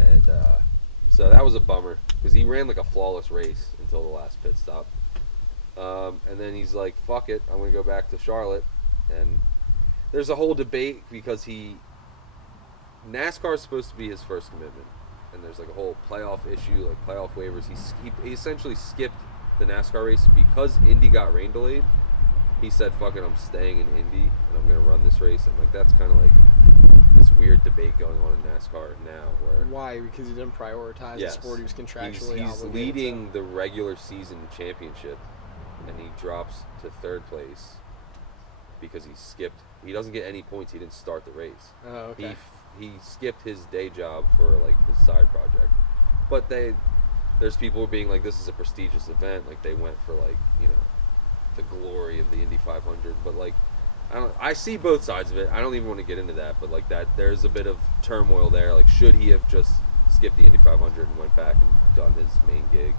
And so that was a bummer, because he ran like a flawless race until the last pit stop. And then he's like, fuck it, I'm going to go back to Charlotte. And there's a whole debate because NASCAR is supposed to be his first commitment. And there's like a whole playoff issue, like playoff waivers. He essentially skipped the NASCAR race because Indy got rain delayed. He said, fuck it, I'm staying in Indy and I'm going to run this race. And like that's kind of like this weird debate going on in NASCAR now. Where Why? Because he didn't prioritize the sport he was contractually he's obligated leading to. the regular season championship, and he drops to 3rd place because he doesn't get any points. He didn't start the race. Oh, okay. He skipped his day job for like his side project. But there's people being like, this is a prestigious event, like they went for like, you know, the glory of the Indy 500. But like I see both sides of it. I don't even want to get into that, but like that there's a bit of turmoil there. Like, should he have just skipped the Indy 500 and went back and done his main gig?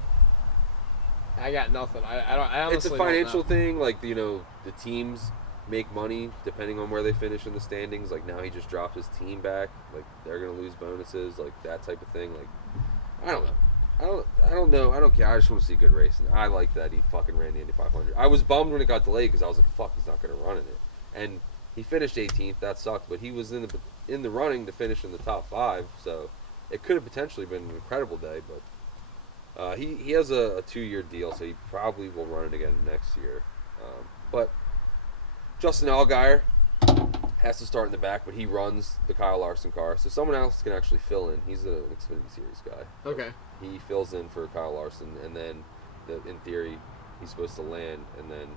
I got nothing. I honestly It's a financial thing. Like, you know, the teams make money depending on where they finish in the standings. Like, now he just dropped his team back. Like, they're gonna lose bonuses. Like, that type of thing. Like, I don't know. I don't know. I don't care. I just want to see a good race, and I like that he fucking ran the Indy 500. I was bummed when it got delayed because I was like, fuck, he's not gonna run in it. And he finished 18th. That sucked, but he was in the running to finish in the top 5. So it could have potentially been an incredible day, but. He has a 2-year deal, so he probably will run it again next year. But Justin Allgaier has to start in the back, but he runs the Kyle Larson car, so someone else can actually fill in. He's an Xfinity Series guy. Okay. He fills in for Kyle Larson, and then in theory he's supposed to land, and then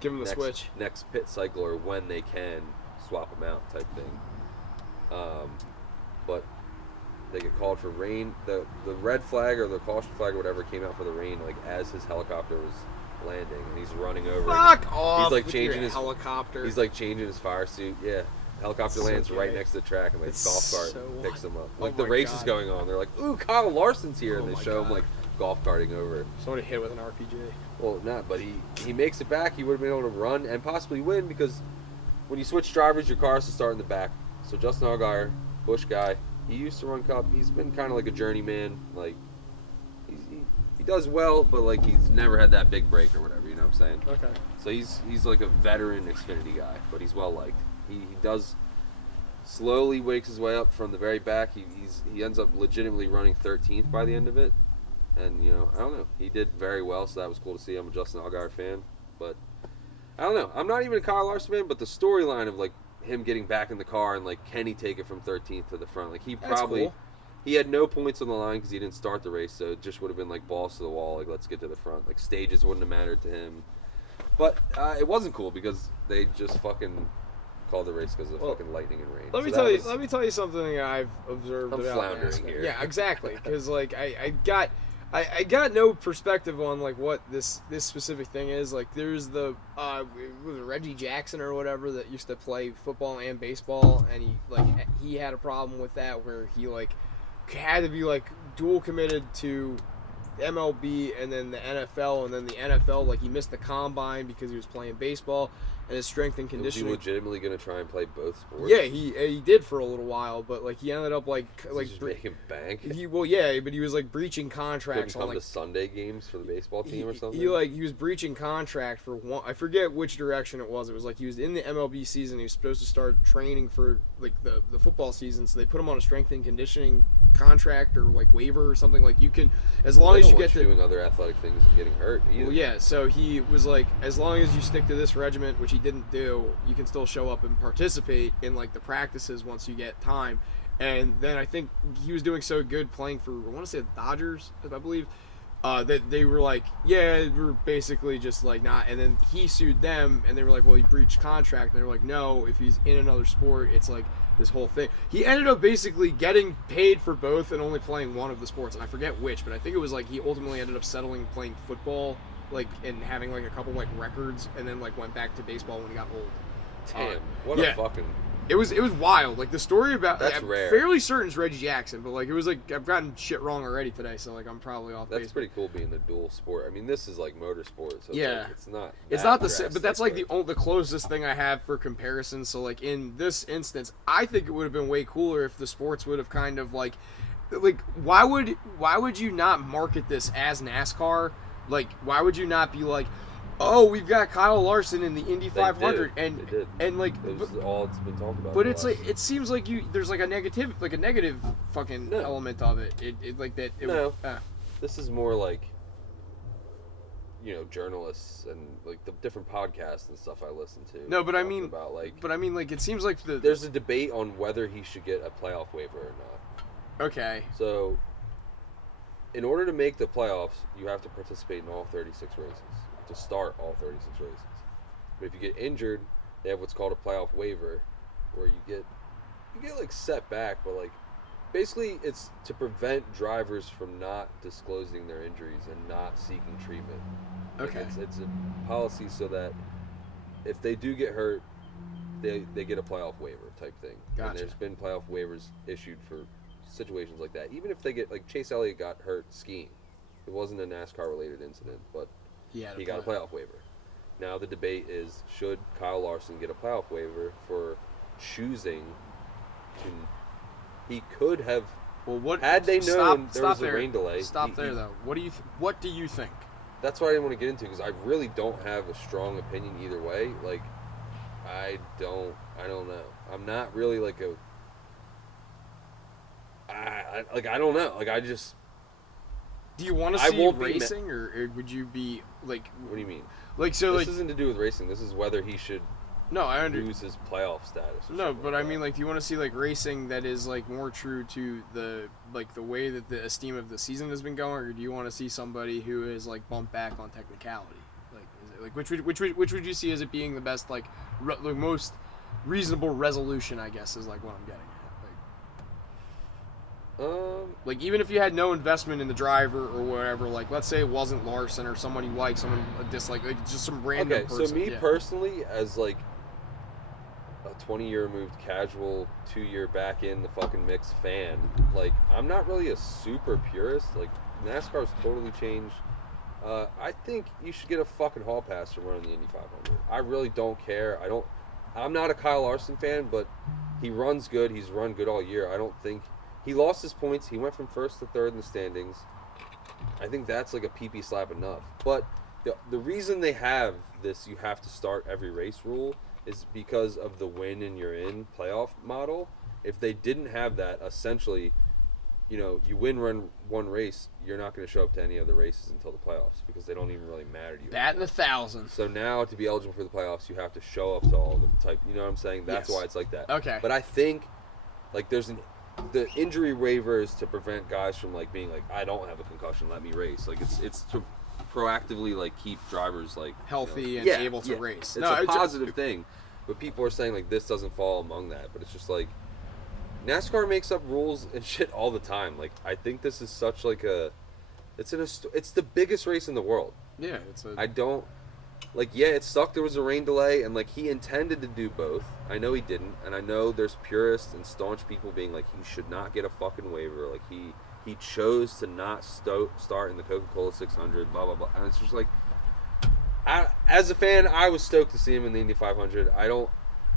Give him the switch. next pit cycle or when they can swap him out type thing. But They get called for rain. The red flag or the caution flag or whatever came out for the rain, like as his helicopter was landing, and he's running over. Fuck off! He's like with changing your his helicopter. He's like changing his fire suit. Yeah, helicopter So lands right gay. next to the track, and like It's golf cart so picks him up. Oh Like the my race God. is going on. They're like, "Ooh, Kyle Larson's here," and Oh they my show him God. like golf carting over. Somebody hit with an RPG. Well, not, but he makes it back. He would have been able to run and possibly win because when you switch drivers, your car has to start in the back. So Justin Allgaier, Busch guy, he used to run Cup. He's been kind of like a journeyman. Like he does well, but like he's never had that big break or whatever. You know what I'm saying? Okay. So he's like a veteran Xfinity guy, but he's well liked. He does slowly wakes his way up from the very back. He ends up legitimately running 13th by the end of it. And, you know, I don't know. He did very well, so that was cool to see. I'm a Justin Allgaier fan. But, I don't know. I'm not even a Kyle Larson fan, but the storyline of, like, him getting back in the car and, like, can he take it from 13th to the front? Like, he That's probably... cool. He had no points on the line because he didn't start the race, so it just would have been, like, balls to the wall. Like, let's get to the front. Like, stages wouldn't have mattered to him. But it wasn't cool because they just fucking called the race because of fucking lightning and rain. Let me So tell that you. was- Let me tell you something I've observed I'm about floundering NASCAR. here. Yeah, exactly. Because like I got no perspective on like what this specific thing is. Like there's the was it Reggie Jackson or whatever that used to play football and baseball, and he had a problem with that where he like had to be like dual committed to MLB and then the NFL, and then the NFL like he missed the combine because he was playing baseball, and his strength and Was he conditioning. legitimately going to try and play both sports? Yeah, he did for a little while, but like he ended up like Just making bank. but he was like breaching Couldn't contracts come on like to Sunday games for the baseball team or something. he was breaching contract for one. I forget which direction it was. It was like he was in the MLB season. He was supposed to start training for like the football season, so they put him on a strength and conditioning contract or like waiver or something. Like you can, as long They as don't you want get to. doing other athletic things and getting hurt either. Well, yeah, so he was like, as long as you stick to this regiment, which he didn't do, you can still show up and participate in like the practices once you get time. And then I think he was doing so good playing for, I want to say the Dodgers, I believe, that they were like, yeah, we're basically just like not. And then he sued them, and they were like, well, he breached contract. And they were like, no, if he's in another sport, it's like this whole thing. He ended up basically getting paid for both and only playing one of the sports, and I forget which, but I think it was like he ultimately ended up settling playing football, like and having like a couple like records, and then like went back to baseball when he got old. Damn, what yeah. a fucking... It was wild. Like the story about That's I'm rare. fairly certain it's Reggie Jackson, but like it was like I've gotten shit wrong already today, so like I'm probably off That's base. pretty cool being the dual sport. I mean, this is like motorsport, so Yeah. it's not It's that not the same, but drastic, that's like the closest thing I have for comparison. So like in this instance, I think it would have been way cooler if the sports would have kind of like why would you not market this as NASCAR? Like why would you not be like, oh, we've got Kyle Larson in the Indy They 500 did. They did. and like It was all it's been talked about. but the it's last- like it seems like there's like a negative fucking No. element of it. It like that. No. This is more like, you know, journalists and like the different podcasts and stuff I listen to. No, but I talking mean- about like But I mean, like it seems like there's a debate on whether he should get a playoff waiver or not. okay. So, in order to make the playoffs, you have to participate in all 36 races. To start all 36 races. But if you get injured, they have what's called a playoff waiver, where you get like set back, but like basically it's to prevent drivers from not disclosing their injuries and not seeking treatment. Like, Okay. it's a policy so that if they do get hurt, they get a playoff waiver type thing. Gotcha. And there's been playoff waivers issued for situations like that. Even if they get like Chase Elliott got hurt skiing. It wasn't a NASCAR related incident, but Yeah. he got a playoff waiver. Now the debate is, should Kyle Larson get a playoff waiver for choosing to... He could have... Well, what Had they known there was a there. rain delay, Stop he- there he- though. What do you think? That's what I didn't want to get into, because I really don't have a strong opinion either way. Like, I don't know. I'm not really like a... I don't know. Like, I just... Do you want to I see won't be racing, or would you be like What do you mean? like so This like isn't to do with racing. This is whether he should no I under lose his playoff status. or no something but like I mean that. like do you want to see like racing that is like more true to the like the way that the esteem of the season has been going, or do you want to see somebody who is like bumped back on technicality? Like is it, like which would you see as it being the best like the most reasonable resolution? I guess is like what I'm getting at. Like, even if you had no investment in the driver or whatever, like, let's say it wasn't Larson or someone you like, someone you dislike, like, just some random Okay, person. so me yeah. personally, as like a 20-year removed casual, 2-year back in the fucking mix fan, like, I'm not really a super purist. Like, NASCAR's totally changed. I think you should get a fucking hall pass to run in the Indy 500. I really don't care. I'm not a Kyle Larson fan, but he runs good. He's run good all year. I don't think he lost his points. He went from first to third in the standings. I think that's like a PP slap enough. But the reason they have this you have to start every race rule is because of the win and you're in playoff model. If they didn't have that, essentially, you know, you run one race, you're not going to show up to any other races until the playoffs because they don't even really matter to you. Bat in 1,000. So now to be eligible for the playoffs, you have to show up to all the type. You know what I'm saying? That's Yes. why it's like that. Okay. But I think like the injury waivers to prevent guys from like being like, I don't have a concussion, let me race. Like it's to proactively like keep drivers like Healthy you know, and yeah, able to yeah. race. It's No, a it's- positive thing. But people are saying like this doesn't fall among that. But it's just like NASCAR makes up rules and shit all the time. Like I think this is such like it's the biggest race in the world. Yeah, it's a. I don't like. Yeah, it sucked. There was a rain delay, and like he intended to do both. I know he didn't, and I know there's purists and staunch people being like he should not get a fucking waiver. Like he chose to not start in the Coca-Cola 600. Blah blah blah. And it's just like, as a fan, I was stoked to see him in the Indy 500.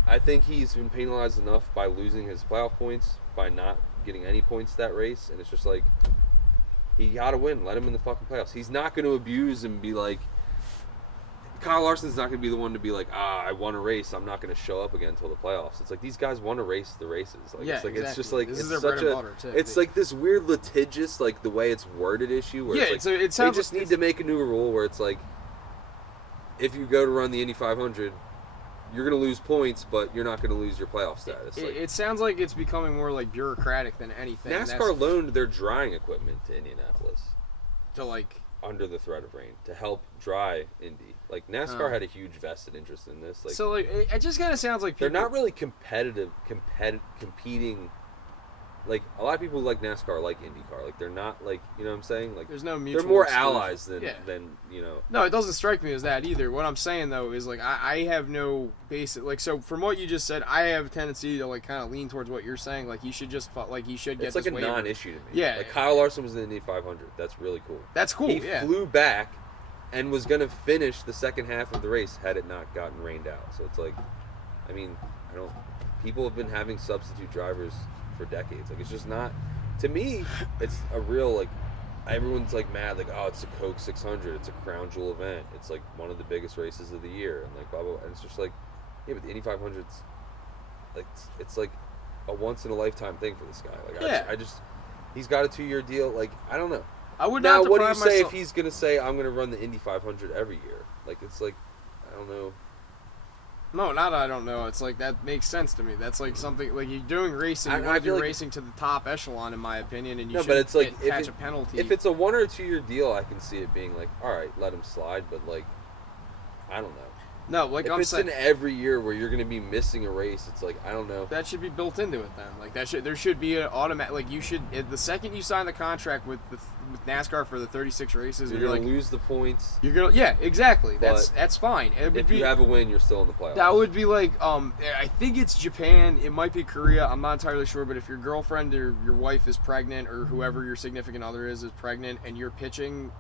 I think he's been penalized enough by losing his playoff points by not getting any points that race, and it's just like he got to win. Let him in the fucking playoffs. He's not going to abuse and be like. Kyle Larson's not going to be the one to be like, I won a race. I'm not going to show up again until the playoffs. It's like these guys want to race the races. Like, Yeah, it's like exactly. it's just like This it's is their such bread and a. butter, too. It's like this weird litigious, like the way it's worded issue. Where Yeah, it's like, it sounds they just like need to make a new rule where it's like, if you go to run the Indy 500, you're going to lose points, but you're not going to lose your playoff status. Like, It sounds like it's becoming more like bureaucratic than anything. NASCAR loaned their drying equipment to Indianapolis to like. under the threat of rain to help dry Indy. Like NASCAR had a huge vested interest in this. Like, So like it just kind of sounds like they're people, not really competing. Like a lot of people who like NASCAR like IndyCar. Like they're not like, you know what I'm saying? Like There's no mutual. they're more exclusion. allies than Yeah. you know. No, it doesn't strike me as that either. What I'm saying though is like I have no basic like so from what you just said, I have a tendency to like kind of lean towards what you're saying. Like he should just like he should get It's like this a waiver. non-issue to me. Yeah. Like Kyle Larson was in the Indy 500. That's really cool. That's cool. He Yeah. flew back and was gonna finish the second half of the race had it not gotten rained out. So it's like, I mean, people have been having substitute drivers for decades. Like it's just not. To me, it's a real like. Everyone's like mad, like, oh, it's a Coke 600, it's a crown jewel event, it's like one of the biggest races of the year, and like blah blah. And it's just like, yeah, but the Indy 500's like it's like a once in a lifetime thing for this guy. Like Yeah. I just he's got a 2-year deal. Like I don't know. I would Now, not what do you deprive say myself. if he's gonna say I'm gonna run the Indy 500 every year? Like it's like, I don't know. No, not I don't know. It's like that makes sense to me. That's like something like you're doing racing. I You want to feel be like- racing to the top echelon, in my opinion, and you No, should but it's like, if catch it- a penalty. If it's a 1 or 2 year deal, I can see it being like, all right, let him slide. But like, I don't know. no, like If I'm it's saying, in every year where you're gonna be missing a race, it's like I don't know. that should be built into it then. Like there should be an automatic. Like you should the second you sign the contract with NASCAR for the 36 races, You're you're gonna like lose the points. you're gonna yeah exactly. But That's fine. It would If be, you have a win, you're still in the playoffs. that would be like I think it's Japan. It might be Korea. I'm not entirely sure. But if your girlfriend or your wife is pregnant or whoever your significant other is pregnant and you're pitching,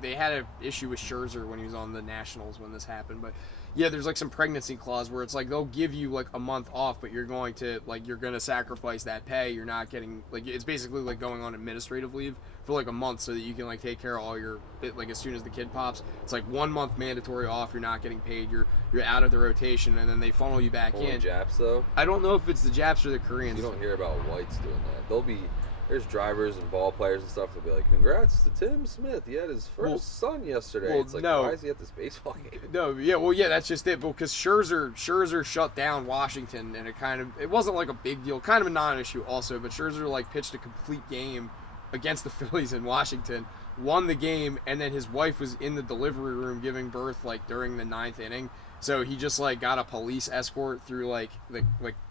they had an issue with Scherzer when he was on the Nationals when this happened. But yeah, there's like some pregnancy clause where it's like they'll give you like a month off, but you're going to sacrifice that pay. You're not getting like it's basically like going on administrative leave for like a month so that you can like take care of all your like as soon as the kid pops. It's like 1 month mandatory off. You're not getting paid. You're out of the rotation, and then they funnel you back Only in. Japs though. I don't know if it's the Japs or the Koreans. You don't hear about whites doing that. There's drivers and ball players and stuff that'll be like, congrats to Tim Smith. He had his first son yesterday. well, It's like, no. why is he at this baseball game? No, yeah, well, yeah, that's just it. Because Scherzer shut down Washington, and it wasn't like a big deal, kind of a non-issue also. But Scherzer like pitched a complete game against the Phillies in Washington, won the game, and then his wife was in the delivery room giving birth like during the 9th inning. So he just like got a police escort through like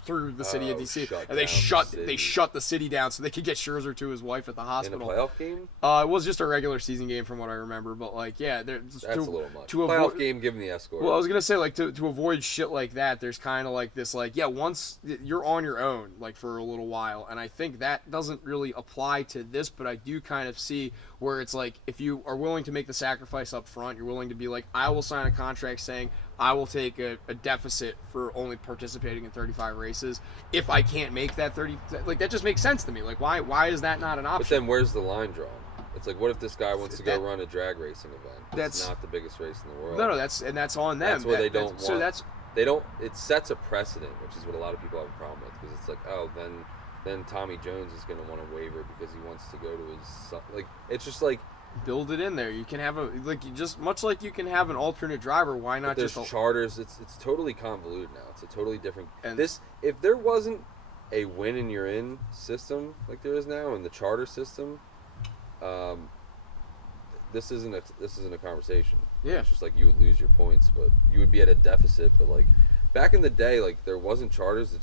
through the city of Oh, DC, shut and they down the city. shut the city down so they could get Scherzer to his wife at the In a hospital. playoff game? It was just a regular season game from what I remember, but like, yeah, That's a little much. to Playoff avoid. game, give him the escort. Well, I was gonna say like to avoid shit like that. There's kind of like this like once you're on your own like for a little while, and I think that doesn't really apply to this, but I do kind of see where it's like if you are willing to make the sacrifice up front, you're willing to be like, I will sign a contract saying I will take a deficit for only participating in 35 races if I can't make that 30. Like that just makes sense to me. Like why is that not an but option? then where's the line drawn? It's like, what if this guy wants to go That- run a drag racing event? That's- It's not the biggest race in the world. No, that's on them. That's where they don't So want- that's They don't. It sets a precedent, which is what a lot of people have a problem with, because it's like, oh, then Tommy Jones is going to want to waiver because he wants to go to his son. Like, it's just like build it in there. You can have just much like you can have an alternate driver. Why not there's just charters. It's totally convoluted now. It's a totally different. And- If there wasn't a win and you're in system like there is now in the charter system, this isn't a conversation. Yeah. It's just like you would lose your points, but you would be at a deficit. But like back in the day, like there wasn't charters.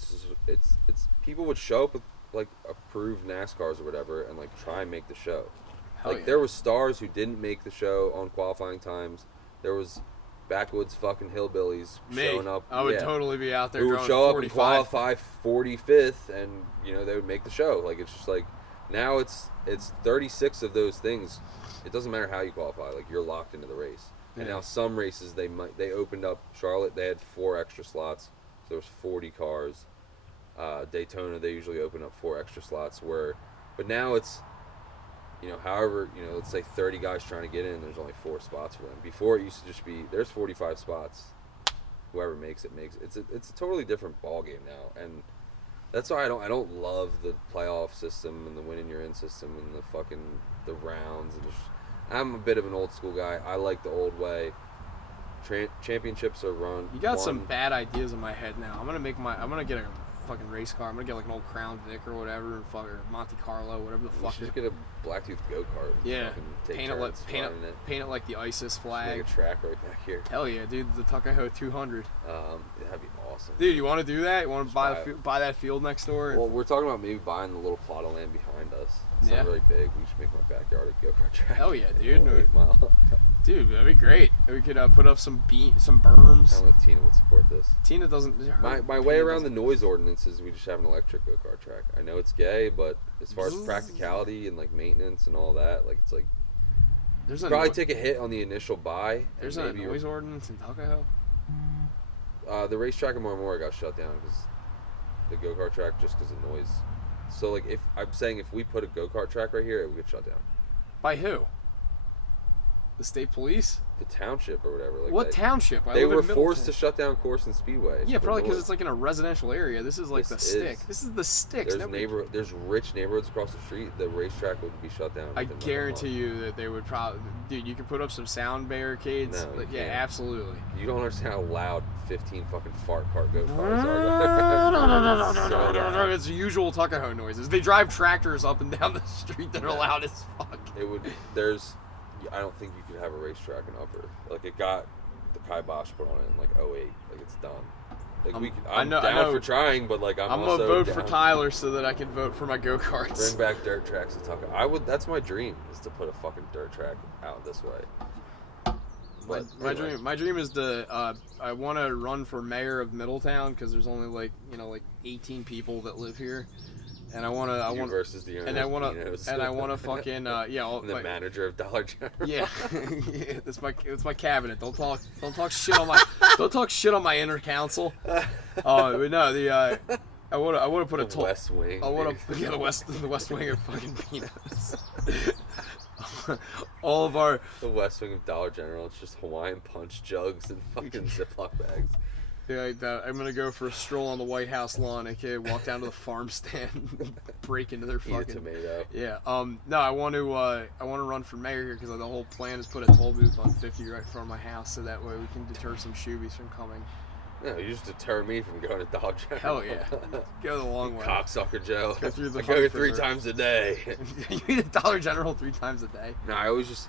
It's people would show up with like approved NASCARs or whatever and like try and make the show. Hell Like yeah. there was stars who didn't make the show on qualifying times. There was backwoods fucking hillbillies me. showing up. I would yeah, totally be out there who would drawing show up and 45. qualify 45th, and they would make the show. Like it's just like now it's 36 of those things. It doesn't matter how you qualify. Like you're locked into the race. And Yeah. now some races they opened up Charlotte. They had 4 extra slots. So there was 40 cars. Daytona they usually open up 4 extra slots. But now it's however let's say 30 guys trying to get in. There's only 4 spots for them. Before it used to just be there's 45 spots. Whoever makes it makes it. It's a totally different ball game now, and that's why I don't love the playoff system and the win and you're in system and the rounds and I'm a bit of an old school guy. I like the old way. Championships are run. You got won. some bad ideas in my head now. I'm gonna get a fucking race car. I'm gonna get like an old Crown Vic or whatever, or Monte Carlo, whatever the You fuck. should just get a Blacktooth go kart. Yeah, Take paint it turns flying it. paint it like the ISIS Make flag. a track right back here. Hell yeah, dude, the Tuckahoe 200. That'd be awesome. Dude, you want to do that? You want Just to buy buy it. buy that field next door? Well, we're talking about maybe buying the little plot of land behind us. It's Yeah. not really big. We should make my backyard a go-kart track. Hell yeah, dude. Little 8 mile. Dude, that'd be great. We could put up some I berms. don't know if Tina would support this. Tina doesn't. My way around the noise ordinance is we just have an electric go-kart track. I know it's gay, but as far as practicality and like maintenance and all that, like it's like There's a probably no- take a hit on the initial buy. There's and a maybe noise ordinance in Tuckahoe. the racetrack in Marmora got shut down because the go-kart track just because of noise. So like if we put a go-kart track right here, it would get shut down. By who? The state police? The township or whatever. Like What township? I They live in were forced to Middleton. shut down Course and Speedway. Yeah, for probably because noise. it's like in a residential area. This is like This the stick. is. This is the sticks. There's rich neighborhoods across the street. The racetrack would be shut down. I within, like, a guarantee month. you that they would probably, dude. You could put up some sound barricades. No, you Like, yeah, can't. absolutely. You don't understand how loud 15 fucking fart cart go cars are. So loud. It's usual Tuckahoe noises. They drive tractors up and down the street that are loud as fuck. It would. I don't think you could have a racetrack in Upper. Like it got the kibosh put on it in like 08. Like it's done. Like I'm I down know. for trying, but like I'm gonna also vote for down. Tyler so that I can vote for my go karts. Bring back dirt tracks to Tuckahoe. That's my dream is to put a fucking dirt track out this way. But anyway. My dream is to I want to run for mayor of Middletown because there's only like 18 people that live here, and I want versus the and I want to fucking all, the like, manager of Dollar General. yeah, yeah, it's my cabinet. Don't talk shit on my inner council. But no, I want to put a The West Wing. I want to the West Wing of fucking peanuts. All of our The West Wing of Dollar General. It's just Hawaiian Punch jugs and fucking Ziploc bags. I'm gonna go for a stroll on the White House lawn, aka walk down to the farm stand, break into their Eat a fucking. tomato. Yeah. No, I want to run for mayor here because the whole plan is put a toll booth on 50 right in front of my house, so that way we can deter some shoobies from coming. No, you just deter me from going to Dollar General. Hell yeah, go the long way. Cocksucker Joe. Go through the I go here honey 3 filter. times a day. You eat at Dollar General 3 times a day. No, I always just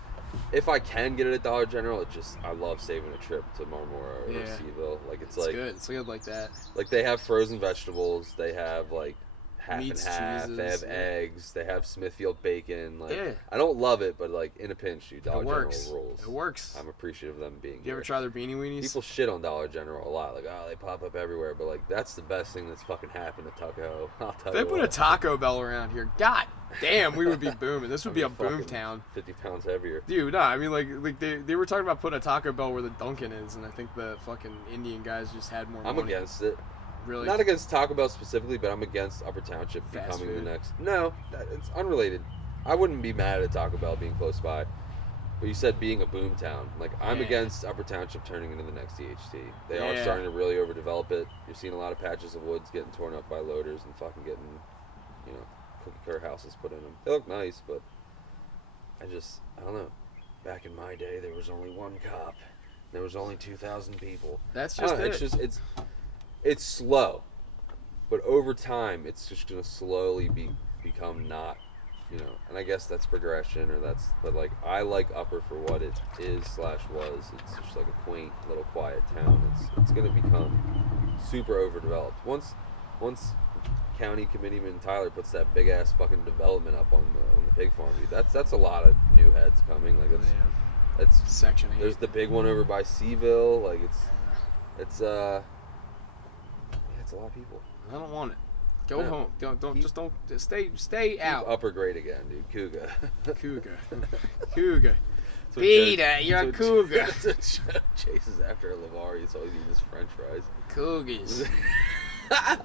if I can get it at Dollar General, I love saving a trip to Marmora or Yeah. Seville. Like it's It's like good. It's good like that. like they have frozen vegetables, they have like half Meats, and half, they have cheeses, yeah. eggs, they have Smithfield bacon. Like Yeah. I don't love it, but like in a pinch, dude, Dollar It works. General rules. It works. I'm appreciative of them being You ever here. try their beanie weenies? People shit on Dollar General a lot, like they pop up everywhere, but like that's the best thing that's fucking happened to Tuckahoe. I'll tell If they you put a what. Taco Bell around here, god damn, we would be booming. This would be a I'd boom fucking town. 50 pounds heavier. Dude, no, I mean like they were talking about putting a Taco Bell where the Dunkin' is, and I think the fucking Indian guys just had more I'm money. against it. Really? Not against Taco Bell specifically, but I'm against Upper Township Fast becoming food. the next. No, it's unrelated. I wouldn't be mad at Taco Bell being close by, but you said being a boom town. Like I'm Yeah. against Upper Township turning into the next DHT. They are Yeah. starting to really overdevelop it. You're seeing a lot of patches of woods getting torn up by loaders and fucking getting, cookie cutter houses put in them. They look nice, but I don't know. Back in my day, there was only one cop. There was only 2,000 people. That's I don't just know, it. it's slow, but over time it's just gonna slowly become not, and I guess that's progression but like I like Upper for what it is / was. It's just like a quaint little quiet town. It's gonna become super overdeveloped once County Committeeman Tyler puts that big ass fucking development up on the pig farm, dude. That's a lot of new heads coming. Like it's Section 8. there's the big one over by Seville. Like it's a lot of people. I don't want it. Go No. home. Don't Keep- just stay out. Upper grade again, dude. Cougar. Cougar. Cougar. That's what Peter, Joe- you're a that's cougar. That's what Joe chases after a Lavar. He's always eating his French fries. Cougars.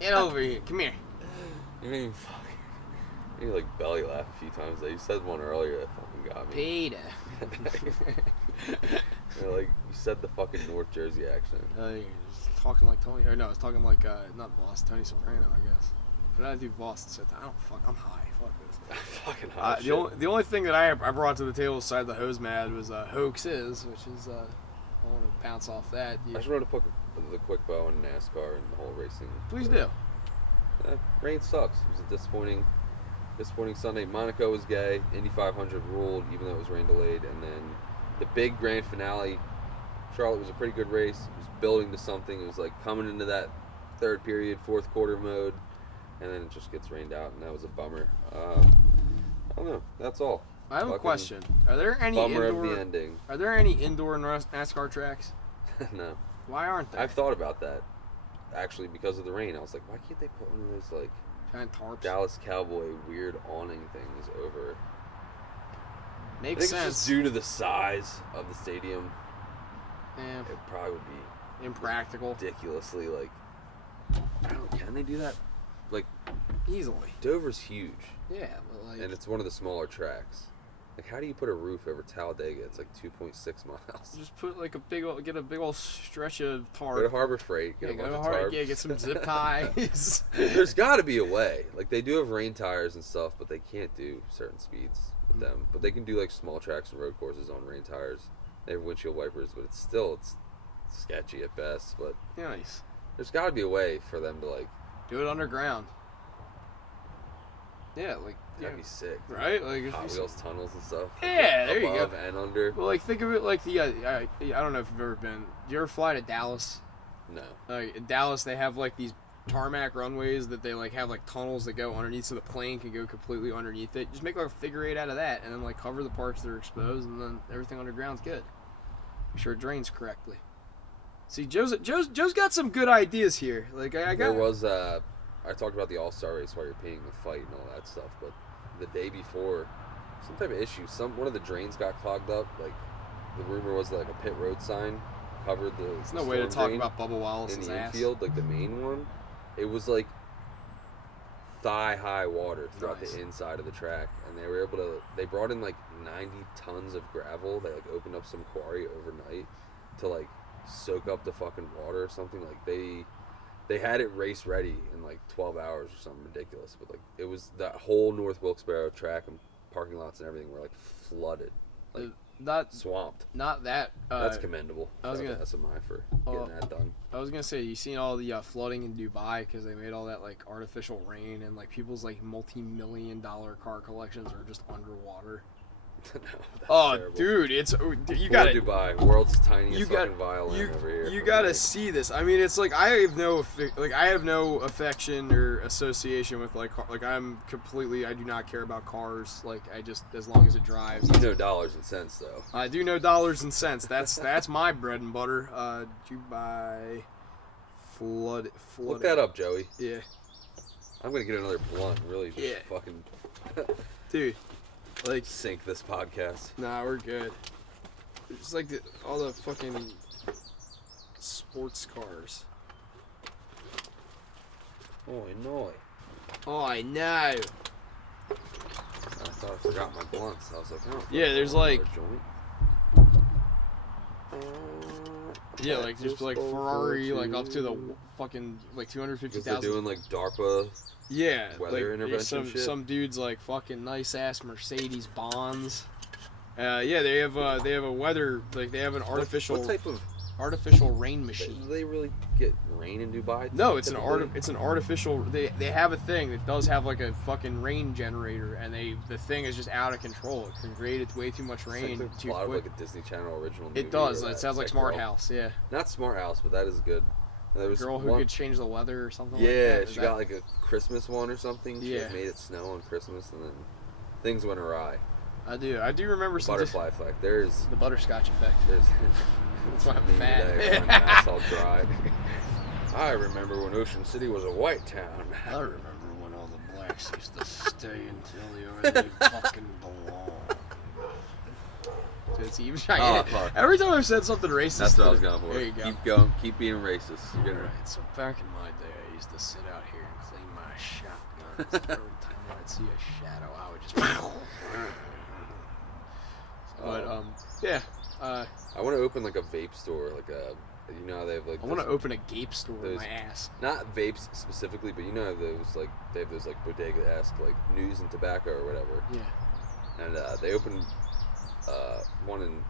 Get over here. Come here. You mean fuck? You like belly laugh a few times. You said one earlier that fucking got me. Peter. Like you said the fucking North Jersey accent. You're just talking like Tony. Or no, I was talking like not Voss, Tony Soprano, I guess. But I do Voss and said, I'm high. Fuck this. Fucking hot shit. The only thing that I brought to the table beside the hose mad was hoaxes, which is I want to bounce off that. I just want to put the quick bow on NASCAR and the whole racing. Please do. Rain sucks. It was a disappointing Sunday. Monaco was gay. Indy 500 ruled, even though it was rain delayed. And then the big grand finale, Charlotte was a pretty good race. It was building to something. It was like coming into that third period, fourth quarter mode, and then it just gets rained out, and that was a bummer. I don't know. That's all. I have a Fucking question. Are there any Bummer indoor? of the ending. Are there any indoor NASCAR tracks? No, Why aren't there? I've thought about that. Actually, because of the rain, I was like, why can't they put one of those like Giant tarps. Dallas Cowboy weird awning things over? I Makes think it's sense. just due to the size of the stadium. Yeah, It probably would be impractical. ridiculously like. I don't. Can they do that? Like Easily. Dover's huge, Yeah, but like. and it's one of the smaller tracks. Like, how do you put a roof over Talladega? It's like 2.6 miles. Just put like get a big old stretch of tarp. Go to Harbor Freight. Get Yeah, a go bunch to of Harbor. tarps. Yeah, get some zip ties. There's got to be a way. Like, they do have rain tires and stuff, but they can't do certain speeds with them. But they can do like small tracks and road courses on rain tires. They have windshield wipers, but it's sketchy at best. But Nice. there's got to be a way for them to like. Do it underground. Yeah, like That'd be sick. right, like if Hot you- Wheels tunnels and stuff. Yeah, there you go. Above and under. Well, like think of it like the I don't know if you've ever been. Do you ever fly to Dallas? No. In Dallas, they have like these tarmac runways that they like have like tunnels that go underneath, so the plane can go completely underneath it. Just make like a figure eight out of that, and then like cover the parts that are exposed, and then everything underground's good. Make sure it drains correctly. See, Joe's got some good ideas here. Like I There got. was I talked about the All-Star race while you're peeing the fight and all that stuff, but the day before, some type of issue. One of the drains got clogged up. Like the rumor was like a pit road sign covered the. There's no way to talk about Bubba in Wallace's the ass. infield, like the main one. It was like thigh-high water throughout Nice. the inside of the track, and they were able to. They brought in like 90 tons of gravel. They like opened up some quarry overnight to like soak up the fucking water or something. Like they had it race ready in like 12 hours or something ridiculous. But like it was that whole North Wilkes-Barre track and parking lots and everything were like flooded, like Not swamped. that. That's commendable. I was Shout out gonna- to SMI for getting that done. I was gonna say, you seen all the flooding in Dubai because they made all that like artificial rain, and like people's like multi-million-dollar car collections are just underwater. No, that's Oh, terrible. dude, you Poor got to Dubai, world's tiniest you got fucking violin over here. you from got to like- see this. I mean, it's like I have no affection or association with like I do not care about cars. Like I just as long as it drives. You know dollars and cents though. I do know dollars and cents. That's my bread and butter. Dubai flood. Look that up, Joey. Yeah, I'm gonna get another blunt. And really, just Yeah. fucking dude. Like, sink this podcast. nah, we're good. It's like all the fucking sports cars. Oh no! Oh, I know. I thought I forgot my blunts. I was like, oh. Yeah, there's like- Joint. Yeah, like just like Ferrari, like up to the fucking like Because they're 250,000. doing like DARPA. Yeah, weather like, intervention shit. some dudes like fucking nice ass Mercedes Bonds. Yeah, they have a weather like they have an artificial What type of? rain Do machine. they really get rain in Dubai? No, it's typically? an artificial. They have a thing that does have like a fucking rain generator, and the thing is just out of control. It can create way too much It's rain like the too plot of quick. like a Disney Channel original movie. It does. or It that- sounds like that Smart girl. House. Yeah, Not Smart House, but that is good. There was girl who one, could change the weather or something. yeah, like that. Is she that- got like a Christmas one or something. She Yeah. like, made it snow on Christmas, and then things went awry. I do remember some Butterfly effect. There's the butterscotch effect. That's why I'm me fat. today when my mouth's all dry. I remember when Ocean City was a white town. I remember when all the blacks used to stay until they fucking belong. Dude, it's even Oh, fuck. every time I've said something racist, That's what I was going for. There you go. Keep going. Keep being racist. You're gonna. Alright, so back in my day, I used to sit out here and clean my shotguns. Every time I'd see a shadow, I would just. But yeah. I want to open like a vape store, like a. You know how they have like. I want to those- open a gape store in those- my ass. Not vapes specifically, but you know those like they have those like bodega-esque like news and tobacco or whatever. Yeah. And they opened one in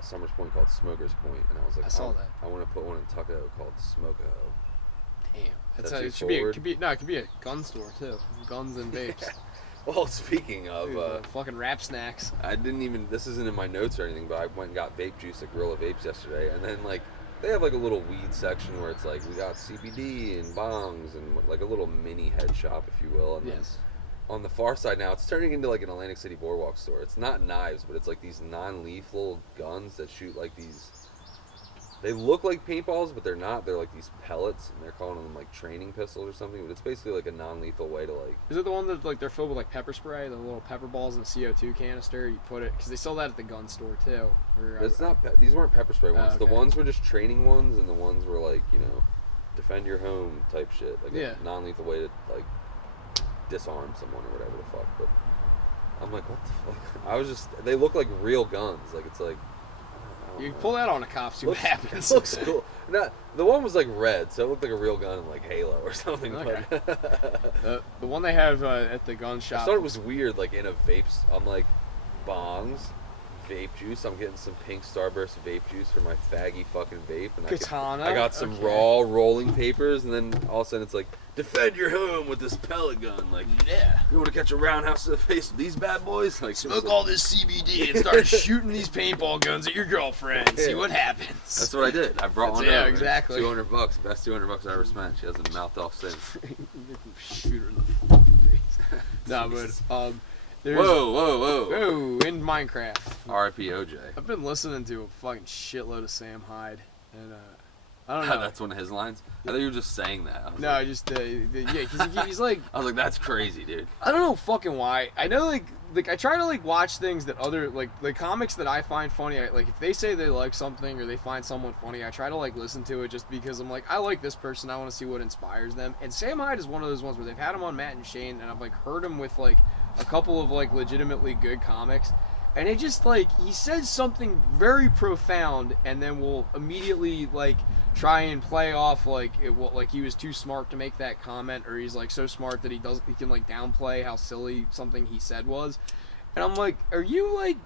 Summers Point called Smokers Point, and I was like, I saw that. I want to put one in Tuckahoe called Smoko. Damn. That's how too it should be. forward? It could be a gun store too. Guns and vapes. Well, speaking of, Dude, fucking rap snacks. I didn't even. This isn't in my notes or anything, but I went and got vape juice at Gorilla Vapes yesterday, and then like they have like a little weed section where it's like we got CBD and bongs and like a little mini head shop, if you will. And then Yes. on the far side now, it's turning into like an Atlantic City Boardwalk store. It's not knives, but it's like these non-lethal guns that shoot like these. They look like paintballs, but they're not. They're like these pellets, and they're calling them like training pistols or something. But it's basically like a non-lethal way to like. Is it the one that like they're filled with like pepper spray, the little pepper balls in a CO2 canister? You put it because they sell that at the gun store too. Where It's not. These weren't pepper spray ones. The okay. ones were just training ones, and the ones were like defend your home type shit, like Yeah. a non-lethal way to like disarm someone or whatever the fuck. But I'm like, what the fuck? I was just. They look like real guns. Like it's like. I don't You know. pull that on a cop, see what happens. It looks cool. No, the one was like red, so it looked like a real gun in like Halo or something. Okay. But The one they have at the gun I shop. thought it was weird, like in a vape. I'm like, bongs, vape juice. I'm getting some pink Starburst vape juice for my faggy fucking vape, and Katana? I got some Okay. raw rolling papers, and then all of a sudden it's like, defend your home with this pellet gun. Like, Yeah. you want to catch a roundhouse to the face with these bad boys? Like, Smoke all this CBD and start shooting these paintball guns at your girlfriend. See what happens. That's what I did. I brought one Yeah, over. exactly. $200, best $200 I ever spent. She hasn't mouthed off since. Shoot her in the fucking face. Nah, but there's Whoa. oh in Minecraft. R.I.P. OJ. I've been listening to a fucking shitload of Sam Hyde, and I don't know. That's one of his lines. I thought you were just saying that. I was No, like, just yeah, because he's like I was like, that's crazy, dude. I don't know fucking why. I know like I try to like watch things that other like comics that I find funny. Like if they say they like something or they find someone funny, I try to like listen to it just because I'm like I like this person. I want to see what inspires them. And Sam Hyde is one of those ones where they've had him on Matt and Shane, and I've like heard him with like a couple of like legitimately good comics. And it just like he says something very profound, and then will immediately like try and play off like like he was too smart to make that comment, or he's like so smart that he can like downplay how silly something he said was. And I'm like, are you like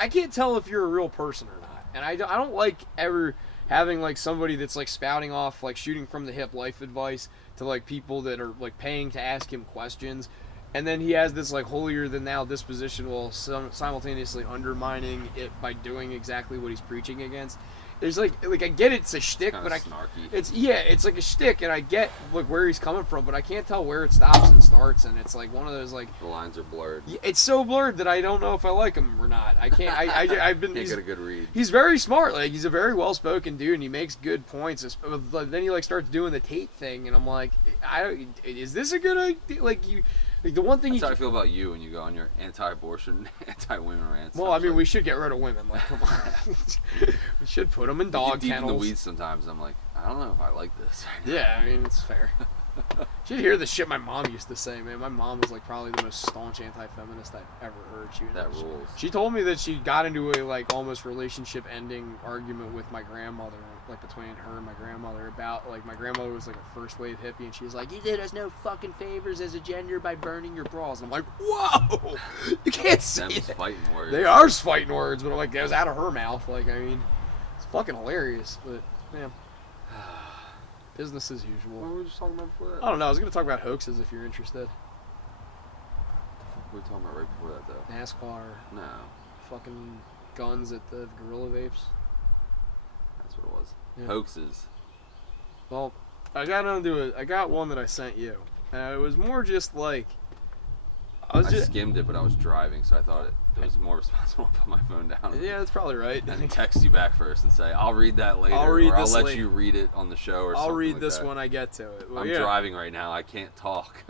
I can't tell if you're a real person or not. And I don't like ever having like somebody that's like spouting off like shooting from the hip life advice to like people that are like paying to ask him questions. and then he has this like holier than thou disposition while simultaneously undermining it by doing exactly what he's preaching against. There's like I get it's a shtick, Kinda but snarky. it's like a shtick, and I get like where he's coming from, but I can't tell where it stops and starts, and it's like one of those like The lines are blurred. it's so blurred that I don't know if I like him or not. I can't. I've been. Can't get a good read. He's very smart. Like he's a very well spoken dude, and he makes good points. Then he like starts doing the Tate thing, and I'm like, is this a good idea? Like you. Like the one thing That's how I feel about you when you go on your anti-abortion, anti-women rants. Well, I mean, we should get rid of women. Like, come on. We should put them in You dog get deep in the kennels. weeds sometimes. I'm like, I don't know if I like this. Yeah, I mean, it's fair. You should hear the shit my mom used to say, man. My mom was like probably the most staunch anti-feminist I've ever heard. That rules. She told me that she got into a like almost relationship-ending argument with my grandmother, like between her and my grandmother about like my grandmother was like a first-wave hippie, and she was like, "You did us no fucking favors as a gender by burning your bras." And I'm like, "Whoa, you can't say Them's that." fighting words. They are fighting words, but I'm like, that was out of her mouth. Like, I mean, it's fucking hilarious, but man, business as usual. What were we just talking about before that? I don't know. I was gonna talk about hoaxes if you're interested. What were we talking about right before that, though? NASCAR, No, fucking guns at the Gorilla Vapes. that's what it was. Yeah. Hoaxes. Well, I got one that I sent you. It was more just like I skimmed it, but I was driving, so I thought it was more responsible to put my phone down. yeah, that's probably right. And text you back first and say, I'll read that later. I'll read or this I'll let later. you read it on the show or something I'll read like this that. when I get to it. Well, I'm yeah. driving right now. I can't talk.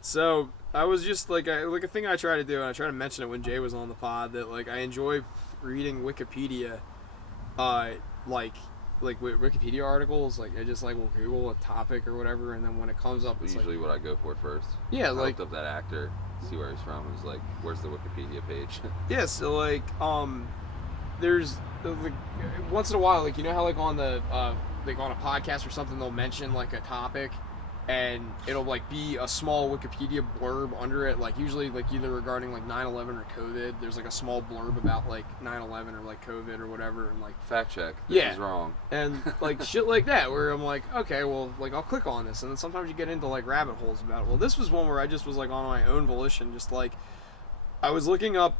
So I was just like a thing I try to do, and I try to mention it when Jay was on the pod, that like I enjoy reading Wikipedia, like Wikipedia articles. Like I just like will Google a topic or whatever, and then when it comes up, it's Usually like, what I go for first. Yeah, I like- looked up that actor, see where he's from. It was like, where's the Wikipedia page? yeah. So like there's like once in a while, like you know how like on the like on a podcast or something, they'll mention like a topic, and it'll like be a small Wikipedia blurb under it, like usually like either regarding like 9/11 or COVID. There's like a small blurb about like 9/11 or like COVID or whatever, and like Fact check. This Yeah. is wrong. and like shit like that, where I'm like, okay, well, like I'll click on this, and then sometimes you get into like rabbit holes about it. Well, this was one where I just was like on my own volition, just like I was looking up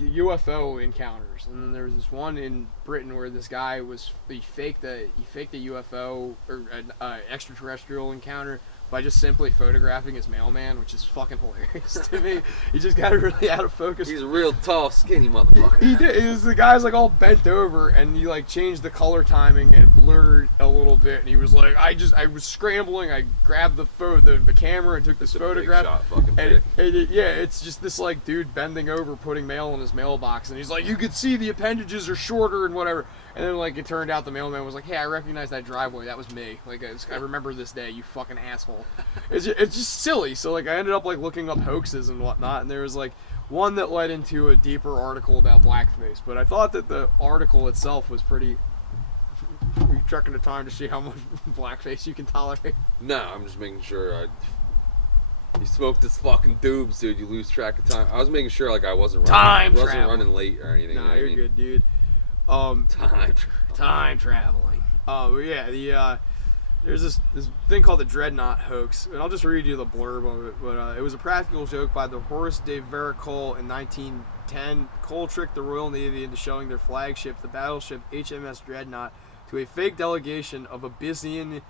UFO encounters, and then there was this one in Britain where this guy he faked a UFO or an extraterrestrial encounter by just simply photographing his mailman, which is fucking hilarious to me. He just got it really out of focus. He's a real tall, skinny motherfucker. He did. It was the guy's like all bent over, and he like changed the color timing and blurred a little bit. And he was like, I was scrambling. I grabbed the camera and took this It's a big photograph. shot fucking And pic. yeah, it's just this like dude bending over, putting mail in his mailbox, and he's like, you could see the appendages are shorter and whatever. And then like it turned out the mailman was like, hey, I recognize that driveway. That was me. Like I remember this day. You fucking asshole. It's just silly. So like I ended up like looking up hoaxes and whatnot, and there was like one that led into a deeper article about blackface. But I thought that the article itself was pretty. Are you checking the time to see how much blackface you can tolerate? No, I'm just making sure you smoke this fucking doobs, dude. You lose track of time. I was making sure like I wasn't running late or anything. Nah, you know what I you're mean? good, dude. Time traveling. But yeah, there's this thing called the Dreadnought hoax, and I'll just read you the blurb of it. But it was a practical joke by the Horace de Veracol in 1910. Cole tricked the Royal Navy into showing their flagship, the battleship HMS Dreadnought, to a fake delegation of Abyssinian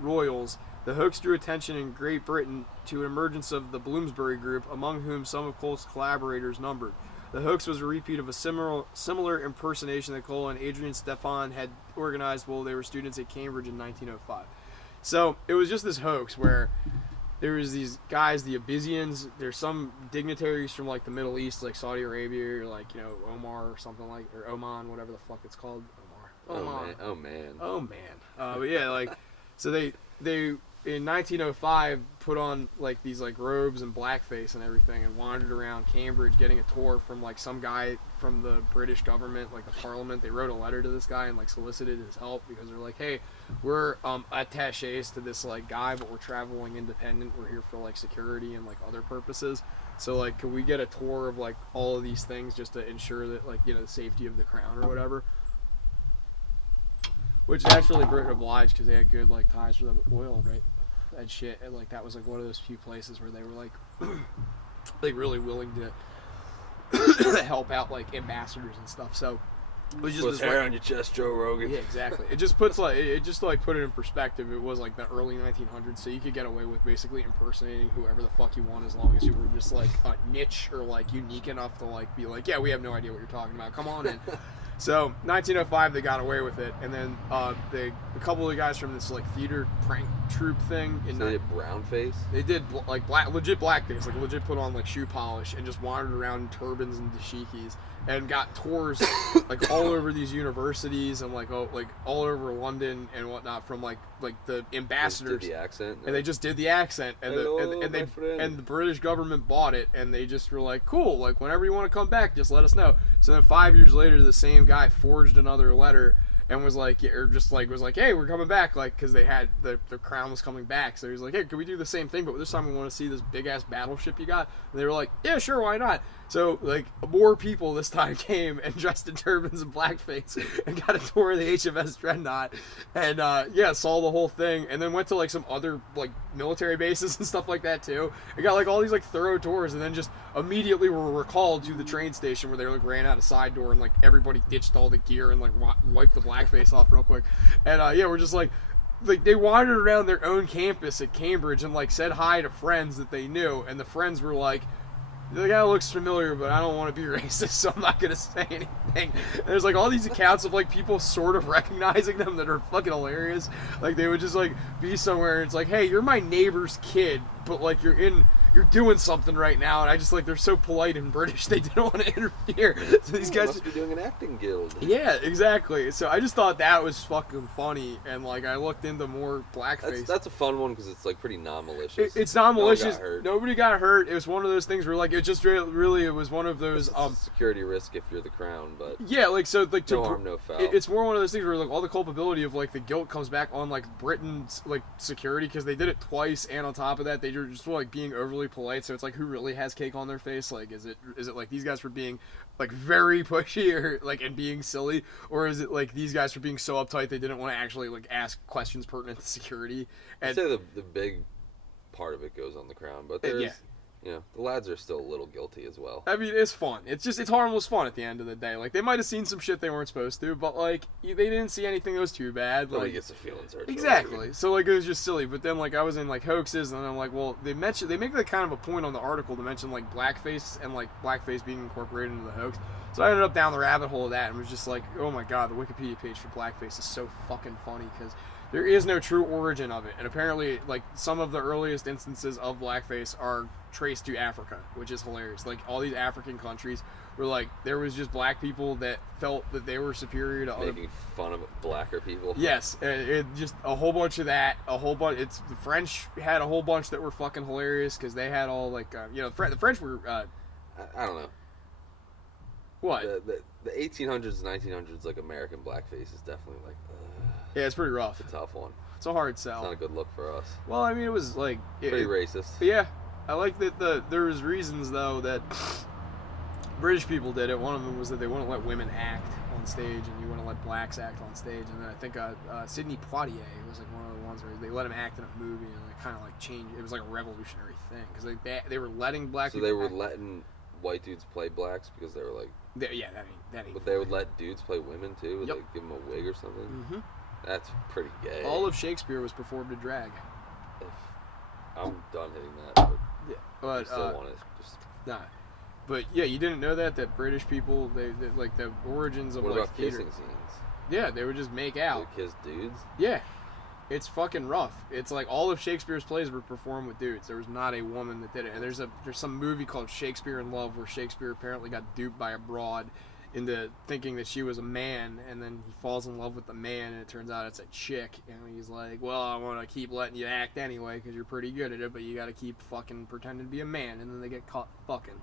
royals. The hoax drew attention in Great Britain to an emergence of the Bloomsbury Group, among whom some of Cole's collaborators numbered. The hoax was a repeat of a similar impersonation that Cole and Adrian Stepan had organized while they were students at Cambridge in 1905. So it was just this hoax where there was these guys, the Abyssinians. There's some dignitaries from like the Middle East, like Saudi Arabia, or like Omar or something like, or Oman, whatever the fuck it's called. Oman. Oh man. But yeah, like so they in 1905 put on like these like robes and blackface and everything, and wandered around Cambridge getting a tour from like some guy from the British government, like the Parliament. They wrote a letter to this guy and like solicited his help because they're like, hey, we're attaches to this like guy, but we're traveling independent. We're here for like security and like other purposes. So like, could we get a tour of like all of these things just to ensure that like the safety of the crown or whatever? Which naturally Britain obliged because they had good like ties for them with oil, right? and shit, and like that was like one of those few places where they were like like really willing to help out like ambassadors and stuff. So it was just With this, hair like, on your chest, Joe Rogan. yeah, exactly. It just puts like it just like put it in perspective. It was like the early 1900s, so you could get away with basically impersonating whoever the fuck you want as long as you were just like a niche or like unique enough to like be like, yeah, we have no idea what you're talking about. Come on in. So 1905 they got away with it, and then a couple of the guys from this like theater prank troupe thing in So they did brown face. they did like legit blackface, like legit put on like shoe polish and just wandered around in turbans and dashikis and got tours like all over these universities and like all over London and whatnot from like the ambassadors. Did the accent. And they just did the accent, and Hello, and my friend. the British government bought it, and they just were like, cool, like whenever you want to come back, just let us know. So then 5 years later, the same guy forged another letter and was like, or just like was like, hey, we're coming back, like because they had the crown was coming back, so he was like, hey, can we do the same thing, but this time we want to see this big ass battleship you got? And they were like, yeah, sure, why not? So like more people this time came and dressed in turbans and blackface and got a tour of the HMS Dreadnought, and yeah, saw the whole thing, and then went to like some other like military bases and stuff like that too. And got like all these like thorough tours, and then just immediately were recalled to the train station where they like ran out a side door and like everybody ditched all the gear and like wiped the blackface off real quick. And yeah, we're just like they wandered around their own campus at Cambridge and like said hi to friends that they knew, and the friends were like, the guy looks familiar, but I don't want to be racist, so I'm not gonna say anything. And there's like all these accounts of like people sort of recognizing them that are fucking hilarious. Like they would just like be somewhere and it's like, hey, you're my neighbor's kid, but like you're doing something right now, and I just like they're so polite and British they didn't want to interfere. So these guys must be doing an acting guild. yeah, exactly. So I just thought that was fucking funny, and like I looked into more blackface. That's a fun one because it's like pretty non-malicious. It's not malicious. No one got hurt. Nobody got hurt. It was one of those things where like it just really it was one of those It's a security risk if you're the crown, but yeah, like so like no harm, no foul. It's more one of those things where like all the culpability of like the guilt comes back on like Britain's like security because they did it twice, and on top of that they were just like being overly polite. So it's like who really has cake on their face? Like is it like these guys were being like very pushy or like and being silly, or is it like these guys were being so uptight they didn't want to actually like ask questions pertinent to security? And I'd say the big part of it goes on the crown, but there's yeah. you know, the lads are still a little guilty as well. I mean, it's fun. It's harmless fun at the end of the day. Like they might have seen some shit they weren't supposed to, but like they didn't see anything that was too bad. Nobody Like gets the feelings hurt. exactly. So like it was just silly. But then like I was in like hoaxes, and I'm like, well, they make like kind of a point on the article to mention like blackface and like blackface being incorporated into the hoax. So I ended up down the rabbit hole of that and was just like, oh my god, the Wikipedia page for blackface is so fucking funny because there is no true origin of it, and apparently like some of the earliest instances of blackface are traced to Africa, which is hilarious. Like all these African countries were like there was just black people that felt that they were superior to other. Making fun of blacker people. Yes, it just a whole bunch of that, a whole bunch. It's the French had a whole bunch that were fucking hilarious because they had all like the French were I don't know. what? The 1800s, 1900s, like American blackface is definitely like Yeah, it's pretty rough. it's a tough one. It's a hard It's sell. not a good look for us. Well, I mean, it was like Pretty racist. Yeah, I like that there was reasons though that British people did it. One of them was that they wouldn't let women act on stage, and you wouldn't let blacks act on stage. And then I think Sidney Poitier was like one of the ones where they let him act in a movie, and it kind of like changed. It was like a revolutionary thing because they were letting black So people. they were act. letting white dudes play blacks because they were like, Yeah, that ain't. but they would let dudes play women too. Would Yep. they give them a wig or something? hmm That's pretty gay. All of Shakespeare was performed in drag. I'm done hitting that, but Yeah, I but still want it. Just nah. But yeah, you didn't know that British people they like the origins of what like about theater. kissing scenes? Yeah, they would just make They out. kiss dudes. Yeah. It's fucking rough. It's like all of Shakespeare's plays were performed with dudes. There was not a woman that did it. And there's some movie called Shakespeare in Love where Shakespeare apparently got duped by a broad into thinking that she was a man, and then he falls in love with the man, and it turns out it's a chick, and he's like, well, I want to keep letting you act anyway because you're pretty good at it, but you got to keep fucking pretending to be a man, and then they get caught fucking.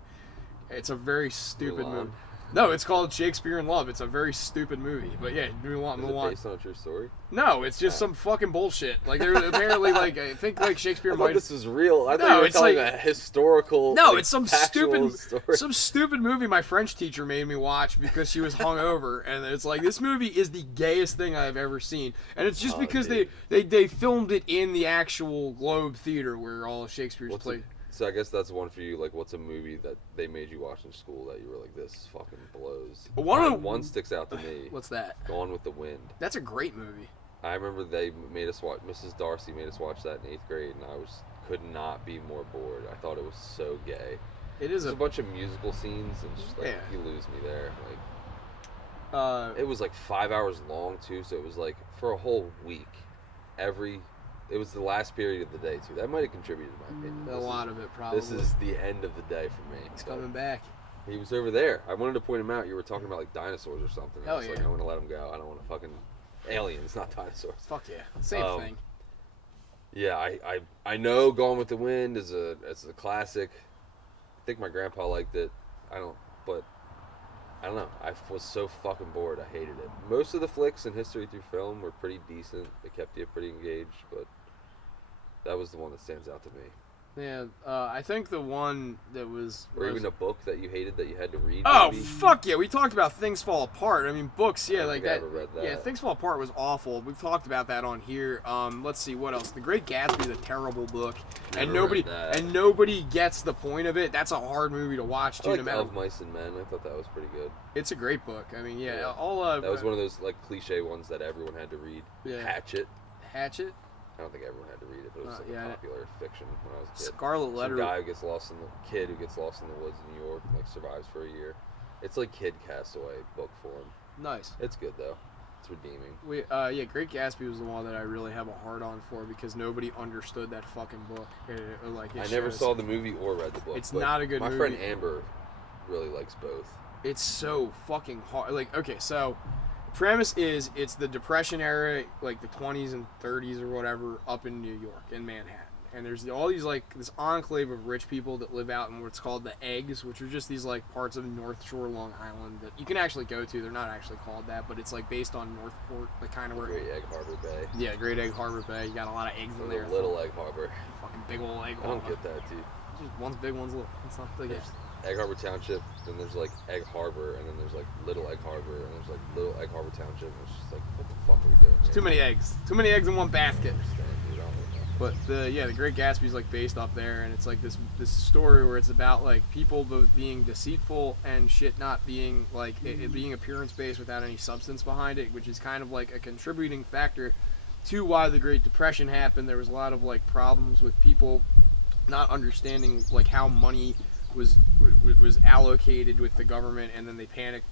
It's a very stupid Mulan. movie. No, it's called Shakespeare in Love. It's a very stupid movie. But yeah, Is it based on a true story? No, it's just some fucking bullshit. Like they're apparently like I think like Shakespeare I thought might. this was real. I thought No, you were it's telling like- a historical. No, like, it's some factual story. stupid movie my French teacher made me watch because she was hungover, and it's like this movie is the gayest thing I've ever seen, and it's just Oh, because dude. they filmed it in the actual Globe Theater where all of Shakespeare's What's played. So I guess that's one for you. Like, what's a movie that they made you watch in school that you were like, this fucking blows? One sticks out to me. What's that? Gone with the Wind. That's a great movie. I remember they made us watch. Mrs. Darcy made us watch that in 8th grade, and could not be more bored. I thought it was so gay. It is There's a bunch of musical scenes, and just like Yeah. you lose me there. Like it was like 5 hours long too, so it was like for a whole week. It was the last period of the day too. That might have contributed, in my opinion. a lot of it probably. This is the end of the day for me. He's But coming back. he was over there. I wanted to point him out. You were talking about like dinosaurs or something. I Hell was like, yeah. I want to let him go. I don't want to fucking aliens, not dinosaurs. Fuck yeah, same thing. Yeah, I know Gone with the Wind is a classic. I think my grandpa liked it. I don't know. I was so fucking bored. I hated it. Most of the flicks in History Through Film were pretty decent. They kept you pretty engaged, but that was the one that stands out to me. Yeah, I think the one that was. Or even a book that you hated that you had to read. Oh maybe. fuck yeah! We talked about Things Fall Apart. I mean, books. Yeah, I don't like think I that. ever read that. Yeah, Things Fall Apart was awful. We've talked about that on here. Let's see what else. The Great Gatsby is a terrible book, and Never read that. nobody gets the point of it. That's a hard movie to watch I too. No liked matter. Of Mice and Men. I thought that was pretty good. It's a great book. I mean, yeah, Yeah. all That was one of those like cliche ones that everyone had to read. Yeah. Hatchet. Hatchet, I don't think everyone had to read it, but it was like yeah. a popular fiction when I was a kid. Scarlet Some Letter. guy who gets lost in the woods in New York and like survives for a year. It's like Kid Castaway book form. Nice. It's good though. It's redeeming. Yeah, Great Gatsby was the one that I really have a hard on for because nobody understood that fucking book. I never saw the movie or read the book. It's but not a good my movie. friend Amber really likes both. It's so fucking hard. Like, okay, so premise is it's the Depression era, like the 20s and 30s or whatever, up in New York, in Manhattan. And there's all these, like, this enclave of rich people that live out in what's called the Eggs, which are just these, like, parts of North Shore, Long Island that you can actually go to. They're not actually called that, but it's, like, based on Northport, like, kind of where... Great Egg Harbor Bay. Yeah, Great Egg Harbor Bay. You got a lot of eggs in there. Little Egg Harbor. Fucking big old egg I don't harbor. get that, dude. Just one's big, one's little. It's not like There's Egg Harbor Township, then there's like Egg Harbor, and then there's like Little Egg Harbor, and there's like Little Egg Harbor Township. And it's just like, what the fuck are we doing? Too many eggs. Too many eggs in one basket. But But the Great Gatsby's like based up there, and it's like this story where it's about like people both being deceitful and shit not being like it being appearance based without any substance behind it, which is kind of like a contributing factor to why the Great Depression happened. There was a lot of like problems with people not understanding like how money was allocated with the government, and then they panicked,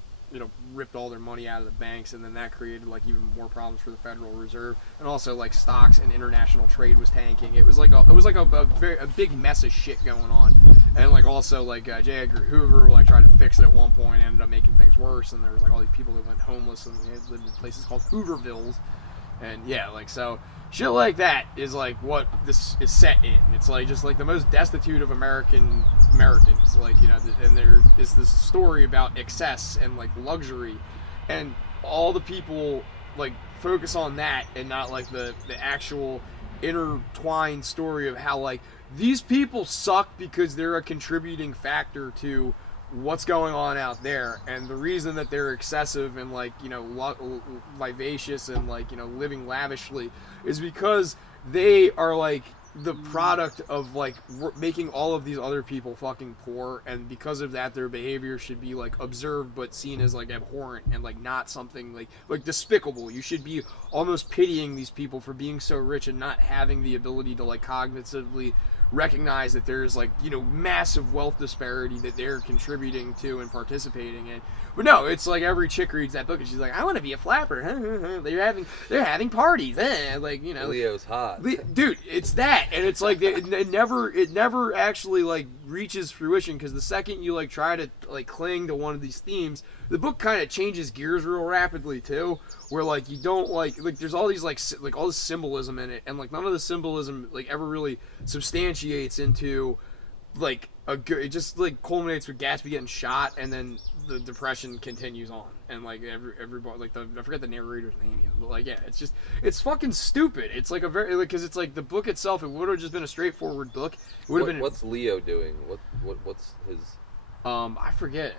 ripped all their money out of the banks, and then that created like even more problems for the Federal Reserve, and also like stocks and international trade was tanking. It was like a big mess of shit going on, and like also like J. Edgar Hoover like tried to fix it at one point, and ended up making things worse, and there was like all these people that went homeless and they lived in places called Hoovervilles, and yeah, like so. Shit like that is like what this is set in. It's like just like the most destitute of Americans, like and there is this story about excess and like luxury, and all the people like focus on that and not like the actual intertwined story of how like these people suck because they're a contributing factor to what's going on out there, and the reason that they're excessive and like vivacious and like living lavishly is because they are like the product of like making all of these other people fucking poor, and because of that their behavior should be like observed but seen as like abhorrent and like not something like despicable. You should be almost pitying these people for being so rich and not having the ability to like cognitively recognize that there's like massive wealth disparity that they're contributing to and participating in. But no, it's like every chick reads that book and she's like, I want to be a flapper. They're having parties, like Leo's hot. Dude, it's that, and it's like it never actually like reaches fruition, because the second you like try to like cling to one of these themes, the book kind of changes gears real rapidly too, where like you don't like there's all these like all this symbolism in it, and like none of the symbolism like ever really substantiates into like a good. It just like culminates with Gatsby getting shot, and then the depression continues on, and like everybody like I forget the narrator's name, even, but like it's fucking stupid. It's like a very because it's like the book itself. It would have just been a straightforward book. It would have been. What's Leo doing? What's his? I forget.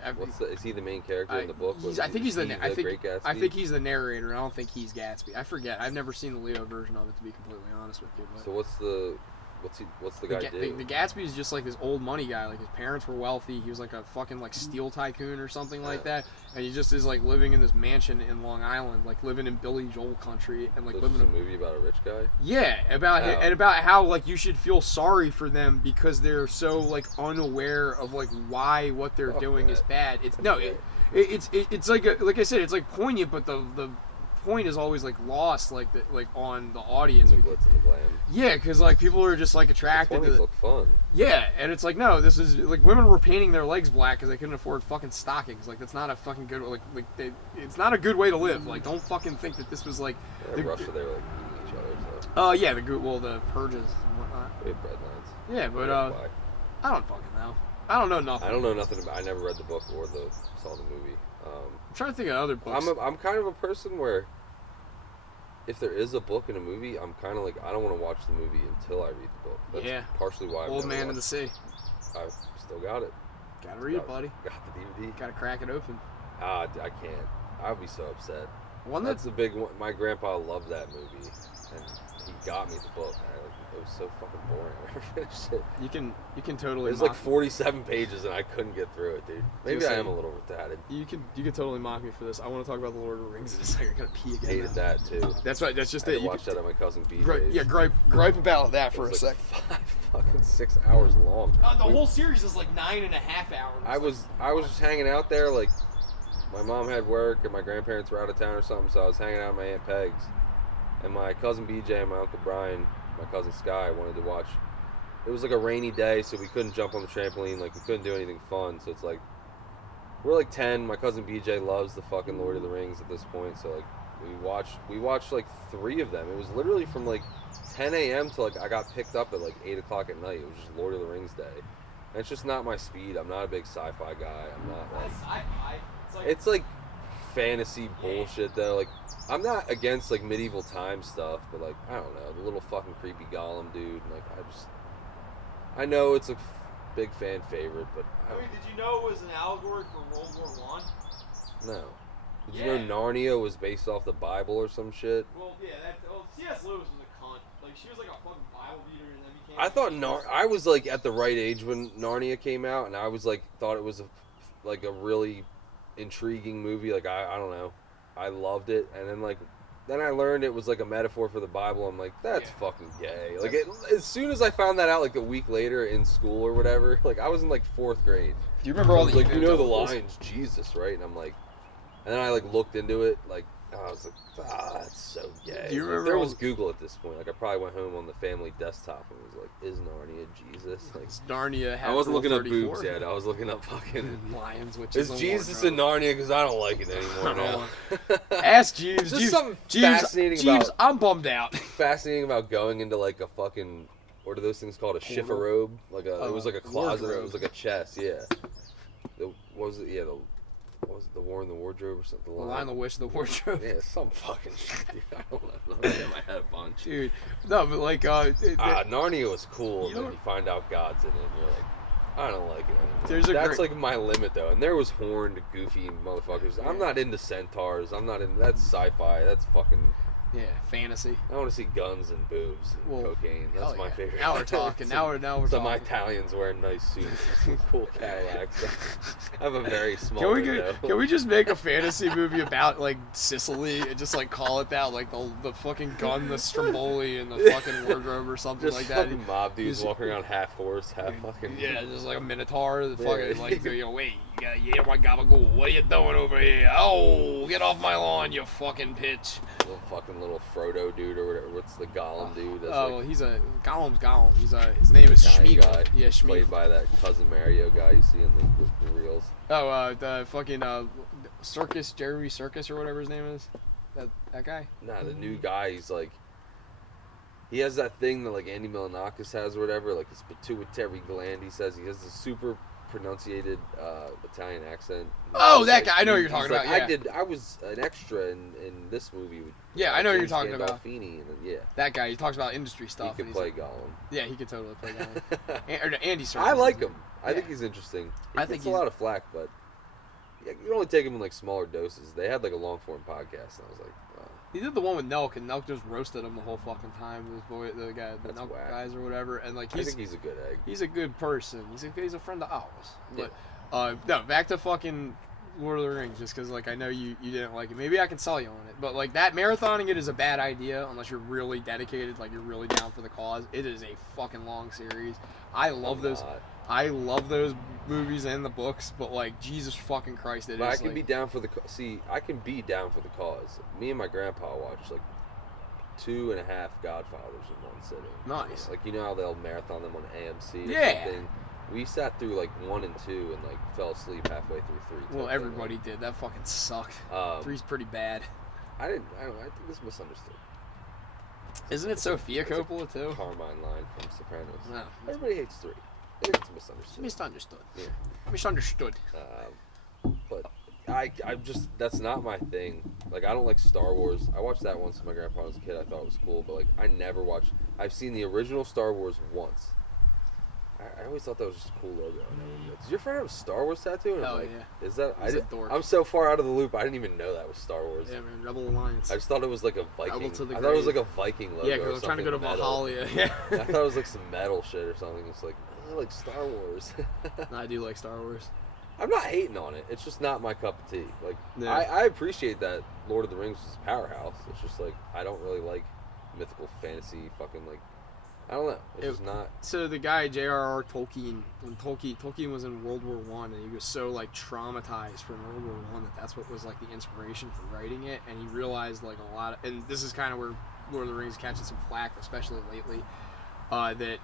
Is he the main character in the book? I think he's the Great Gatsby? I think he's the narrator. I don't think he's Gatsby. I forget. I've never seen the Leo version of it, to be completely honest with you. But So what's the guy do? the Gatsby is just like this old money guy. Like his parents were wealthy. He was like a fucking like steel tycoon or something like that. And he just is like living in this mansion in Long Island, like living in Billy Joel country, and like This living is a movie about a rich guy. Yeah, and about how like you should feel sorry for them because they're so like unaware of like why what they're doing is bad. It's like I said, it's like poignant, but the point is always like lost like on the audience. The glitz and the glam. Yeah, because like people are just like attracted to The 20s look fun. Yeah, and it's like no, this is like women were painting their legs black because they couldn't afford fucking stockings. Like that's not a fucking good it's not a good way to live. Like don't fucking think that this was like. Russia, they were like eating each other. So Yeah, the purges and whatnot. we had bread lines. Yeah, but I don't fucking know. I don't know nothing. I don't know nothing about. I never read the book or saw the movie. I'm trying to think of other books. I'm kind of a person where if there is a book and a movie, I'm kind of like I don't want to watch the movie until I read the book. That's partially why. Old Man in the Sea. I still got it. Gotta read it, buddy. Got the DVD. Gotta crack it open. I can't. I'd be so upset. One That's a big one. My grandpa loved that movie, and he got me the book. It was so fucking boring. I never finished it. You can totally. It was like 47 pages, and I couldn't get through it, dude. Maybe I am a little retarded. You can totally mock me for this. I want to talk about the Lord of the Rings in a second. I gotta pee again. Hated that too. That's right. That's just I it. watched that at my cousin BJ's. Gripe about that for a It's like sec. 6 hours long. The whole series is like 9.5 hours. I was just hanging out there, like my mom had work and my grandparents were out of town or something, so I was hanging out with my Aunt Peg's, and my cousin BJ and my Uncle Brian, my cousin Sky, wanted to watch. It was like a rainy day, so we couldn't jump on the trampoline, like we couldn't do anything fun. So it's like we're like 10. My cousin BJ loves the fucking Lord of the Rings at this point, so like we watched like 3 of them. It was literally from like 10 a.m. to like I got picked up at like 8 o'clock at night. It was just Lord of the Rings day. And it's just not my speed. I'm not a big sci-fi guy. I'm not like sci-fi. it's like fantasy bullshit though. Like I'm not against like medieval time stuff, but like I don't know, the little fucking creepy Gollum dude. Like I know it's a big fan favorite, but Did you know it was an allegory for World War One? No. Did you know Narnia was based off the Bible or some shit? Well, yeah. C.S. Lewis was a cunt. Like she was like a fucking Bible reader, and then became. I thought I was like at the right age when Narnia came out, and I was like thought it was a really intriguing movie. Like I don't know, I loved it, and then I learned it was like a metaphor for the Bible. I'm like, that's fucking gay. Like as soon as I found that out, like a week later in school or whatever, like I was in like 4th grade. Do you remember all the like you know the lines Jesus, right? And I'm like, and then I like looked into it, like I was like, that's so gay. Do you remember there was Google at this point? Like I probably went home on the family desktop and was like, is Narnia Jesus? Like Narnia. I wasn't looking up boobs yet. I was looking up fucking lions, which is Jesus in Narnia because I don't like it anymore now. Ask Jeeves. Just something Jeeves, fascinating Jeeves, about. I'm bummed out. Fascinating about going into like a fucking what are those things called? A chifforobe? Like a it was like a closet. Wardrobe. It was like a chest. Yeah. What was it? Yeah. What was it, the War in the Wardrobe or something? The Lion, the Witch, the Wardrobe. Yeah, some fucking shit, dude. I don't know. I had a bunch. Dude, no, but like, Narnia was cool, and then know- you find out God's in it, and you're like, I don't like it There's anymore. That's great- like my limit, though. And there was horned, goofy motherfuckers. I'm not into centaurs. I'm not into... That's sci-fi. That's fucking... yeah, fantasy. I want to see guns and boobs and cocaine. That's my favorite. Now we're talking. Now we're Some talking. Italians wearing nice suits, some cool Cadillacs. I have a very small Can window. we just make a fantasy movie about like Sicily and just like call it that, like the fucking gun, the Stromboli, and the fucking wardrobe or something Just like that? fucking mob dudes Just- walking around half horse, half fucking... Yeah, just like a minotaur. The Yeah. fucking like, wait, my gabagool, what are you doing over here? Oh, get off my lawn, you fucking bitch. Little Frodo dude or whatever. What's the Gollum dude? That's Oh, like he's a Gollum's Gollum. His name is Italian Schmiegel. guy. Yeah, Played Schmiegel. by that cousin Mario guy you see in the reels. Oh, the fucking Jerry Circus or whatever his name is. That guy. Nah, the new guy. He's like He has that thing that like Andy Milonakis has or whatever, like his pituitary gland. He says he has a super pronunciaated Italian accent. Oh, that guy! I know what you're talking like, about. Yeah. I was an extra in this movie. With, Yeah, I know what you're James talking about. Gandolfini, and yeah, That guy. He talks about industry stuff. he and could he's- play Gollum. Yeah, he could totally play Gollum. Or Andy Serkis. I like him. I Yeah. think he's interesting. He I think gets a he's- lot of flack, but yeah, you only take him in like smaller doses. They had like a long form podcast, and I was like, oh, He did the one with Nelk, and Nelk just roasted him the whole fucking time. The guy, the That's Nelk whack. guys or whatever, and like I think he's a good egg. he's a good person. He's a friend of ours. Yeah. But no, back to fucking Lord of the Rings, just because like I know you didn't like it. Maybe I can sell you on it, but like that marathoning it is a bad idea unless you're really dedicated, like you're really down for the cause. It is a fucking long series. I love I'm those. not. I love those movies and the books, but like Jesus fucking Christ, it But I is can like, be down for the see. I can be down for the cause. Me and my grandpa watched like 2.5 Godfathers in one sitting. Nice. Like you know how they'll marathon them on AMC. Or Yeah. Something? We sat through like 1 and 2 and like fell asleep halfway through 3. Well, everybody did. That fucking sucked. Three's pretty bad. I think it's misunderstood. Isn't it Sophia It's a Coppola too? Carmine line from Sopranos. No, Everybody hates 3. I think it's misunderstood. misunderstood. Yeah. Misunderstood. But I'm just that's not my thing. Like I don't like Star Wars. I watched that once with my grandpa as a kid. I thought it was cool, but like I never watched. I've seen the original Star Wars once. I always thought that was just a cool logo. Does your friend have a Star Wars tattoo? And I'm Hell like, yeah. Is that? He's a dork. I'm so far out of the loop. I didn't even know that was Star Wars. Yeah, man. Rebel Alliance. I just thought it was like a Viking. Rebel to the I thought it was grave. like a Viking logo. Yeah, or because I'm trying to go to something metal. Valhalla. Yeah. I thought it was like some metal shit or something. It's like I like Star Wars. No, I do like Star Wars. I'm not hating on it. It's just not my cup of tea. Like Yeah. I appreciate that Lord of the Rings is a powerhouse. It's just like I don't really like mythical fantasy fucking like I don't know. It's just not. So the guy J.R.R. Tolkien, when Tolkien was in World War One, and he was so like traumatized from World War One that's what was like the inspiration for writing it, and he realized like a lot of, and this is kind of where Lord of the Rings is catching some flack, especially lately. That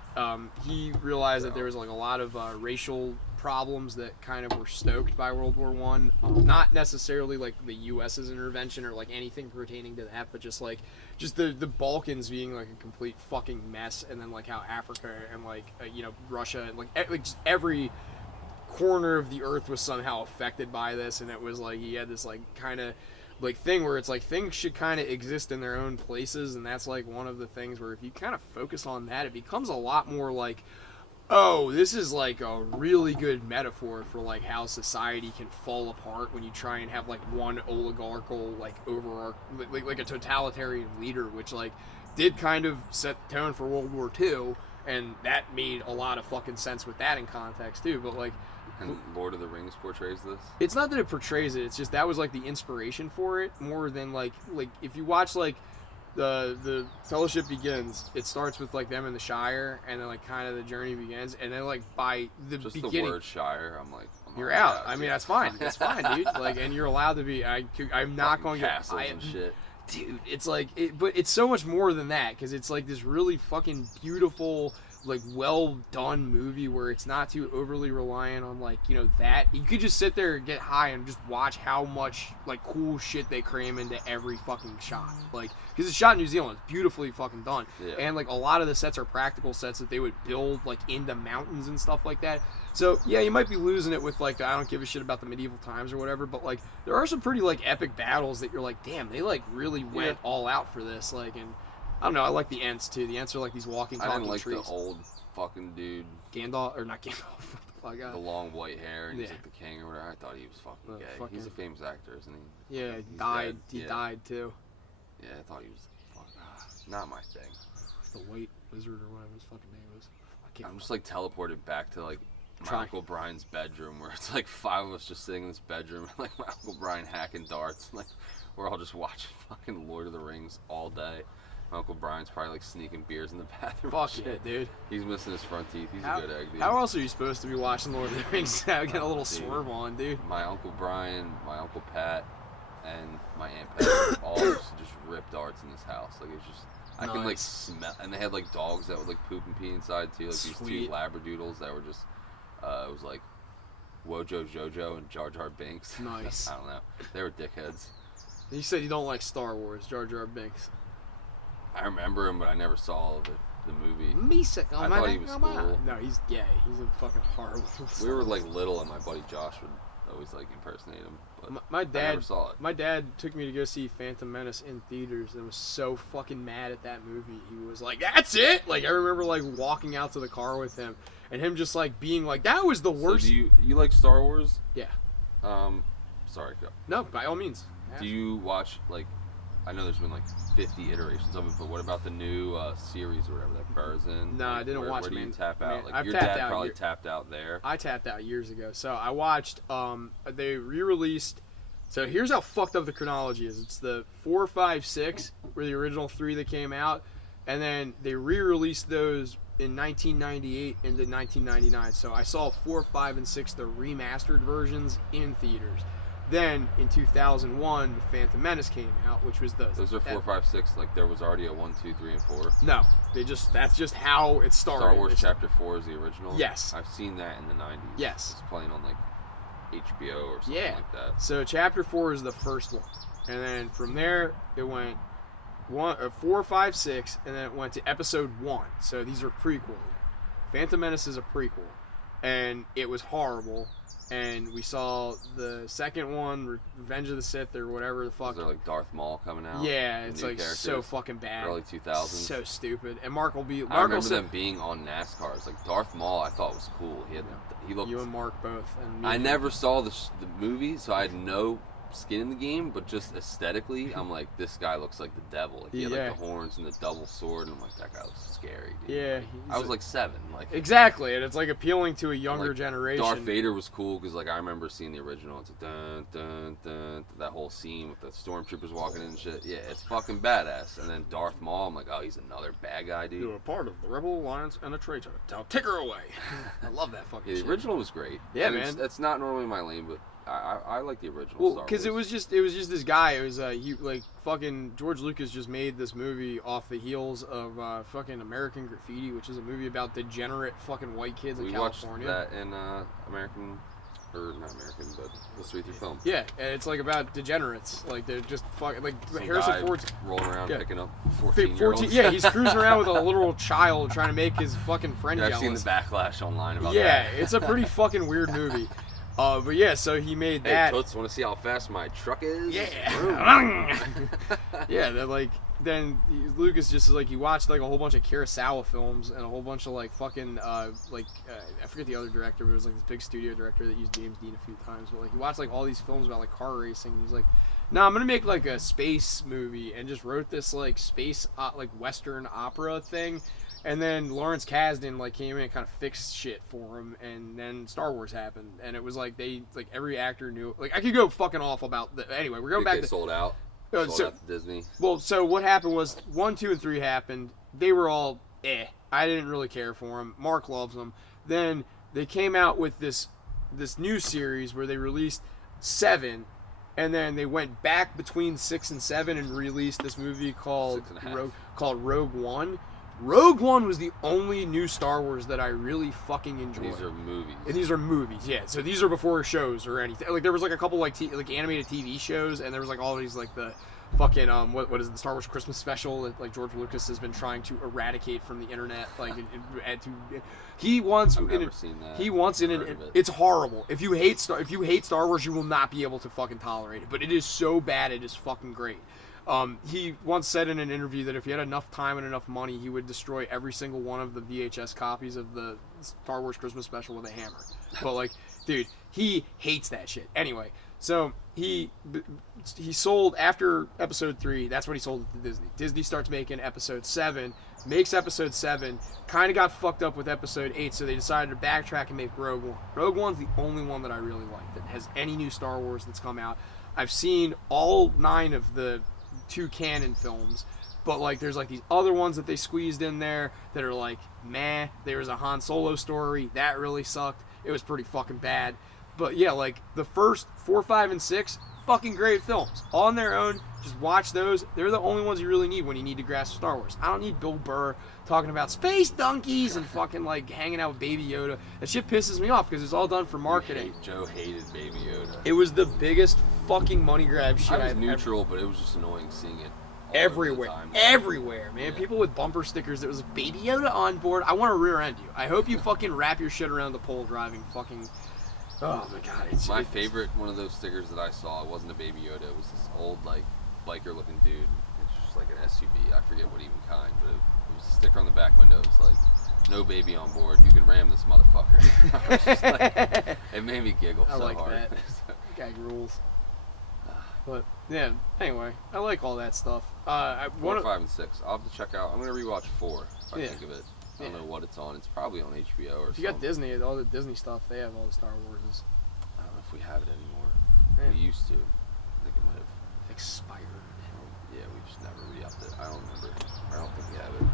he realized that there was like a lot of racial problems that kind of were stoked by World War One. Not necessarily like the U.S.'s intervention or like anything pertaining to that, but just the Balkans being like a complete fucking mess, and then like how Africa and like Russia and like just every corner of the earth was somehow affected by this, and it was like he had this like kind of like thing where it's like things should kind of exist in their own places, and that's like one of the things where if you kind of focus on that, it becomes a lot more like, oh, this is like a really good metaphor for like how society can fall apart when you try and have like one oligarchical like like a totalitarian leader, which like did kind of set the tone for World War II, and that made a lot of fucking sense with that in context too. But like, And Lord of the Rings portrays this. it's not that it portrays it, it's just that was like the inspiration for it more than like if you watch like the Fellowship Begins, it starts with like them in the Shire, and then like kind of the journey begins, and then like by the Just beginning the word Shire, I'm like, you're out. I mean, that's fine. That's fine, dude. Like, and you're allowed to be. I'm not going to. castles and shit. Dude, it's like, but it's so much more than that, because it's like this really fucking beautiful, like well done movie where it's not too overly reliant on like that. You could just sit there and get high and just watch how much like cool shit they cram into every fucking shot. Like, because it's shot in New Zealand, it's beautifully fucking done, Yeah. and like a lot of the sets are practical sets that they would build like into mountains and stuff like that. So yeah, you might be losing it with like I don't give a shit about the medieval times or whatever, but like there are some pretty like epic battles that you're like, damn, they like really went all out for this. Like, and I don't know, I like the Ents too. The Ents are like these walking, I talking didn't like trees. the old fucking dude, Gandalf, or not Gandalf. What the fuck? the long white hair, and he's Yeah. like the king or whatever. I thought he was fucking The gay. fucking- He's a famous actor, isn't he? Yeah, He's died. dead. He Yeah. died too. Yeah, I thought he was not my thing. The White Wizard or whatever his fucking name was. I can't. I'm just like teleported back to like my Try. Uncle Brian's bedroom, where it's like 5 of us just sitting in this bedroom, like my Uncle Brian hacking darts, like we're all just watching fucking Lord of the Rings all day. My Uncle Brian's probably like sneaking beers in the bathroom. Fuck and yeah, shit. dude. He's missing his front teeth. He's How, a good egg, dude. how else are you supposed to be watching Lord of the Rings? Getting a little Dude. swerve on, dude. My Uncle Brian, my Uncle Pat, and my Aunt Pat all just rip darts in this house. Like it's just, I can like Nice. smell, and they had like dogs that would like poop and pee inside too. Like these Sweet. two Labradoodles that were just, it was like Wojo Jojo and Jar Jar Binks. Nice. I don't know. They were dickheads. You said you don't like Star Wars, Jar Jar Binks. I remember him, but I never saw the movie. Misa, oh, I my thought he name, was come on. cool. No, he's gay. He's a fucking horrible. We were like little, and my buddy Josh would always like impersonate him. But My I dad, never saw it. my dad took me to go see Phantom Menace in theaters and was so fucking mad at that movie. He was like, "That's it!" Like I remember like walking out to the car with him and him just like being like, "That was the worst." So do you like Star Wars? Yeah. Sorry, go. No, by all means. Do you watch like? I know there's been like 50 iterations of it, but what about the new series or whatever that bears in? No, I didn't watch Where do you Man- tap out? Man- Like I've your tapped dad out probably year- tapped out there. I tapped out years ago. So I watched. They re-released. So here's how fucked up the chronology is. It's the 4, 5, 6 were the original 3 that came out, and then they re-released those in 1998 into 1999. So I saw 4, 5, and 6, the remastered versions in theaters. Then in 2001, The Phantom Menace came out, which was the Those are 4, 5, 6. Like there was already a 1, 2, 3, and 4. No, that's just how it started. Star Wars It's- Chapter 4 is the original. Yes. I've seen that in the 90s. Yes. It's playing on like HBO or something Yeah. like that. So Chapter 4 is the first one, and then from there it went 4, 5, 6, and then it went to Episode 1. So these are prequels. Phantom Menace is a prequel, and it was horrible. And we saw the second one, Revenge of the Sith or whatever the fuck. Is there like Darth Maul coming out? Yeah, The it's new like so characters? fucking bad. Early 2000s. So stupid. And Mark will be. I Mark will remember say, them being on NASCARs. Like Darth Maul, I thought was cool. He looked. you and Mark both. And me I and- never saw the movie, so I had no skin in the game. But just aesthetically, I'm like, this guy looks like the devil. Like, he had Yeah. like the horns and the double sword, and I'm like, that guy was scary, dude. Yeah, Like, he's I was a- like 7. Like Exactly, and it's like appealing to a younger like, generation. Darth Vader was cool because like I remember seeing the original. It's like dun dun dun, that whole scene with the stormtroopers walking in and shit. Yeah, it's fucking badass. And then Darth Maul, I'm like, oh, he's another bad guy, dude. You're a part of the Rebel Alliance and a traitor. Now take her away. I love that fucking Yeah, shit. the original was great. Yeah, I mean, man. That's not normally my lane, but I like the original. Well, Star because it Wars. was just this guy. It was he like fucking George Lucas just made this movie off the heels of fucking American Graffiti, which is a movie about degenerate fucking white kids in We California. watched that in American, or not American, but History Through Film. Yeah, and it's like about degenerates. Like they're just fucking like Some Harrison guy Ford's rolling around yeah. picking up 14-year-olds. 14. Yeah, he's cruising around with a literal child trying to make his fucking friend Yeah, I've jealous. seen the backlash online about Yeah, that. it's a pretty fucking weird movie. But yeah, so he made Hey, that. Toots, want to see how fast my truck is? Yeah. Yeah, that like then Lucas just like he watched like a whole bunch of Kurosawa films and a whole bunch of like fucking I forget the other director, but it was like this big studio director that used James Dean a few times. But like he watched like all these films about like car racing. And he's like, no, I'm gonna make like a space movie, and just wrote this like space like Western opera thing. And then Lawrence Kasdan like came in and kind of fixed shit for him, and then Star Wars happened, and it was like they like every actor knew. Like I could go fucking off about the anyway. We're going back They to sold out. so- Sold out to Disney. well, so what happened was 1, 2, and 3 happened. They were all I didn't really care for them. Mark loves them. Then they came out with this new series where they released 7, and then they went back between 6 and 7 and released this movie called 6.5. Rogue One. Rogue One was the only new Star Wars that I really fucking enjoyed. These are movies. And these are movies, yeah. So these are before shows or anything. Like there was like a couple like like animated TV shows, and there was like all these like the fucking what is it, the Star Wars Christmas special that like George Lucas has been trying to eradicate from the internet. Like he wants I've never seen that. he wants in Heard an of it. it's horrible. If you hate Star Wars, you will not be able to fucking tolerate it. But it is so bad, it is fucking great. He once said in an interview that if he had enough time and enough money, he would destroy every single one of the VHS copies of the Star Wars Christmas special with a hammer. But like, dude, he hates that shit. Anyway, so he sold after episode 3. That's when he sold it to Disney. Disney starts making episode 7, makes episode 7, kind of got fucked up with episode 8, so they decided to backtrack and make Rogue One. Rogue One's the only one that I really like that has any new Star Wars that's come out. I've seen all 9 of the 2 canon films, but like there's like these other ones that they squeezed in there that are like meh. There was a Han Solo story that really sucked. It was pretty fucking bad. But yeah, like the first 4, 5, and 6, fucking great films on their own. Just watch those. They're the only ones you really need when you need to grasp Star Wars. I don't need Bill Burr talking about space donkeys and fucking like hanging out with Baby Yoda. That shit pisses me off because it's all done for marketing. Joe hated Baby Yoda. It was the biggest fucking money grab shit I was I've neutral, but it was just annoying seeing it over the everywhere, time. everywhere, man. Yeah. People with bumper stickers. There was Baby Yoda on board. I want to rear end you. I hope you fucking wrap your shit around the pole driving fucking. Oh my god, it's My favorite one of those stickers that I saw, it wasn't a Baby Yoda. It was this old like biker looking dude. It's just like an SUV. I forget what even kind, but it was a sticker on the back window. It was like, "No baby on board. You can ram this motherfucker." I was just like, it made me giggle I so like hard. that. Gag rules. But yeah, anyway, I like all that stuff. I 4, want 5, and 6. I'll have to check out. I'm gonna rewatch 4 if I Yeah. think of it. I don't Yeah. know what it's on. It's probably on HBO or if you got something. Disney, all the Disney stuff, they have all the Star Warses. I don't know if we have it anymore. Yeah. We used to. I think it might have. Expired. Yeah, we just never re-upped it. I don't remember. I don't think we have it.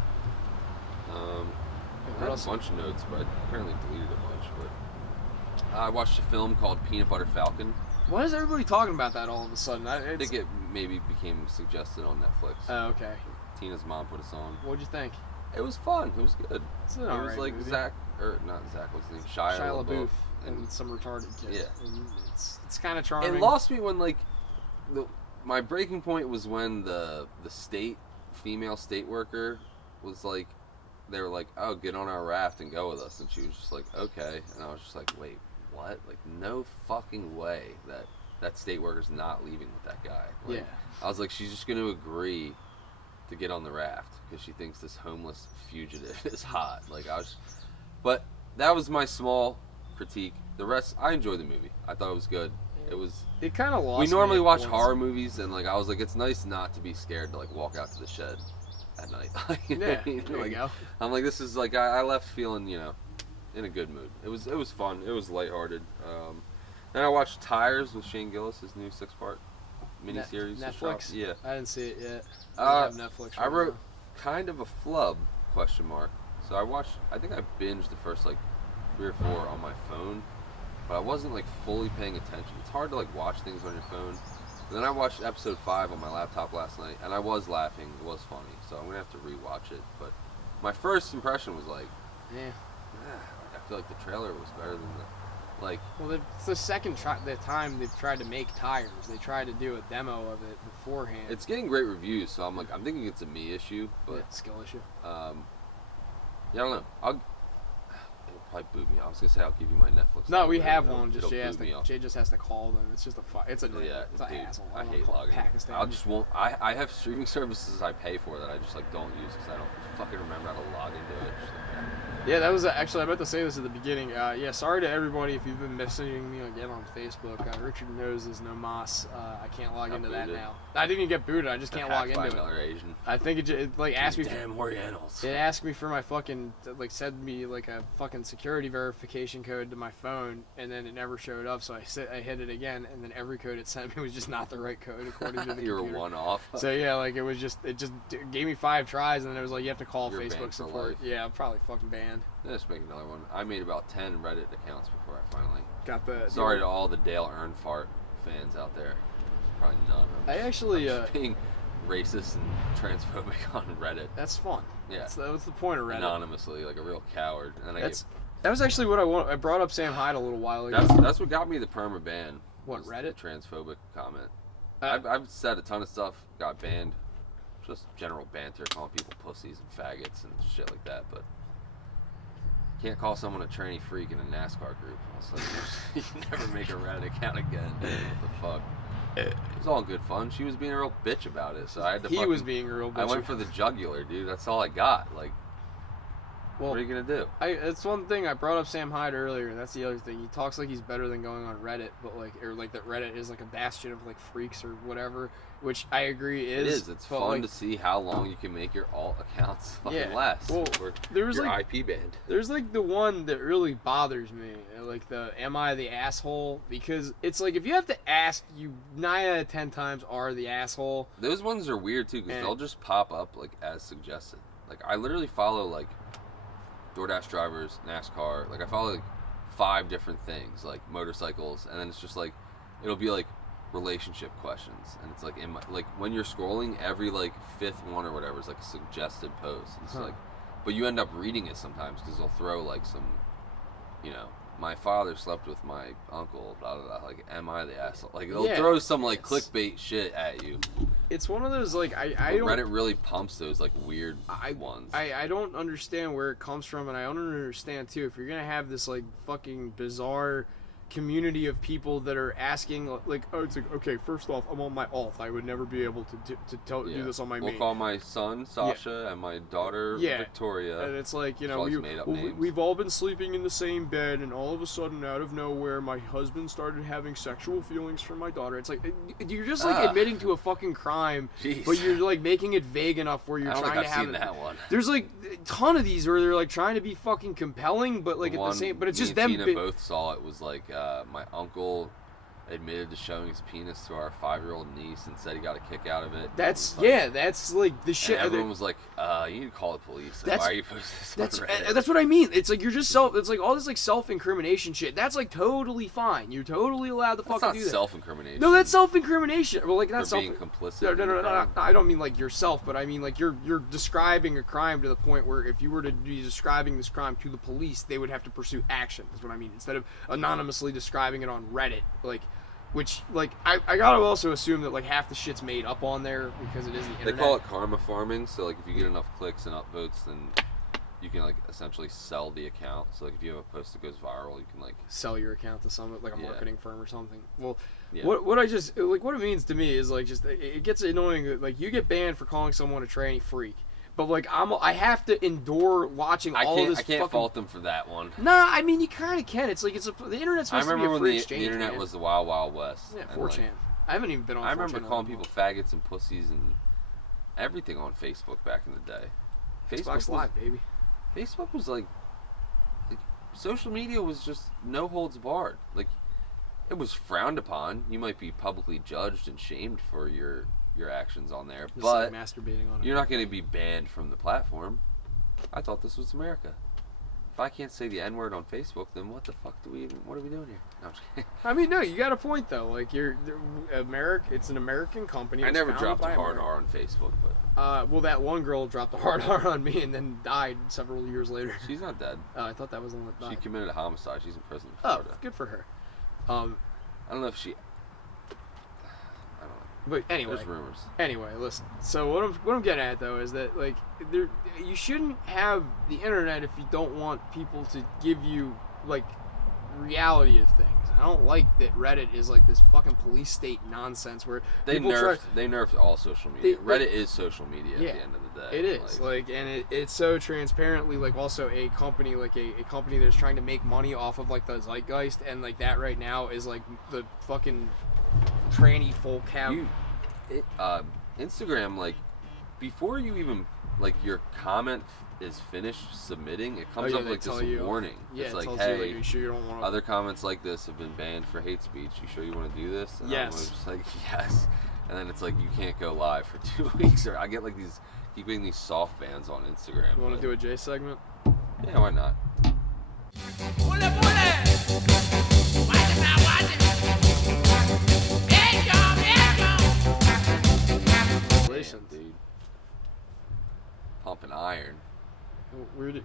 I had a bunch of notes, but I apparently deleted a bunch. But I watched a film called Peanut Butter Falcon. Why is everybody talking about that all of a sudden? I think it maybe became suggested on Netflix. Oh, okay. Tina's mom put us on. What'd you think? It was fun. It was good. It's an It alright was like movie. not Zach, what's his name? Shia LaBeouf and and some retarded kid. Yeah. And it's kind of charming. it lost me when like my breaking point was when the female state worker was like, they were like, "Oh, get on our raft and go with us," and she was just like, "Okay," and I was just like, "Wait, what? Like, no fucking way that state worker's not leaving with that guy." Like, Yeah. I was like, she's just going to agree to get on the raft because she thinks this homeless fugitive is hot. Like, but that was my small critique. The rest, I enjoyed the movie. I thought it was good. It was. It kind of lost. We me normally at watch points. horror movies, and like I was like, it's nice not to be scared to like walk out to the shed at night. You know Yeah, what I mean? there Like, you go. I'm like, this is like I left feeling, in a good mood. It was fun. It was lighthearted. Then I watched Tires with Shane Gillis, his new 6-part miniseries. that dropped. Netflix. Yeah. I didn't see it yet. Uh, I don't have Netflix. I right wrote now. kind of a flub ? So I think I binged the first like 3 or 4 on my phone, but I wasn't like fully paying attention. It's hard to like watch things on your phone. And then I watched episode 5 on my laptop last night, and I was laughing. It was funny, so I'm gonna have to rewatch it. But my first impression was like, Yeah. I feel like the trailer was better than the Well, it's the second the time they've tried to make Tires. They tried to do a demo of it beforehand. It's getting great reviews, so I'm thinking it's a me issue, but Yeah, skill issue. yeah, I don't know. It'll probably boot me. I was gonna say I'll give you my Netflix. No, we number, have it'll- one. Just it'll Jay has boot me to. off. Jay just has to call them. It's just it's an Yeah, it's an dude, asshole. I don't wanna hate call logging in. Pakistan. I just won't. I have streaming services I pay for that I just like don't use because I don't fucking remember how to log into it. Just like, Yeah, that was actually, I meant to say this at the beginning. Yeah, sorry to everybody if you've been messaging me again on Facebook. Richard knows is no mas. I can't log Got into that booted. now. I didn't even get booted. I just can't log hacked by into it. another Asian. I think it like asked me. Damn Orientals. It asked me for my fucking, like, sent me like a fucking security verification code to my phone, and then it never showed up. So I hit it again, and then every code it sent me was just not the right code according to the You're computer. one off. So yeah, like it just gave me 5 tries, and then it was like you have to call You're Facebook banned for support. life. Yeah, I'm probably fucking banned. Let's make another one. I made about 10 Reddit accounts before I finally. Got the. Sorry to all the Dale Earnhardt fans out there. Probably none. I actually. I'm just being racist and transphobic on Reddit. That's fun. Yeah. That was the point of Reddit. Anonymously, like a real coward. And then That was actually what I brought up Sam Hyde a little while ago. that's what got me the perma ban. What, was Reddit? The transphobic comment. Uh, I've said a ton of stuff, got banned. Just general banter, calling people pussies and faggots and shit like that, but can't call someone a tranny freak in a NASCAR group. Also, you never make a Reddit account again. What the fuck? It was all in good fun. She was being a real bitch about it, so I had to. he fucking, was being a real bitch. I went for the jugular, dude. That's all I got. Like, Well, what are you gonna do? it's one thing I brought up Sam Hyde earlier. That's the other thing. He talks like he's better than going on Reddit, but like that Reddit is like a bastion of like freaks or whatever, which I agree It is. is. It's but, fun like, to see how long you can make your alt accounts fucking Yeah. last. Well, Or there was your like IP banned. there's like the one that really bothers me, like the "Am I the asshole?" Because it's like if you have to ask, you 9 out of 10 times are the asshole. Those ones are weird too because And- they'll just pop up like as suggested. Like I literally follow like DoorDash drivers, NASCAR. Like I follow like 5 different things, like motorcycles, and then it's just like it'll be like relationship questions, and it's like like when you're scrolling, every like 5th one or whatever is like a suggested post. It's Huh. like, but you end up reading it sometimes because they'll throw like some, my father slept with my uncle. Blah blah blah. Like, am I the asshole? Like they'll Yeah, throw some like it's- clickbait shit at you. it's one of those like I But don't Reddit really pumps those like weird I ones. I don't understand where it comes from, and I don't understand too if you're gonna have this like fucking bizarre community of people that are asking like, oh, it's like, okay, first off, I'm on my alt. I would never be able to do this on my We'll main. call my son Sasha and my daughter Victoria. And it's like, you know, All these made-up names. we've all been sleeping in the same bed, and all of a sudden, out of nowhere, my husband started having sexual feelings for my daughter. It's like, you're just like admitting to a fucking crime, Jeez. but you're like making it vague enough where you're I don't trying think to I've have seen it. that one. There's like a ton of these where they're like trying to be fucking compelling, but like at the same, but it's just me them. and Tina both saw it. Was like my uncle admitted to showing his penis to our 5-year-old niece and said he got a kick out of it. That's Like, that's like the shit. and everyone was like, you need to call the police. Like, why are you posting this That's on Reddit? that's what I mean. It's like you're just it's like all this like self-incrimination shit. That's like totally fine. You're totally allowed to That's fucking not do that. self-incrimination. No, that's self-incrimination. Well, like not For self. being complicit. No, in the no, crime. I don't mean like yourself, but I mean like you're describing a crime to the point where if you were to be describing this crime to the police, they would have to pursue action. Is what I mean. Instead of anonymously describing it on Reddit, like. Which, like, I gotta also assume that, like, half the shit's made up on there because it is the They internet. call it karma farming. So like, if you get enough clicks and upvotes, then you can like essentially sell the account. So like, if you have a post that goes viral, you can like. Sell your account to someone, like a Yeah. marketing firm or something. Well, Yeah. what I just, like, what it means to me is, like, just, it gets annoying that, like, you get banned for calling someone a tranny freak. But, like, I have to endure watching all of this I can't fucking... fault them for that one. Nah, I mean, you kind of can. It's like, the internet's I supposed to be remember a when free the exchange, internet man. was the wild, wild west. Yeah, and, 4chan. like, I haven't even been on 4chan. I remember calling anymore. people faggots and pussies and everything on Facebook back in the day. Xbox Live, baby. Facebook was like social media was just no holds barred. Like, it was frowned upon. You might be publicly judged and shamed for your actions on there, Just but like masturbating on it. you're not going to be banned from the platform. I thought this was America. If I can't say the N-word on Facebook, then what the fuck what are we doing here? No, I'm just kidding. I mean, no, you got a point, though. Like, it's an American company. I It was never founded dropped a by hard Americans. R on Facebook, but Well, that one girl dropped a hard R on me and then died several years later. she's not dead. I thought that was the one that She died. committed a homicide. She's in prison in Oh, Florida. good for her. I don't know if she... I don't know. But anyway, There's rumors. anyway, listen. So what I'm getting at though is that like you shouldn't have the internet if you don't want people to give you like reality of things. I don't like that Reddit is like this fucking police state nonsense where They people nerfed all social media. They- Reddit is social media Yeah, at the end of the day. It is and it's so transparently like also a company like a company that's trying to make money off of like the zeitgeist, and like that right now is like the fucking tranny folk have. Instagram, like, before you even like your comment is finished submitting, it comes yeah, up they like tell this you. warning. Yeah, It's it like, tells hey, you, like, you sure you don't want to. other comments like this have been banned for hate speech. You sure you want to do this? And Yes. I was just like, yes. And then it's like, you can't go live for 2 weeks. Or I get like these, keep getting these soft bans on Instagram. You want but- to do a J segment? Yeah, why not? Congratulations. Damn, dude. Pumping iron. Where did?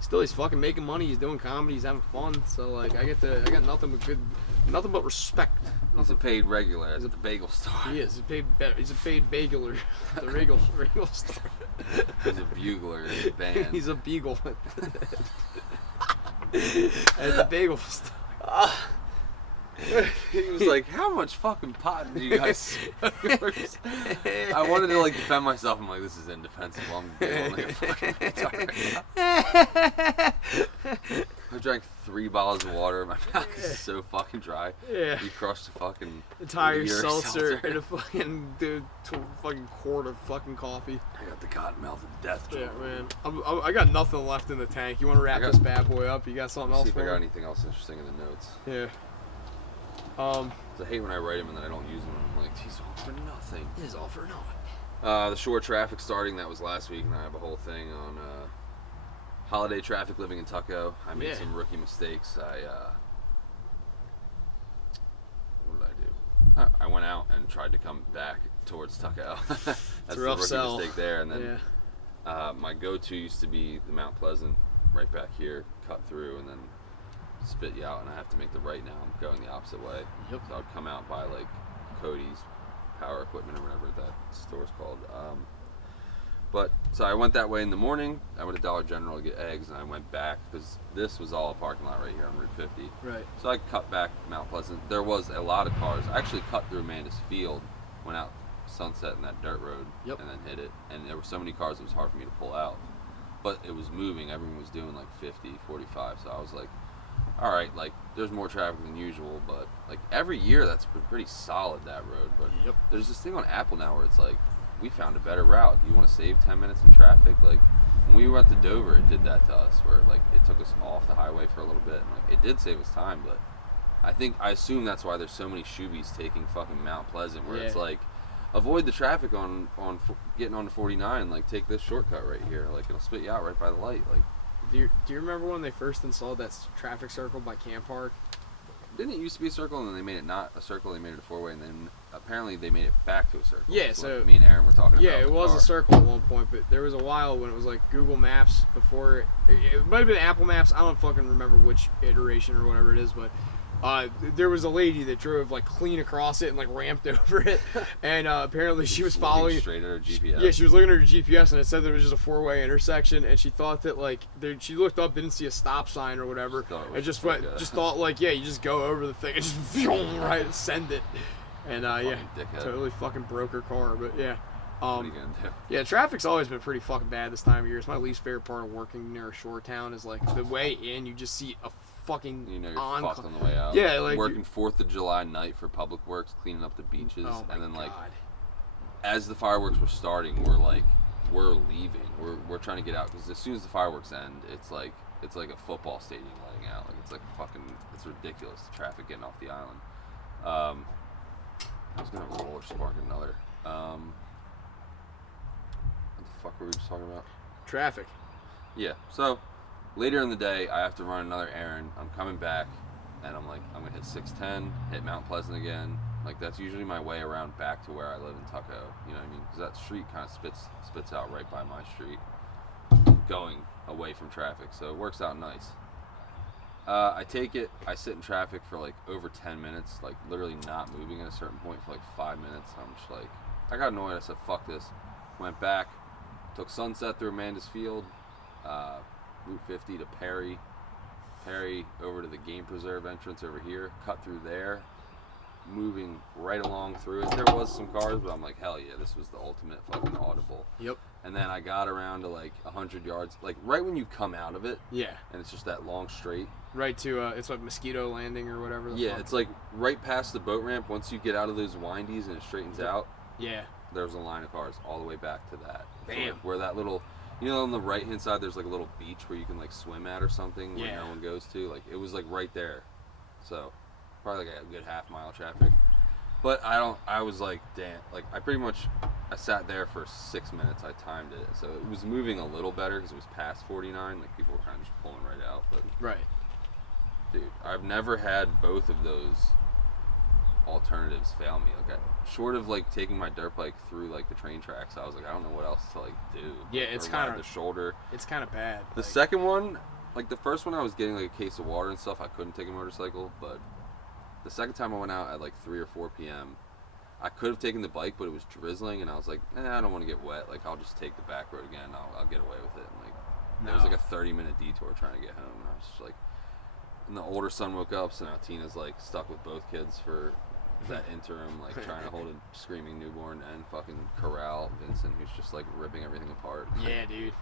Still, he's fucking making money. He's doing comedy. He's having fun. So like, I got nothing but respect. He's a paid regular at the bagel store. He is. He's a paid bageler. The Regal store. He's a bugler in the band. He's a beagle. At the bagel store. He was like, how much fucking pot did you guys smoke? I wanted to like defend myself. I'm like, this is indefensible. I'm giggling like a fucking retard. I drank 3 bottles of water. My mouth is so fucking dry. Yeah. You crushed a fucking Entire liter of seltzer and a fucking fucking quart of fucking coffee. I got the cotton mouth of death. Yeah, man. I got nothing left in the tank. You want to wrap this bad boy up? You got something else See if I for got me? anything else interesting in the notes. Yeah. 'Cause I hate when I write them and then I don't use them. I'm like, these all for nothing. It is all for naught. The shore traffic starting, that was last week, and I have a whole thing on holiday traffic living in Tucko. I made some rookie mistakes. What did I do? I went out and tried to come back towards Tucko. That's a rough the rookie sell. mistake there. And then Yeah. my go-to used to be the Mount Pleasant right back here, cut through, and then spit you out, and I have to make the right now. I'm going the opposite way. Yep. So I'd come out by like Cody's Power Equipment or whatever that store's called. But so I went that way in the morning. I went to Dollar General to get eggs, and I went back because this was all a parking lot right here on Route 50. Right. So I cut back Mount Pleasant. There was a lot of cars. I actually cut through Amanda's Field, went out Sunset in that dirt road, Yep. and then hit it. And there were so many cars it was hard for me to pull out. But it was moving. Everyone was doing like 50, 45. So I was like, all right, like there's more traffic than usual. But like every year that's been pretty solid, that road. But Yep. there's this thing on Apple now where it's like, we found a better route. Do you want to save 10 minutes in traffic? Like when we went to Dover, it did that to us where like it took us off the highway for a little bit, and like it did save us time. But I assume that's why there's so many Shoobies taking fucking Mount Pleasant, where it's Yeah. like, avoid the traffic on getting on the 49. Like take this shortcut right here. Like it'll spit you out right by the light. Like Do you remember when they first installed that traffic circle by Camp Park? didn't it used to be a circle, and then they made it not a circle. They made it a four-way, and then apparently they made it back to a circle. Yeah, That's so- what me and Aaron were talking about. Yeah, in it the was car. a circle at one point, but there was a while when it was like Google Maps before. It might have been Apple Maps. I don't fucking remember which iteration or whatever it is, but there was a lady that drove like clean across it and like ramped over it, and apparently she was Looking following. straight at her GPS. Yeah, she was looking at her GPS and it said there was just a four-way intersection, and she thought that like she looked up, didn't see a stop sign or whatever, Thought it was and just just went, like a- just thought like, yeah, you just go over the thing and just right send it, and yeah, Fucking dickhead. totally fucking broke her car, but yeah. What are you gonna do? Yeah, traffic's always been pretty fucking bad this time of year. It's my least favorite part of working near a shore town is like the way in, you just see a fucking You know you're fucked on the way out. Yeah, like working 4th of July night for Public Works, cleaning up the beaches, oh my and then like God. as the fireworks were starting, we're leaving. We're trying to get out because as soon as the fireworks end, it's like a football stadium letting out. Like it's like fucking, it's ridiculous. The traffic getting off the island. I was gonna roller spark another. What the fuck were we just talking about? Traffic. Yeah. So later in the day, I have to run another errand. I'm coming back, and I'm like, I'm gonna hit 610, hit Mount Pleasant again. Like that's usually my way around back to where I live in Tuckahoe. You know what I mean? Because that street kind of spits out right by my street, going away from traffic. So it works out nice. I take it. I sit in traffic for like over 10 minutes, like literally not moving at a certain point for like 5 minutes. I'm just like, I got annoyed. I said, fuck this. Went back, took Sunset through Amanda's Field, Route 50 to Perry over to the Game Preserve entrance over here, cut through there, moving right along through it. There was some cars, but I'm like, hell yeah, this was the ultimate fucking audible. Yep. And then I got around to like 100 yards, like right when you come out of it, Yeah. and it's just that long straight. Right to it's like Mosquito Landing or whatever. The Yeah, fuck. it's like right past the boat ramp. Once you get out of those windies and it straightens out, Yeah. there's a line of cars all the way back to that. So, Damn. like, where that little, you know, on the right hand side, there's like a little beach where you can like swim at or something where Yeah. no one goes to. Like it was like right there. So probably like a good half-mile traffic. But I was like, damn, like I sat there for 6 minutes. I timed it. So it was moving a little better because it was past 49. Like people were kind of just pulling right out. But Right. dude, I've never had both of those alternatives fail me. Like short of like taking my dirt bike through like the train tracks, I was like, I don't know what else to like do. Yeah, Or it's ride kinda- the shoulder. It's kind of bad. The like, second one, like the first one, I was getting like a case of water and stuff. I couldn't take a motorcycle, but the second time I went out at like 3 or 4 p.m., I could have taken the bike, but it was drizzling, and I was like, I don't want to get wet. Like I'll just take the back road again. I'll get away with it. And like it was No. like a 30-minute detour trying to get home, and I was just like, and the older son woke up, so now Tina's like stuck with both kids for that interim, like trying to hold a screaming newborn and fucking corral Vincent, who's just like ripping everything apart. Yeah, dude.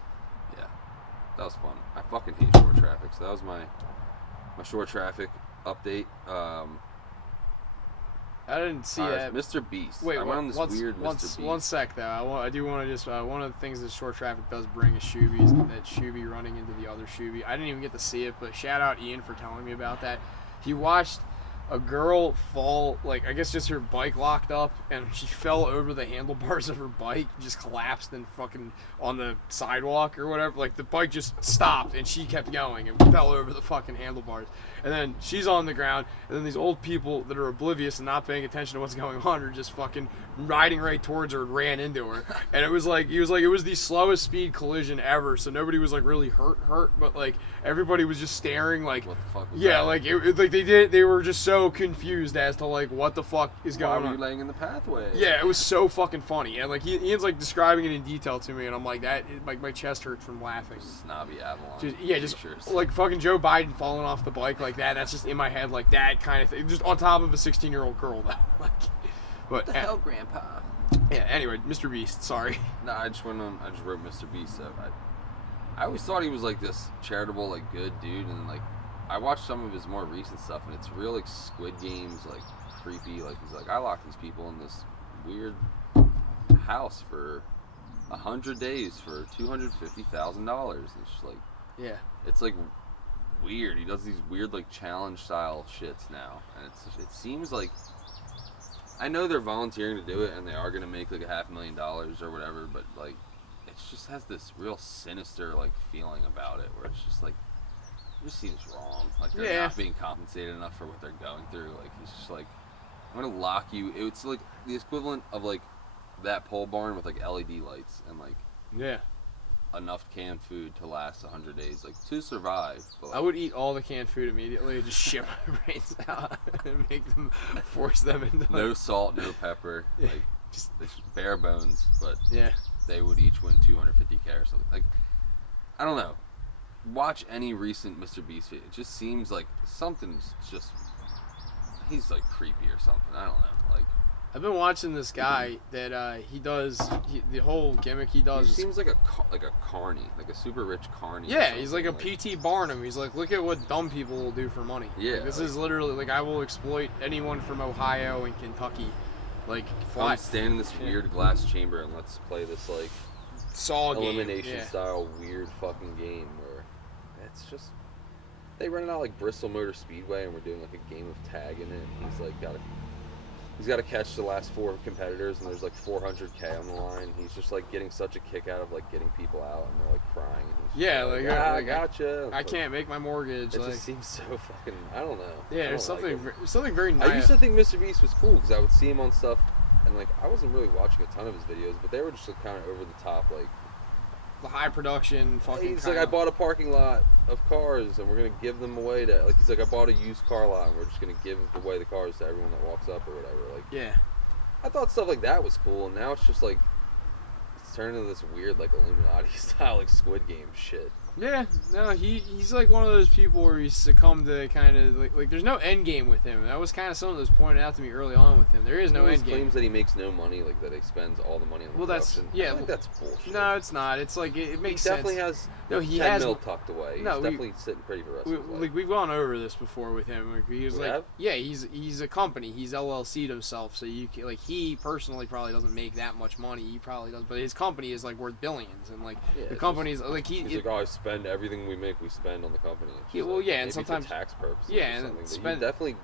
Yeah, that was fun. I fucking hate short traffic. So that was my short traffic update. I didn't see that. Mr. Beast. Wait, I went on this weird Mr. Beast. one sec though. I do want to just one of the things that short traffic does bring is Shoobies, and that Shoobie running into the other Shoobie. I didn't even get to see it, but shout out Ian for telling me about that. He watched a girl like, I guess just her bike locked up, and she fell over the handlebars of her bike, just collapsed and fucking on the sidewalk or whatever. Like, the bike just stopped, and she kept going and fell over the fucking handlebars. And then she's on the ground, and then these old people that are oblivious and not paying attention to what's going on are just fucking riding right towards her and ran into her. And it was like, it was the slowest speed collision ever, so nobody was like really hurt, but like everybody was just staring like, What the fuck was yeah, that? like like they were just so confused as to like what the fuck is Why going were you on. laying in the pathway? Yeah, it was so fucking funny, and like Ian's like describing it in detail to me, and I'm like my chest hurts from laughing. Snobby Avalon. Just pictures. like fucking Joe Biden falling off the bike like that. That's just in my head, like that kind of thing. Just on top of a 16-year-old girl, though. Like, but What the hell, Grandpa? yeah. Anyway, Mr. Beast. Sorry. No, I just wrote Mr. Beast. So I always thought he was like this charitable, like good dude, and like I watched some of his more recent stuff, and it's real like Squid Games, like creepy. Like he's like, I locked these people in this weird house for 100 days for $250,000. It's just like, Yeah. it's like weird. He does these weird like challenge style shits now, and it seems like, I know they're volunteering to do it and they are gonna make like $500,000 or whatever, but like it just has this real sinister like feeling about it where it's just like it just seems wrong. Like they're Yeah. not being compensated enough for what they're going through. Like he's just like, I'm gonna lock you. It's like the equivalent of like that pole barn with like LED lights and like Yeah. enough canned food to last 100 days, like to survive. But, like, I would eat all the canned food immediately and just ship my brains out and force them into no salt, no pepper, Yeah. like just it's bare bones. But Yeah. they would each win 250K or something. Like, I don't know. Watch any recent Mr. Beast video. It just seems like something's just, he's like creepy or something. I don't know. Like, I've been watching this guy that he does the whole gimmick he does. he is- seems like a carny, like a super rich carny. or Yeah, he's like a something, P.T. Barnum. He's like, look at what dumb people will do for money. Yeah, Like, this like- is literally like, I will exploit anyone from Ohio and Kentucky. Like, Come fly, stand in this Yeah. weird glass chamber and let's play this like saw game. elimination Yeah. style weird fucking game where it's just, they run it out like Bristol Motor Speedway and we're doing like a game of tag in it, and he's like he's got to catch the last 4 competitors and there's like 400K on the line. He's just like getting such a kick out of like getting people out, and they're like crying, and he's just Yeah, like, like, I like, gotcha. I can't make my mortgage. It Like, just seems so fucking, I don't know. yeah, I there's don't like it. something very I nice. used to think Mr. Beast was cool because I would see him on stuff, and like I wasn't really watching a ton of his videos, but they were just kind of over the top. Like, The high production fucking. he's like, I bought a parking lot of cars, and we're gonna give them away to, like, he's like, I bought a used car lot, and we're just gonna give away the cars to everyone that walks up or whatever. Like, Yeah. I thought stuff like that was cool, and now it's just like it's turning into this weird like Illuminati style like Squid Game shit. Yeah, no, he's like one of those people where he's succumbed to kind of like there's no end game with him. That was kind of something that was pointed out to me early on with him. There is no He end game. claims that he makes no money, like that he spends all the money on the Well, that's- production. yeah, I think that's bullshit. No, it's not. It's like it he makes definitely sense. has No, he 10 has. mil tucked away. He's No, definitely sitting pretty for the rest of his life. Like we've gone over this before with him. Like, he was We like, have? yeah, he's a company. He's LLC'd himself, so you can, like, he personally probably doesn't make that much money. He probably does, but his company is like worth billions, and like Yeah, the it's company's like He's like, oh, I spend everything we make, we spend on the company. It's Yeah, just well, like, yeah, and maybe sometimes- for tax purposes. yeah, or and something, but spend- he's definitely,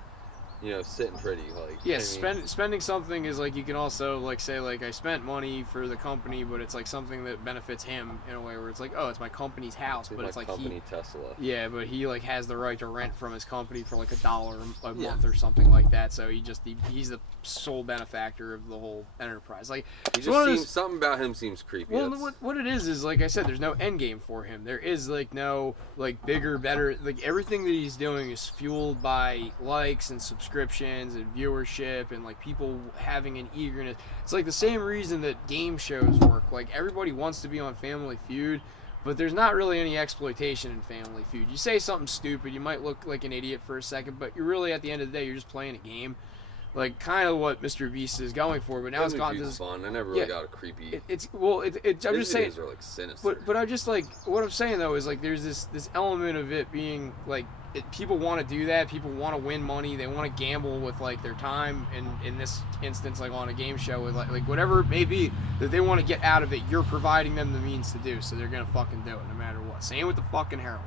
sitting pretty. Like, Yeah, I mean, spending something is like, you can also like say like, I spent money for the company, but it's like something that benefits him in a way where it's like, oh, it's my company's house, but my it's like company Tesla. yeah, but he like has the right to rent from his company for like $1 a Yeah. month or something like that. So he's the sole benefactor of the whole enterprise. Like, He it's one just of those- seems, something about him seems creepy. well, That's- what it is like I said, there's no end game for him. There is like no like bigger, better, like everything that he's doing is fueled by likes and subscriptions and viewership and like people having an eagerness. It's like the same reason that game shows work. Like, everybody wants to be on Family Feud, but there's not really any exploitation in Family Feud. You say something stupid, you might look like an idiot for a second, but you're really, at the end of the day, you're just playing a game. Like, kind of what Mr. Beast is going for, but now it's Family gone to Feud's this. fun. I never really Yeah, got a creepy. I'm just saying. Are like sinister. But I'm just like, what I'm saying though is like, there's this element of it being like, people want to do that. People want to win money. They want to gamble with like their time. And in this instance, like on a game show, with like whatever it may be that they want to get out of it, you're providing them the means to do. So they're gonna fucking do it no matter what. Same with the fucking heroin.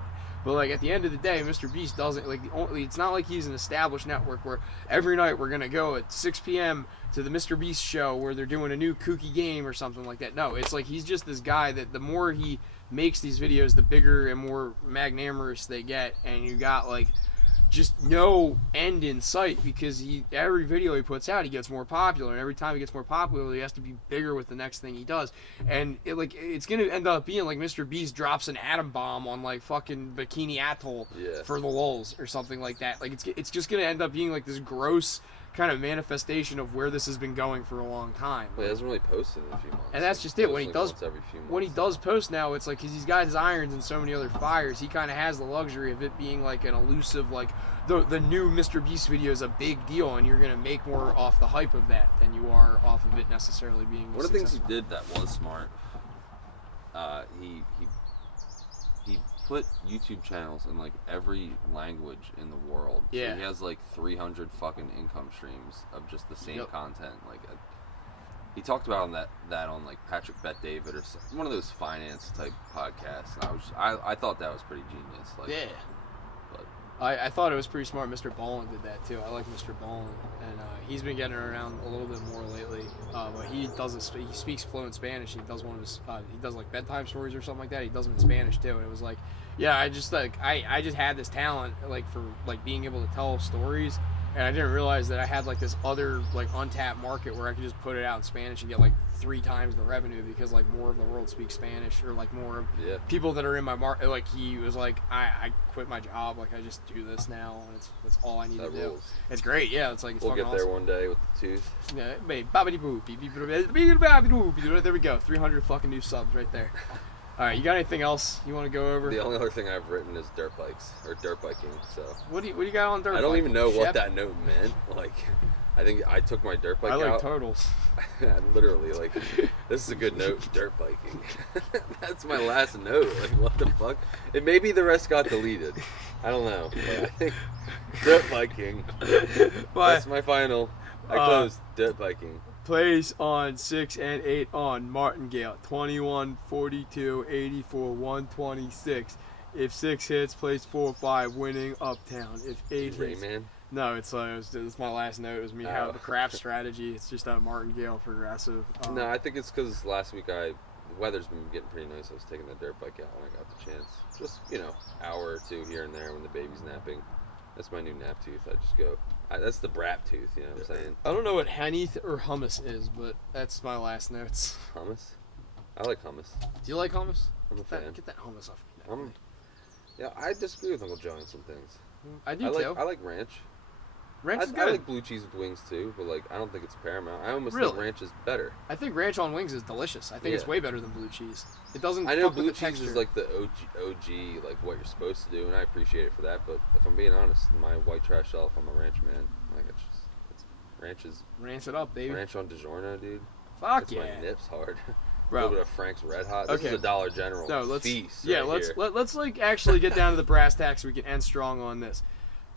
But like at the end of the day, Mr. Beast doesn't like. It's not like he's an established network where every night we're gonna go at 6 p.m. to the Mr. Beast show where they're doing a new kooky game or something like that. No, it's like he's just this guy that the more he makes these videos, the bigger and more magnanimous they get, and you got like just no end in sight because every video he puts out, he gets more popular, and every time he gets more popular, he has to be bigger with the next thing he does, and it's gonna end up being like Mr. Beast drops an atom bomb on like fucking Bikini Atoll for the lulz or something like that. Like it's just gonna end up being like this gross kind of manifestation of where this has been going for a long time. Well, he hasn't really posted in a few months. And that's just it. When he does, once every few months. when he does post now, it's like because he's got his irons and so many other fires, he kind of has the luxury of it being like an elusive, like the new Mr. Beast video is a big deal, and you're gonna make more off the hype of that than you are off of it necessarily being. One of the things he did that was smart. He put YouTube channels in like every language in the world. Yeah. So he has like 300 fucking income streams of just the same content. Like he talked about that on like Patrick Bet David or one of those finance type podcasts. And I thought that was pretty genius. Like, Yeah. But I thought it was pretty smart. Mr. Ballin did that too. I like Mr. Ballin, and he's been getting around a little bit more lately. But he speaks fluent Spanish. He does one of his he does like bedtime stories or something like that. He does them in Spanish too. And it was like, yeah, I just had this talent like for like being able to tell stories, and I didn't realize that I had like this other like untapped market where I could just put it out in Spanish and get like 3 times the revenue because like more of the world speaks Spanish, or like more of people that are in my market. Like he was like, I quit my job, like I just do this now, and it's all I need to do. It's great, yeah. It's like it's we'll fucking get there awesome. one day with the tooth. Yeah, there we go. 300 fucking new subs right there. All right, you got anything else you want to go over? The only other thing I've written is dirt bikes or dirt biking. So What do you got on dirt? I don't bike? even know Shep? what that note meant. Like, I think I took my dirt bike I like out. turtles. Literally, like, this is a good note, dirt biking. That's my last note. Like, what the fuck? It maybe the rest got deleted. I don't know. But I think dirt biking. That's my final. I closed dirt biking. Plays on 6 and 8 on Martingale. 21, 42, 84, 126. If 6 hits, plays 4-5, winning Uptown. If 8 hits, Rayman. no, it's my last note. It was me how the craft strategy. It's just that Martingale progressive. No, I think it's because last week the weather's been getting pretty nice. I was taking the dirt bike out when I got the chance. Just hour or two here and there when the baby's napping. That's my new nap tooth. I just go. That's the brat tooth. You know what I'm saying? I don't know what Hanith or hummus is, but that's my last notes. Hummus. I like hummus. Do you like hummus? I'm a fan. Get that hummus off me. Yeah, I disagree with Uncle Joe on some things. I do too. I like ranch. Ranch is I good. like blue cheese with wings too, but like I don't think it's paramount. I almost Really? think ranch is better. I think ranch on wings is delicious. I think it's way better than blue cheese. It doesn't. I know fuck with blue the cheese texture. is like the OG, like what you're supposed to do, and I appreciate it for that. But if I'm being honest, my white trash self, I'm a ranch man. Like it's ranch is Ranch it up, baby. ranch on DiGiorno, dude. Fuck It's yeah, my nips hard. bro. A little bit of Frank's Red Hot. This Okay. is a Dollar General No, let's feast. yeah, right here. let's like actually get down to the brass tacks so we can end strong on this.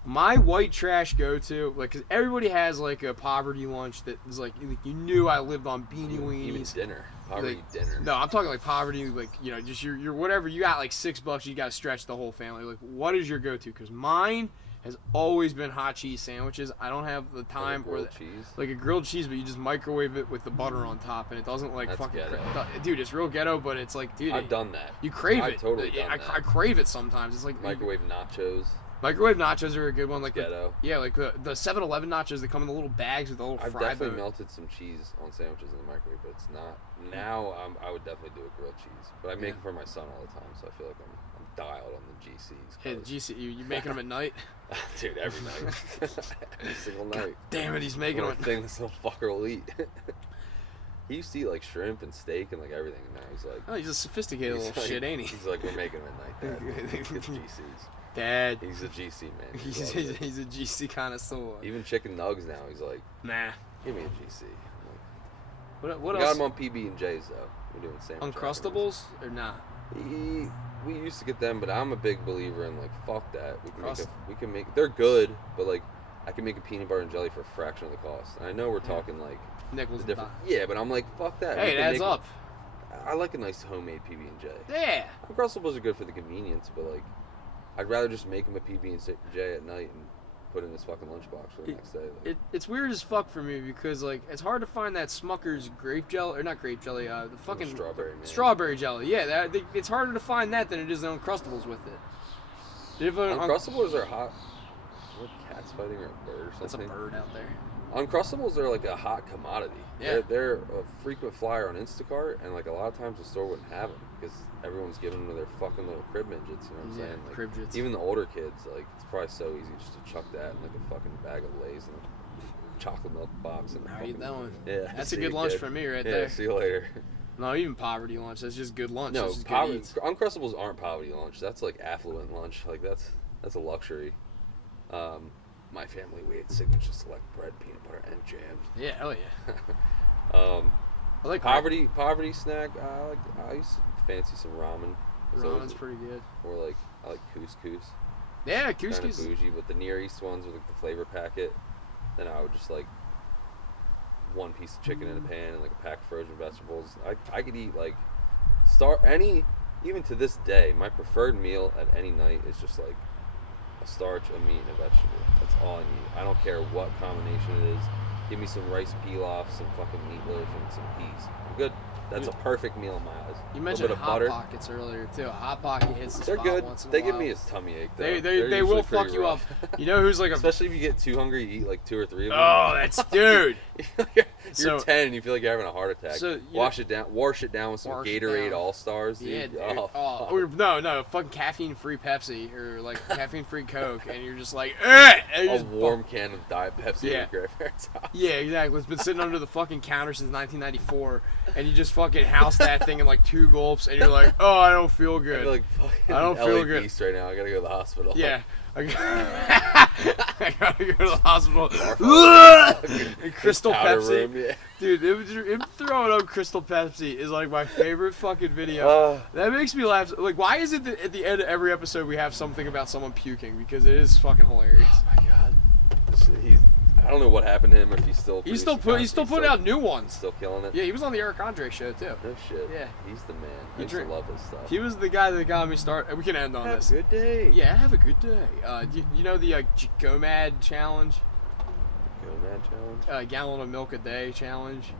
My white trash go-to, like, cause everybody has like a poverty lunch that is like you knew I lived on beanie Even weenies. dinner, poverty dinner. No, I'm talking like poverty, like just your whatever you got, like $6, you got to stretch the whole family. Like, what is your go-to? Because mine has always been hot cheese sandwiches. I don't have the time Like a grilled or cheese. like a grilled cheese, but you just microwave it with the butter on top, and it doesn't like That's fucking. ghetto. Dude, it's real ghetto, but it's like, dude, I've done that. you crave I've it. totally done I that. crave it sometimes. It's like Microwave nachos. microwave nachos are a good one. Like Ghetto. yeah, like the 7-Eleven nachos that come in the little bags with the little I've fry definitely bone. melted some cheese on sandwiches in the microwave, but it's not. Now I would definitely do a grilled cheese, but I make it for my son all the time, so I feel like I'm dialed on the GCs. Hey, the GC, you making them at night? Dude, every night, every single night. Damn it, he's making One them. thing this little fucker will eat. He used to eat like shrimp and steak and like everything, and now he's like, Oh, he's a sophisticated little like- shit, ain't he? He's like, we're making them at night, Dad. It's GCs. Dad, He's a GC man. He he's, loves it. he's a GC connoisseur. Even chicken nugs now. He's like, Nah. give me a GC. I'm like, What we got else? him on PB and J's though. We're doing sandwich. Uncrustables or nah? We used to get them, but I'm a big believer in like fuck that. We can make they're good, but like I can make a peanut butter and jelly for a fraction of the cost. And I know we're talking like Nickels the and different. dimes. Yeah, but I'm like fuck that. Hey, We it can adds make- up. I like a nice homemade PB and J. Yeah. Uncrustables are good for the convenience, but like I'd rather just make him a PB&J at night and put it in his fucking lunchbox for the next day. Like, It's weird as fuck for me because like it's hard to find that Smucker's grape jelly or not grape jelly, the fucking strawberry, man. strawberry jelly. Yeah, it's harder to find that than it is the Uncrustables with it. Do you have an Uncrustables are hot. What, cats fighting or a bird or That's a something? bird out there. Uncrustables are like a hot commodity. Yeah. They're a frequent flyer on Instacart, and like a lot of times the store wouldn't have them because everyone's giving them to their fucking little crib midgets. You know what I'm saying? Like, cribjets. even the older kids, like it's probably so easy just to chuck that in like a fucking bag of Lay's and a chocolate milk box. And How you doing? Yeah, That's see a good you, lunch kid. for me right Yeah, there. see you later. No, even poverty lunch. That's just good lunch. No, That's just good eats. Uncrustables aren't poverty lunch. That's like affluent lunch. Like that's a luxury. My family, we ate Signature Select bread, peanut butter, and jam. Yeah, hell yeah. I like Poverty snack. I used to fancy some ramen. Ramen's pretty good. Or like I like couscous. Yeah, Kind of couscous. bougie, but the Near East ones with like the flavor packet. Then I would just like one piece of chicken in a pan and like a pack of frozen vegetables. I could eat like even to this day, my preferred meal at any night is just like a starch, a meat, and a vegetable. That's all I need. I don't care what combination it is. Give me some rice pilaf, some fucking meatloaf, and some peas. I'm good. That's a perfect meal in my eyes. You A mentioned little bit of Hot butter. Pockets earlier too. Hot Pocket hits the They're spot good. once in a They while. give me a tummy ache. Though. They They're will usually fuck pretty you up. rough. You know who's like a Especially if you get too hungry, you eat like 2 or 3 of them. oh, that's dude. You're So- 10 and you feel like you're having a heart attack. So, wash it down with some Wash it Gatorade down. All Stars. Yeah, Dude. dude. Oh, fuck. Or no, fucking caffeine-free Pepsi or like caffeine-free Coke, and you're just like, and you A just warm can of Diet Pepsi Yeah. at your grandparents' house. Yeah, exactly. It's been sitting under the fucking counter since 1994, and you just fucking house that thing in like 2 gulps, and you're like, oh, I don't feel I good. feel like fucking I don't LA feel good. Beast right now. I gotta go to the hospital. Yeah. I gotta go to the hospital. And Crystal Powder Pepsi. room, yeah. Dude, him throwing up Crystal Pepsi is like my favorite fucking video. That makes me laugh. Like, why is it that at the end of every episode we have something about someone puking? Because it is fucking hilarious. Oh my god. I don't know what happened to him. If he's still He's still putting out new ones. Still killing it. Yeah, he was on the Eric Andre show too. No shit. Yeah. He's the man. I He used to drink- love his stuff. He was the guy that got me started. We can end on Have this. a good day. Yeah, have a good day. You know the Go Mad challenge? Go Mad challenge. Gallon of milk a day challenge.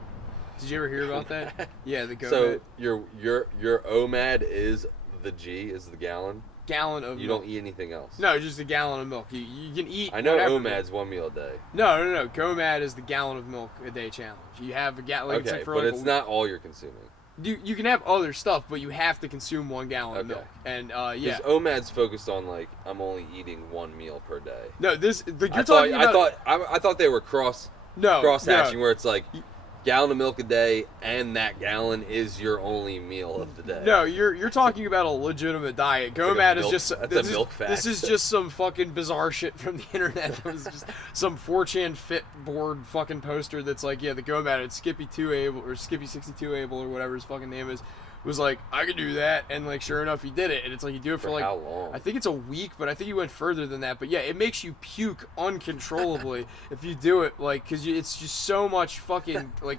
Did you ever hear about that? Yeah, the Go So Mad your OMAD is the G is the gallon. gallon of You milk. don't eat anything else. No, just a gallon of milk. You can eat. I know whatever OMAD's 1 meal a day. No. Go Mad is the gallon of milk a day challenge. You have a gallon. Like, it's Okay, like for but like it's not all you're consuming. You can have other stuff, but you have to consume 1 gallon of Okay. milk. And yeah. Because OMAD's focused on like I'm only eating 1 meal per day. No, you're I talking about. I thought they were cross hatching where it's like gallon of milk a day and that gallon is your only meal of the day. No, you're talking about a legitimate diet. Go like a Mad is milk- just that's this a is- milk fact. This is just some fucking bizarre shit from the internet. That was just some 4chan fit board fucking poster that's like, yeah, the Go Mad, it's Skippy2 Able or Skippy62 Able or whatever his fucking name is. Was like, I could do that, and like sure enough he did it, and it's like you do it for like how long? I think it's a week, but I think he went further than that. But yeah, it makes you puke uncontrollably if you do it, like, because it's just so much fucking like.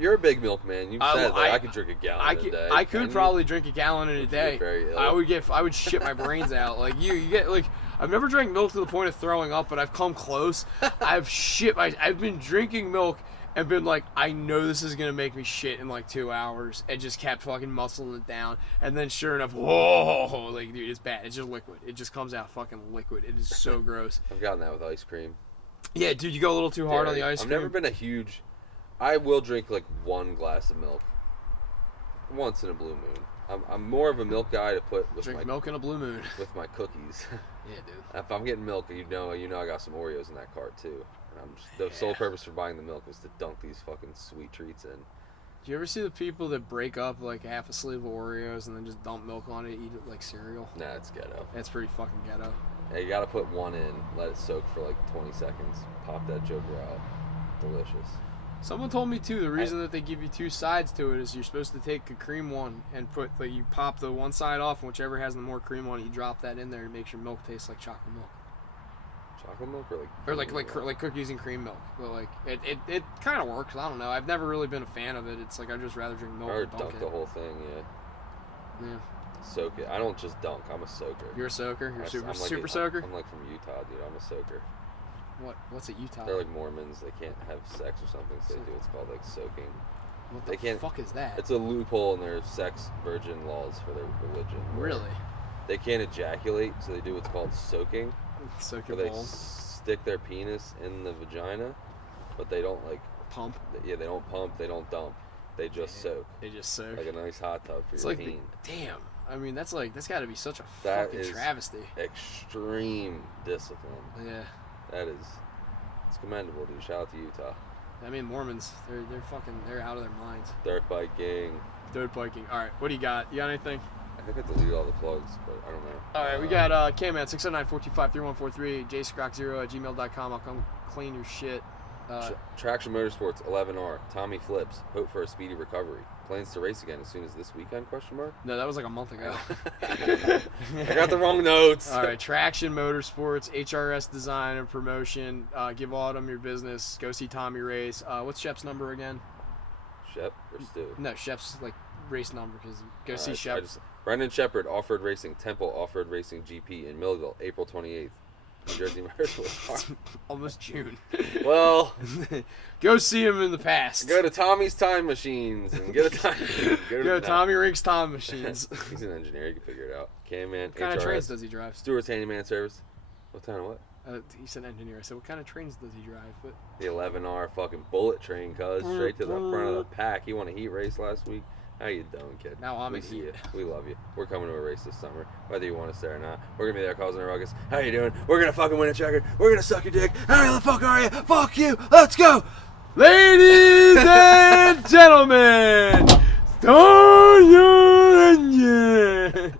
You're a big milk man. You've said that I could drink a gallon a day. I could Can you? probably drink a gallon in a Would you day. get very ill? I would shit my brains out. Like you get like I've never drank milk to the point of throwing up, but I've come close. I've been drinking milk and been like, I know this is gonna make me shit in like 2 hours, and just kept fucking muscling it down. And then sure enough, whoa, like dude, it's bad. It's just liquid. It just comes out fucking liquid. It is so gross. I've gotten that with ice cream. Yeah, dude, you go a little too hard on the Dairy. ice I've cream. never been a huge. I will drink like 1 glass of milk once in a blue moon. I'm more of a milk guy to put with Drink my milk in a blue moon. with my cookies. Yeah, dude. If I'm getting milk, you know I got some Oreos in that cart too. And the sole purpose for buying the milk is to dunk these fucking sweet treats in. Do you ever see the people that break up like half a sleeve of Oreos and then just dump milk on it, eat it like cereal? Nah, it's ghetto. That's pretty fucking ghetto. Yeah, you gotta put 1 in, let it soak for like 20 seconds, pop that joker out. Delicious. Someone told me too, the reason that they give you 2 sides to it is you're supposed to take a cream one and put, like, you pop the one side off, and whichever has the more cream on it, you drop that in there and it makes your milk taste like chocolate milk. Chocolate milk or like. Or like cream milk? like cookies and cream milk. But like it kind of works. I don't know. I've never really been a fan of it. It's like I'd just rather drink milk Or and dunk dunk it. the whole thing, yeah. Yeah. soak it. I don't just dunk. I'm a soaker. You're a soaker. You're a super I'm super soaker. I'm like from Utah, dude. I'm a soaker. What's it, Utah? They're like Mormons. They can't have sex or something, so they do what's called like soaking. What they the can't- fuck is that? It's a loophole in their sex virgin laws for their religion. where Really? They can't ejaculate, so they do what's called soaking, Soak where your they balls. stick their penis in the vagina, but they don't like. Pump. Yeah, they don't pump. They don't dump. They just soak. They just soak. Like a nice hot tub for It's your like, peen. damn. I mean, that's got to be such a That fucking is- travesty. Extreme discipline. Yeah. That is. It's commendable, dude. Shout out to Utah. I mean, Mormons, they're out of their minds. Dirt biking. Dirt biking. All right, what do you got? You got anything? I think I deleted all the plugs, but I don't know. All right, we got K-Man 609-425-3143, jscrock0@gmail.com. I'll come clean your shit. Traction Motorsports 11R. Tommy flips. Hope for a speedy recovery. Plans to race again as soon as this weekend? Question mark. No, that was like a month ago. I got the wrong notes. All right, Traction Motorsports, HRS Design and Promotion. Give Autumn your business. Go see Tommy race. What's Shep's number again? Shep or Stu? No, Shep's like race number. Cause go see I Shep. Brendan Shepard, Off-Road Racing, Temple Off-Road Racing GP in Millville, April 28th. New Jersey Motorsports. Almost June. Well, Go see him in the past. go to Tommy's Time Machines and get a time. Go to Tommy Rink's Time Machines. He's an engineer. He can figure it out. Cam-Man, What kind of trains HRS, does he drive? Stewart's Handyman Service. What kind of what? He said engineer. I said, what kind of trains does he drive? But The 11R fucking bullet train, cuz. Straight to the front of the pack. He won a heat race last week. How you doing, kid? Now I'm we in see heat. you. We love you. We're coming to a race this summer, whether you want us there or not. We're gonna be there causing a ruckus. How you doing? We're gonna fucking win a checker. We're gonna suck your dick. How the fuck are you? Fuck you. Let's go. ladies and gentlemen, Stone Union.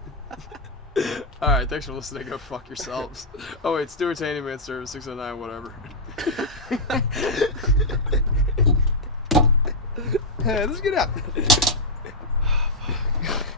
All right, thanks for listening. Go fuck yourselves. Oh wait, Stewart's Handyman Service 609, whatever. Let's get out.